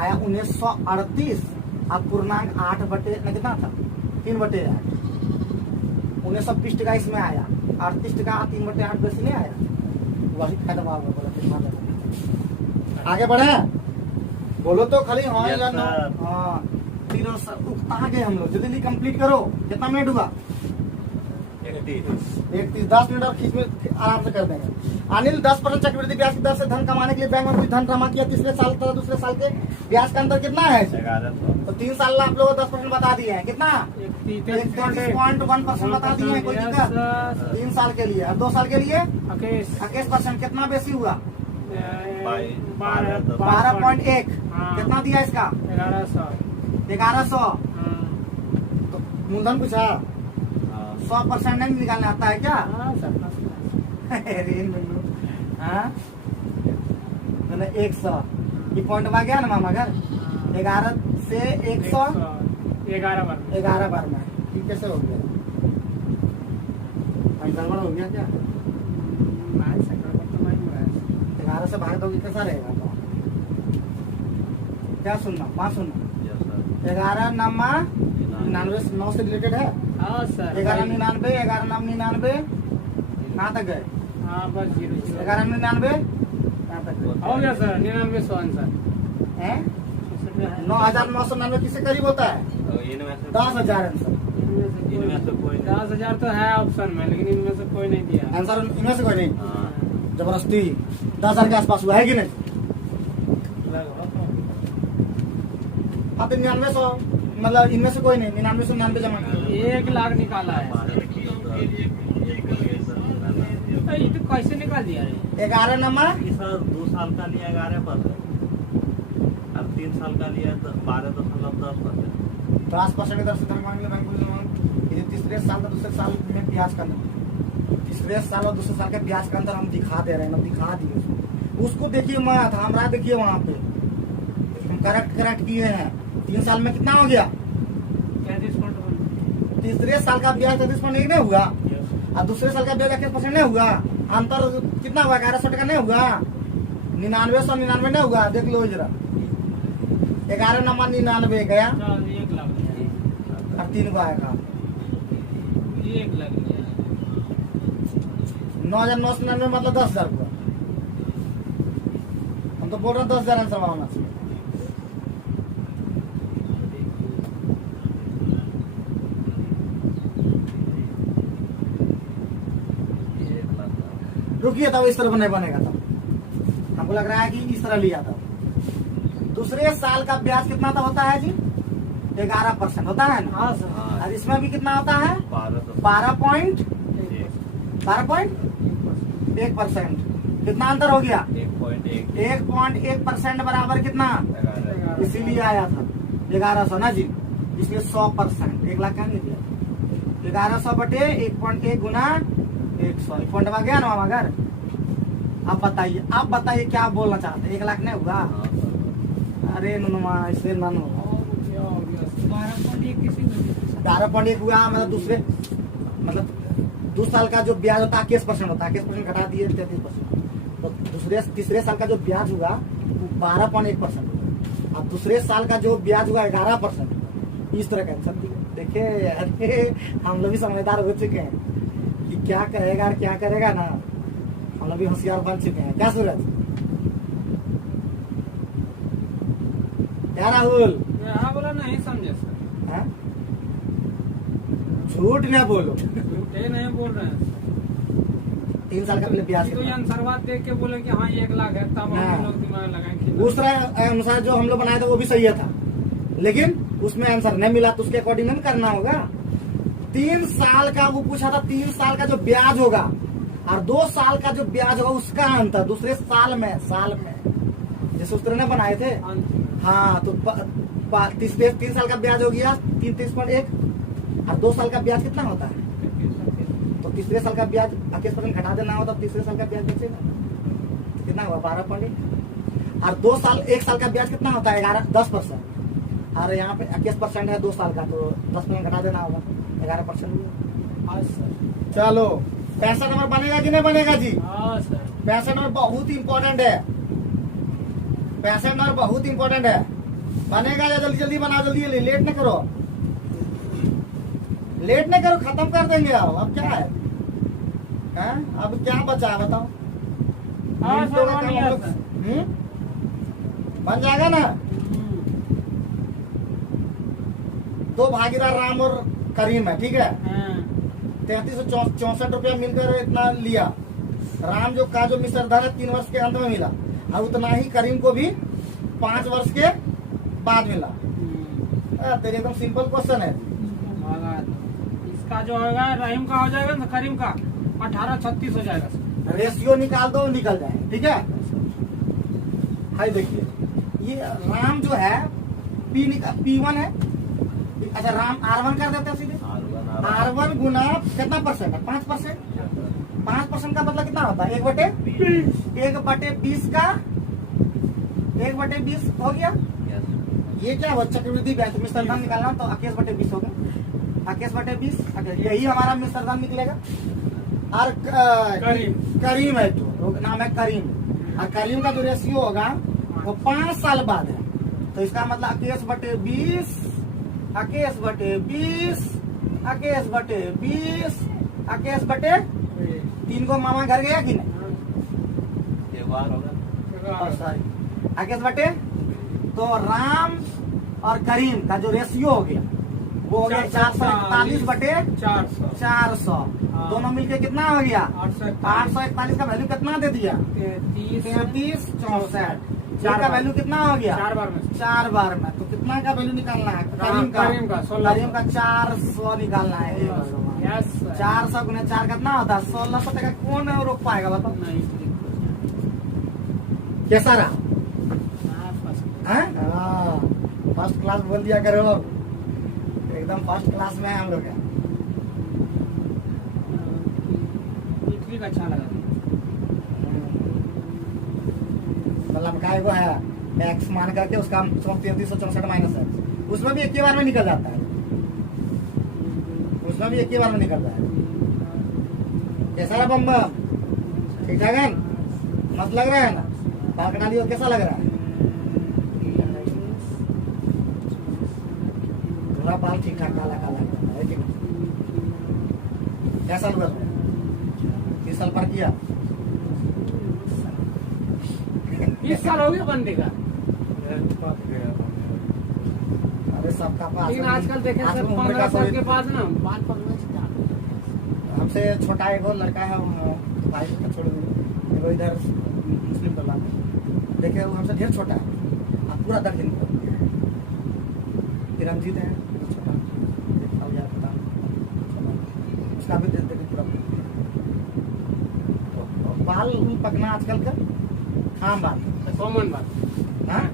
आया 1938 अब पूर्णांक 8 बटे कितना था? 3/8 1920% इसमें आया। 38% 3/8 बेसी नहीं आया। वही फैदवा हुआ। बोला आगे बढ़े बोलो तो खाली हाँ Yes, या नो। sir. हाँ फिर उकता गए हम लोग। जल्दी कंप्लीट करो। कितना मिनट हुआ? 31 10 मिनट और खींच में आराम से कर देंगे। अनिल 10% चक्रवृद्धि ब्याज की दर से धन कमाने के लिए बैंक में कुछ धन जमा किया। तीसरे साल तथा दूसरे साल के ब्याज का अंतर कितना है? 1100। तो 3 साल आप लोगों को 10% बता दिए हैं। कितना? 31.1% बता दिए हैं। कोई दिक्कत? 3 साल के लिए और 2 साल के लिए 21%। कितना बेसी हुआ? 12.1। कितना दिया इसका? 1100 1100 मूलधन पूछा, हाँ 100% नहीं निकालने आता है क्या? हाँ सर फर्स्ट क्लास। अरे मिल्लू, हाँ मैंने 100 ये पॉइंट आ गया ना मामा, अगर 11 से 100 11 बार 11 बार में ये कैसे हो गया? भाई गड़बड़ हो गया क्या? नहीं सर गड़बड़ तो नहीं हुआ है। 11 से भाग दोगे कैसा रहेगा? तो क्या सुनना, 5 सुनना। यस सर 11 नामा 99 9 से रिलेटेड है। हाँ सर 1199 11 नाम 99 कहाँ तक गए? हाँ बस 0 11 99 कहाँ तक गए? हो गया सर 99 आंसर हैं? 9,999 किससे करीब होता है? और इनमें से 10,000 आंसर। इनमें से कोई नहीं। 10,000 तो है ऑप्शन में, लेकिन इनमें से कोई नहीं दिया। आंसर इनमें से कोई नहीं। हाँ जबरदस्ती 10,000 के आसपास हुआ है कि नहीं? हाँ तो 9900 मतलब इनमें से कोई नहीं, 99 से 99 जमा किया। 1 लाख निकाला है। ये तो कैसे निकाल दिया रे? 11 नंबर सर 2 साल का लिया 11%, और 3 साल का लिया तो 12.10%। 10% इधर से धन मांग ले बैंक। ये तीसरे साल का दूसरे साल में ब्याज का अंतर, तीसरे साल और दूसरे साल के ब्याज का अंतर हम दिखा दे रहे हैं, हम दिखा दिए उसको। देखिए मत हमारा, देखिए वहाँ पे हम करेक्ट किए हैं। 3 साल में कितना हो गया? 33.1। तीसरे साल का ब्याज 33.1 नहीं हुआ, और दूसरे साल का ब्याज 21% नहीं हुआ। अंतर कितना हुआ? 1100 टका नहीं हुआ? 9999 नहीं हुआ? देख लो जरा, 11 नंबर 99 गया 1 लाख और 3 को आएगा 1 लाख 9,999 मतलब 10,000 हुआ। हम तो बोल रहे हैं 10,000 आंसर होना चाहिए। रुकिए तब इस तरह नहीं बनेगा। तब हमको लग रहा है कि इस तरह लिया था। दूसरे साल का ब्याज कितना तो होता है जी? 11% होता है ना? हाँ सर हाँ और इसमें भी कितना होता है? 12.1 12.1%। कितना अंतर हो गया? 1.1 1.1% बराबर कितना? 11। इसीलिए आया था 1100 ना जी, इसलिए 100%। 1 लाख क्या नहीं दिया? 1100 बटे 1.1 गुना 100 पॉइंट आ गया ना मगर। अब बताइए क्या बोलना चाहते हैं? 1 लाख नहीं हुआ? हाँ सर अरे नुनुमा इससे मन होगा। 12.1 किसी में 12.1 हुआ मतलब दूसरे, मतलब 2 साल का जो ब्याज होता है 21% होता है, 21% घटा दिए 33%। तो तीसरे साल का जो ब्याज हुआ वो 12.1% हुआ, अब दूसरे साल का जो ब्याज हुआ 11%। इस तरह का आंसर देखिए। अरे हम लोग भी समझदार हो चुके हैं कि क्या करेगा और क्या करेगा ना, हम लोग भी होशियार बन चुके हैं। क्या सूरज, क्या राहुल? हाँ बोला नहीं समझे सर। हाँ? झूठ न बोलो। झूठे नहीं बोल रहे हैं। 3 साल का पहले ब्याज तो ये आंसरवाद देख के बोले कि हाँ 1 लाख है, तब हाँ। हम लोग दिमाग लगाएंगे। उस तरह अनुसार जो हम लोग बनाया था वो भी सही था, लेकिन उसमें आंसर नहीं मिला तो उसके अकॉर्डिंग नहीं करना होगा। 3 साल का वो पूछा था, 3 साल का जो ब्याज होगा और 2 साल का जो ब्याज होगा उसका अंतर दूसरे साल में जैसे उस तरह ने बनाए थे। हाँ तो 3 साल का ब्याज हो गया 33.1 और 2 साल का ब्याज कितना होता है? तो तीसरे साल का ब्याज 21% घटा देना होता, तीसरे साल का ब्याज बचेगा कितना हुआ? 12.1। और 1 साल का ब्याज कितना होता है? 10%। और यहाँ पे 21% है 2 साल का, तो 10% घटा देना होगा, 11% हुआ। हाँ सर। चलो 65 नंबर बनेगा कि नहीं बनेगा जी? हाँ सर। 65 नंबर बहुत इंपॉर्टेंट है, 65 नंबर बहुत इंपॉर्टेंट है। बनेगा या जल्दी जल्दी बनाओ, जल्दी लेट न करो, खत्म कर देंगे। अब क्या है? अब क्या बचा है बताओ? हाँ मिनटों का सर, काम हम लोग- बन जाएगा ना? 2 भागीदार राम और करीम है, ठीक है। हाँ। 3364 रुपया मिलकर इतना लिया। राम जो मिश्र धन है 3 वर्ष के अंत में मिला, और उतना ही करीम को भी 5 वर्ष के बाद मिला। तेरे एकदम सिंपल क्वेश्चन है। इसका जो होगा रहीम का हो जाएगा ना, करीम का 1836 हो जाएगा सर। रेशियो निकाल दो, निकल जाए, ठीक है। हाय देखिए, ये राम जो है P1 है। अच्छा राम R1 कर देते हैं सीधे। R1 गुना कितना परसेंट है? 5%। 5% का मतलब कितना होता है? 1/20 का 1/20 हो गया। ये क्या हुआ? चक्रवृद्धि ब्याज मिश्र धन निकालना तो 21/20 हो गया। 21/20 यही हमारा मिश्र धन निकलेगा। और करीम है जो नाम है करीम, और करीम का जो रेशियो होगा वो 5 साल बाद है। तो इसका मतलब 21/20 3 को मामा घर गया कि नहीं? एक बार होगा। सॉरी 21 तो राम और करीम का जो रेशियो हो गया वो हो गया 441/400। दोनों मिलके कितना हो गया? 841 का वैल्यू कितना दे दिया? 33 64। का वैल्यू कितना हो गया? 4 बार में। तो कितना का वैल्यू निकालना है? करीम का 400 निकालना है। 400 गुना 4 कितना होता है? 1600 टका। कौन रोक पाएगा बताओ? कैसा रहा? फर्स्ट क्लास बोल दिया करो, एकदम फर्स्ट क्लास में है हम लोग। अच्छा लगा मतलब काय को है एक्स मान करके उसका 3364 माइनस है, उसमें भी एक ही बार में निकल जाता है। उसमें भी एक ही बार में निकल जाता है। कैसा रहा बम बम? ठीक ठाक है? मस्त लग रहा है ना? बाल कटा लिया कैसा लग रहा है? पूरा बाल ठीक ठाक काला काला है ठीक है? कैसा लग रहा है? 30 साल पर किया? 20 साल हो गया बनने का। अरे सबका पास, लेकिन आजकल देखे आज सर उम्र 15 का साल कोई- के बाद ना बाल पकड़ना स्टार्ट। हमसे छोटा एक और लड़का है, भाई का छोड़ दो, वो इधर मुस्लिम टोला में, देखिए वो हमसे ढेर छोटा है, आप पूरा दर्द नहीं करोगे। फिर हम जीते हैं छोटा, देखता हूँ यार पता छोटा। उसका भी देख देखे पूरा तो बाल पकना आजकल का आम बात कॉमन बात। हाँ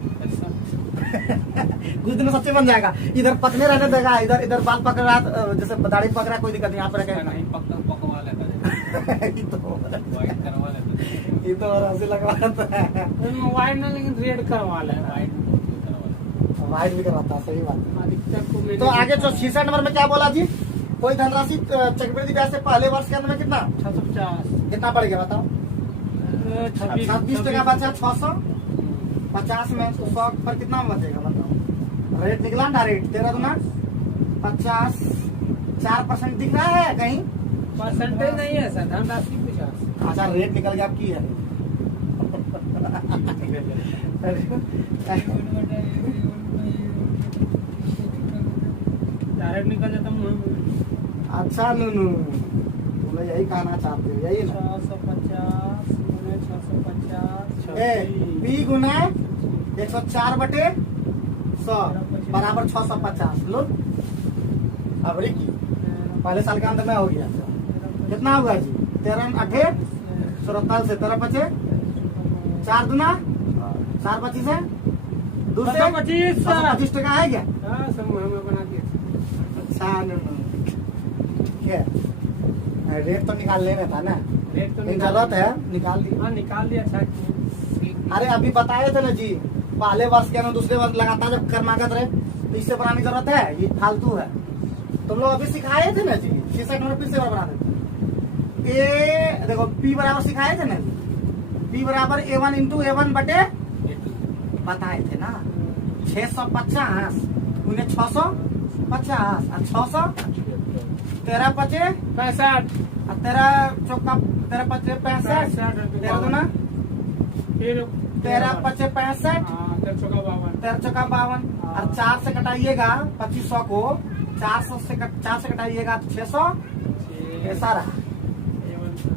कुछ दिन में सच्चे बन जाएगा। इधर पकने रहने देगा, इधर इधर बाल पकड़ रहा, जैसे दाढ़ी पकड़ रहा, कोई दिक्कत नहीं, यहाँ पर नहीं पकवा लेता है, ये तो वाइट करवा लेता है। ये तो रस्सी लगवाता है। वाइट ना लेकिन रेड करवा ले। वाइट भी करवाता है, सही बात है। अधिकतर को मैंने तो आगे जो 66 नंबर में क्या बोला जी? कोई धनराशि चक्रवृद्धि ब्याज से पहले वर्ष के अंदर में कितना 650 कितना बढ़ गया बताओ? 26 टका बचा 650 में, तो 100 पर कितना बचेगा बताओ? रेट निकला डायरेक्ट 13 गुना 50 4% दिख रहा है कहीं? परसेंटेज नहीं है सर, धनराशि 50। अच्छा रेट निकल गया, अब की है डायरेक्ट निकल जाता हूँ। अच्छा नूनू तुम्हें यही कहना चाहते हो, यही ना? 650 गुने 650 पी गुना 104/100 बराबर 650 लो। अब की पहले साल के अंदर में हो गया कितना हुआ जी? 13 8 74 से 13 5 4 दुना 4 25 है, दूसरे 25 टका है क्या? समूह में बना दिया। अच्छा क्या रेट तो निकाल लेना था ना, रेट तो लेकिन जरूरत है निकाल दी। हाँ निकाल दिया। अच्छा अरे अभी बताए थे ना जी, पहले वर्ष के अंदर दूसरे वर्ष लगातार जब कर्मागत रहे तो इससे बनाने की जरूरत है, ये फालतू है। तुम लोग अभी सिखाए थे ना जी, 66 नंबर फिर से बना देते। ए देखो P बराबर सिखाए थे ना, P बराबर A1 इंटू A1 बटे बताए थे ना 650 उन्हें 650 और 600 13 5 65 और 13 चौका 13 5 65 13 दूना फिर 13 5 65 हाँ 13 चौका 52 और 4 से कटाइएगा 2500 को 4 से कटाइएगा तो 600। कैसा रहा?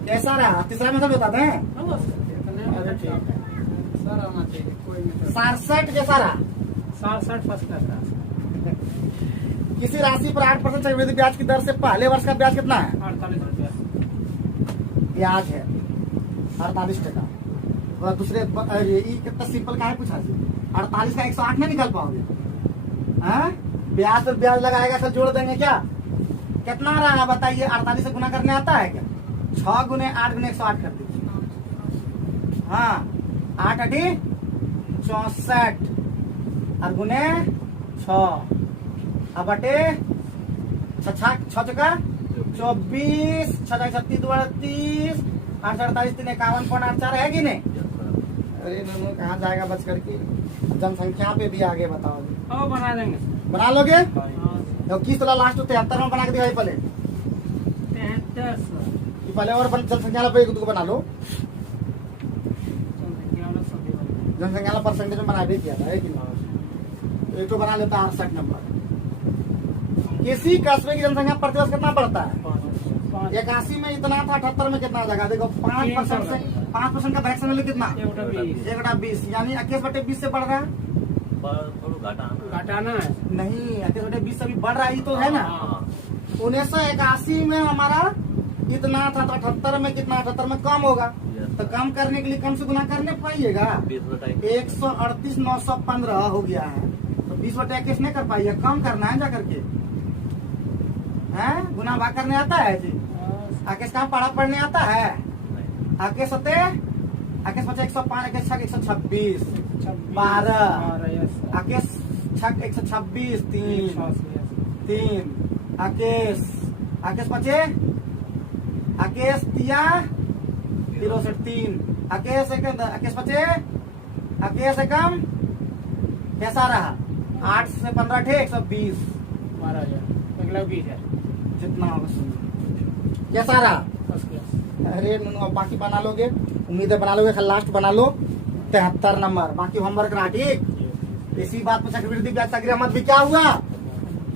कैसा रहा? तीसरा मेथड बताते हैं। अरे ठीक है। सर आना चाहिए कोई नहीं। 67 कैसा रहा? 67 फर्स्ट क्लास रहा। किसी राशि पर 8% चक्रवृद्धि ब्याज की दर से पहले वर्ष का ब्याज कितना है? 48 रुपया ब्याज है 48 टका। और दूसरे ये कितना सिंपल का है पूछा जी? 48 का 108 नहीं निकल पाओगे? हाँ? ब्याज पर ब्याज लगाएगा सर, जोड़ देंगे क्या? कितना रहा बताइए, 48 से गुना करने आता है क्या? 6 गुने 8 गुने 108 कर दीजिए। हाँ 8 अठी 64 और गुने 6 अब बटे 6 चौका 24 6 36 38 8 48 3 51.84 है कि नहीं? अरे नूनू कहाँ जाएगा बच करके, जनसंख्या पे भी आगे बताओ। और बना देंगे सर। बना लोगे? हाँ, तो किस तरह लास्ट 73 में बना के दिखाई पहले 73 सर। कि पहले और जनसंख्या पे एक दो बना लो, जनसंख्या वाला सभी बना। जनसंख्या परसेंटेज में बना भी किया था है कि नहीं? एक तो बना लेता 68 नंबर। किसी कस्बे की जनसंख्या प्रतिवर्ष कितना बढ़ता है? 81 में इतना था, 78 में कितना जगह देखो 5% से 5% का फ्रैक्शन वैल्यू कितना? 1/20 यानी 21/20 से बढ़ रहा है। थोड़ा घटाना है नहीं 21/20 से भी बढ़ रहा ही तो है ना। 1981 में हमारा इतना था तो 78 में कितना? 78 में कम होगा, तो कम करने के लिए कम से गुना करने पाइएगा। 138,915 हो गया है, तो 20/21 नहीं कर पाइए, कम करना है जा करके है। गुना भाग करने आता है जी? आकेश कहाँ पढ़ा पढ़ने आता है? आकेश होते आकेश बच्चे 105 आकेश 6 126 12 आकेश 6 126 3 आकेश बच्चे आकेश तिया 03 आकेश बच्चे आकेश एकम कैसा रहा? 8 से 15 थे 120 जितना होगा सुनिए कैसा रहा? अरे नूनू अब बाकी बना लोगे, उम्मीद है बना लोगे, लास्ट बना लो 73 नंबर। बाकी होमवर्क रहा ठीक। इसी बात पर चक्रवृद्धि ब्याज सक्रिय मत भी क्या हुआ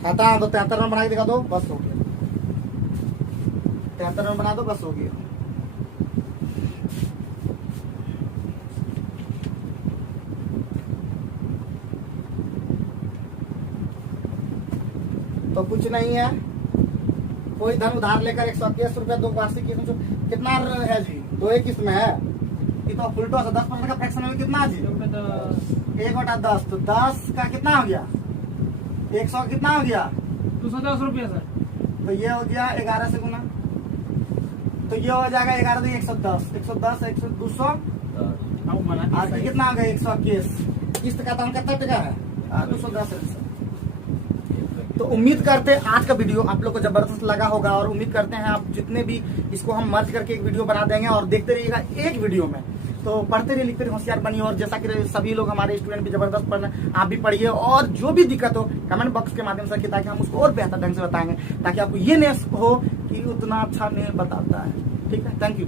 खाता तो 73 नंबर बना के दिखा दो, बस हो गया। 73 नंबर बना दो, बस हो गया। तो कुछ नहीं है, कोई धन उधार लेकर 121 रुपया 2 वार्षिक किस्त कितना है जी? 2 किस्त में है। ये तो फुलटो से 10% का फ्रैक्शन में कितना जी? 1/10 तो 10 का कितना हो गया? 100 कितना हो गया? 210 रुपया सर। तो ये हो गया 11 से गुना, तो ये हो जाएगा 11 से 110 200 और कितना हो गया? 121। किस्त का दाम कितना टका है? 210। तो उम्मीद करते हैं आज का वीडियो आप लोग को जबरदस्त लगा होगा, और उम्मीद करते हैं आप जितने भी इसको हम मर्ज करके एक वीडियो बना देंगे और देखते रहिएगा एक वीडियो में। तो पढ़ते रहिए, लिखते रहिए, होशियार बनिए, और जैसा कि सभी लोग हमारे स्टूडेंट भी जबरदस्त पढ़ रहे हैं, आप भी पढ़िए, और जो भी दिक्कत हो कमेंट बॉक्स के माध्यम से रखिए ताकि हम उसको और बेहतर ढंग से बताएंगे, ताकि आपको ये नहीं हो कि उतना अच्छा नहीं बताता है। ठीक है, थैंक यू।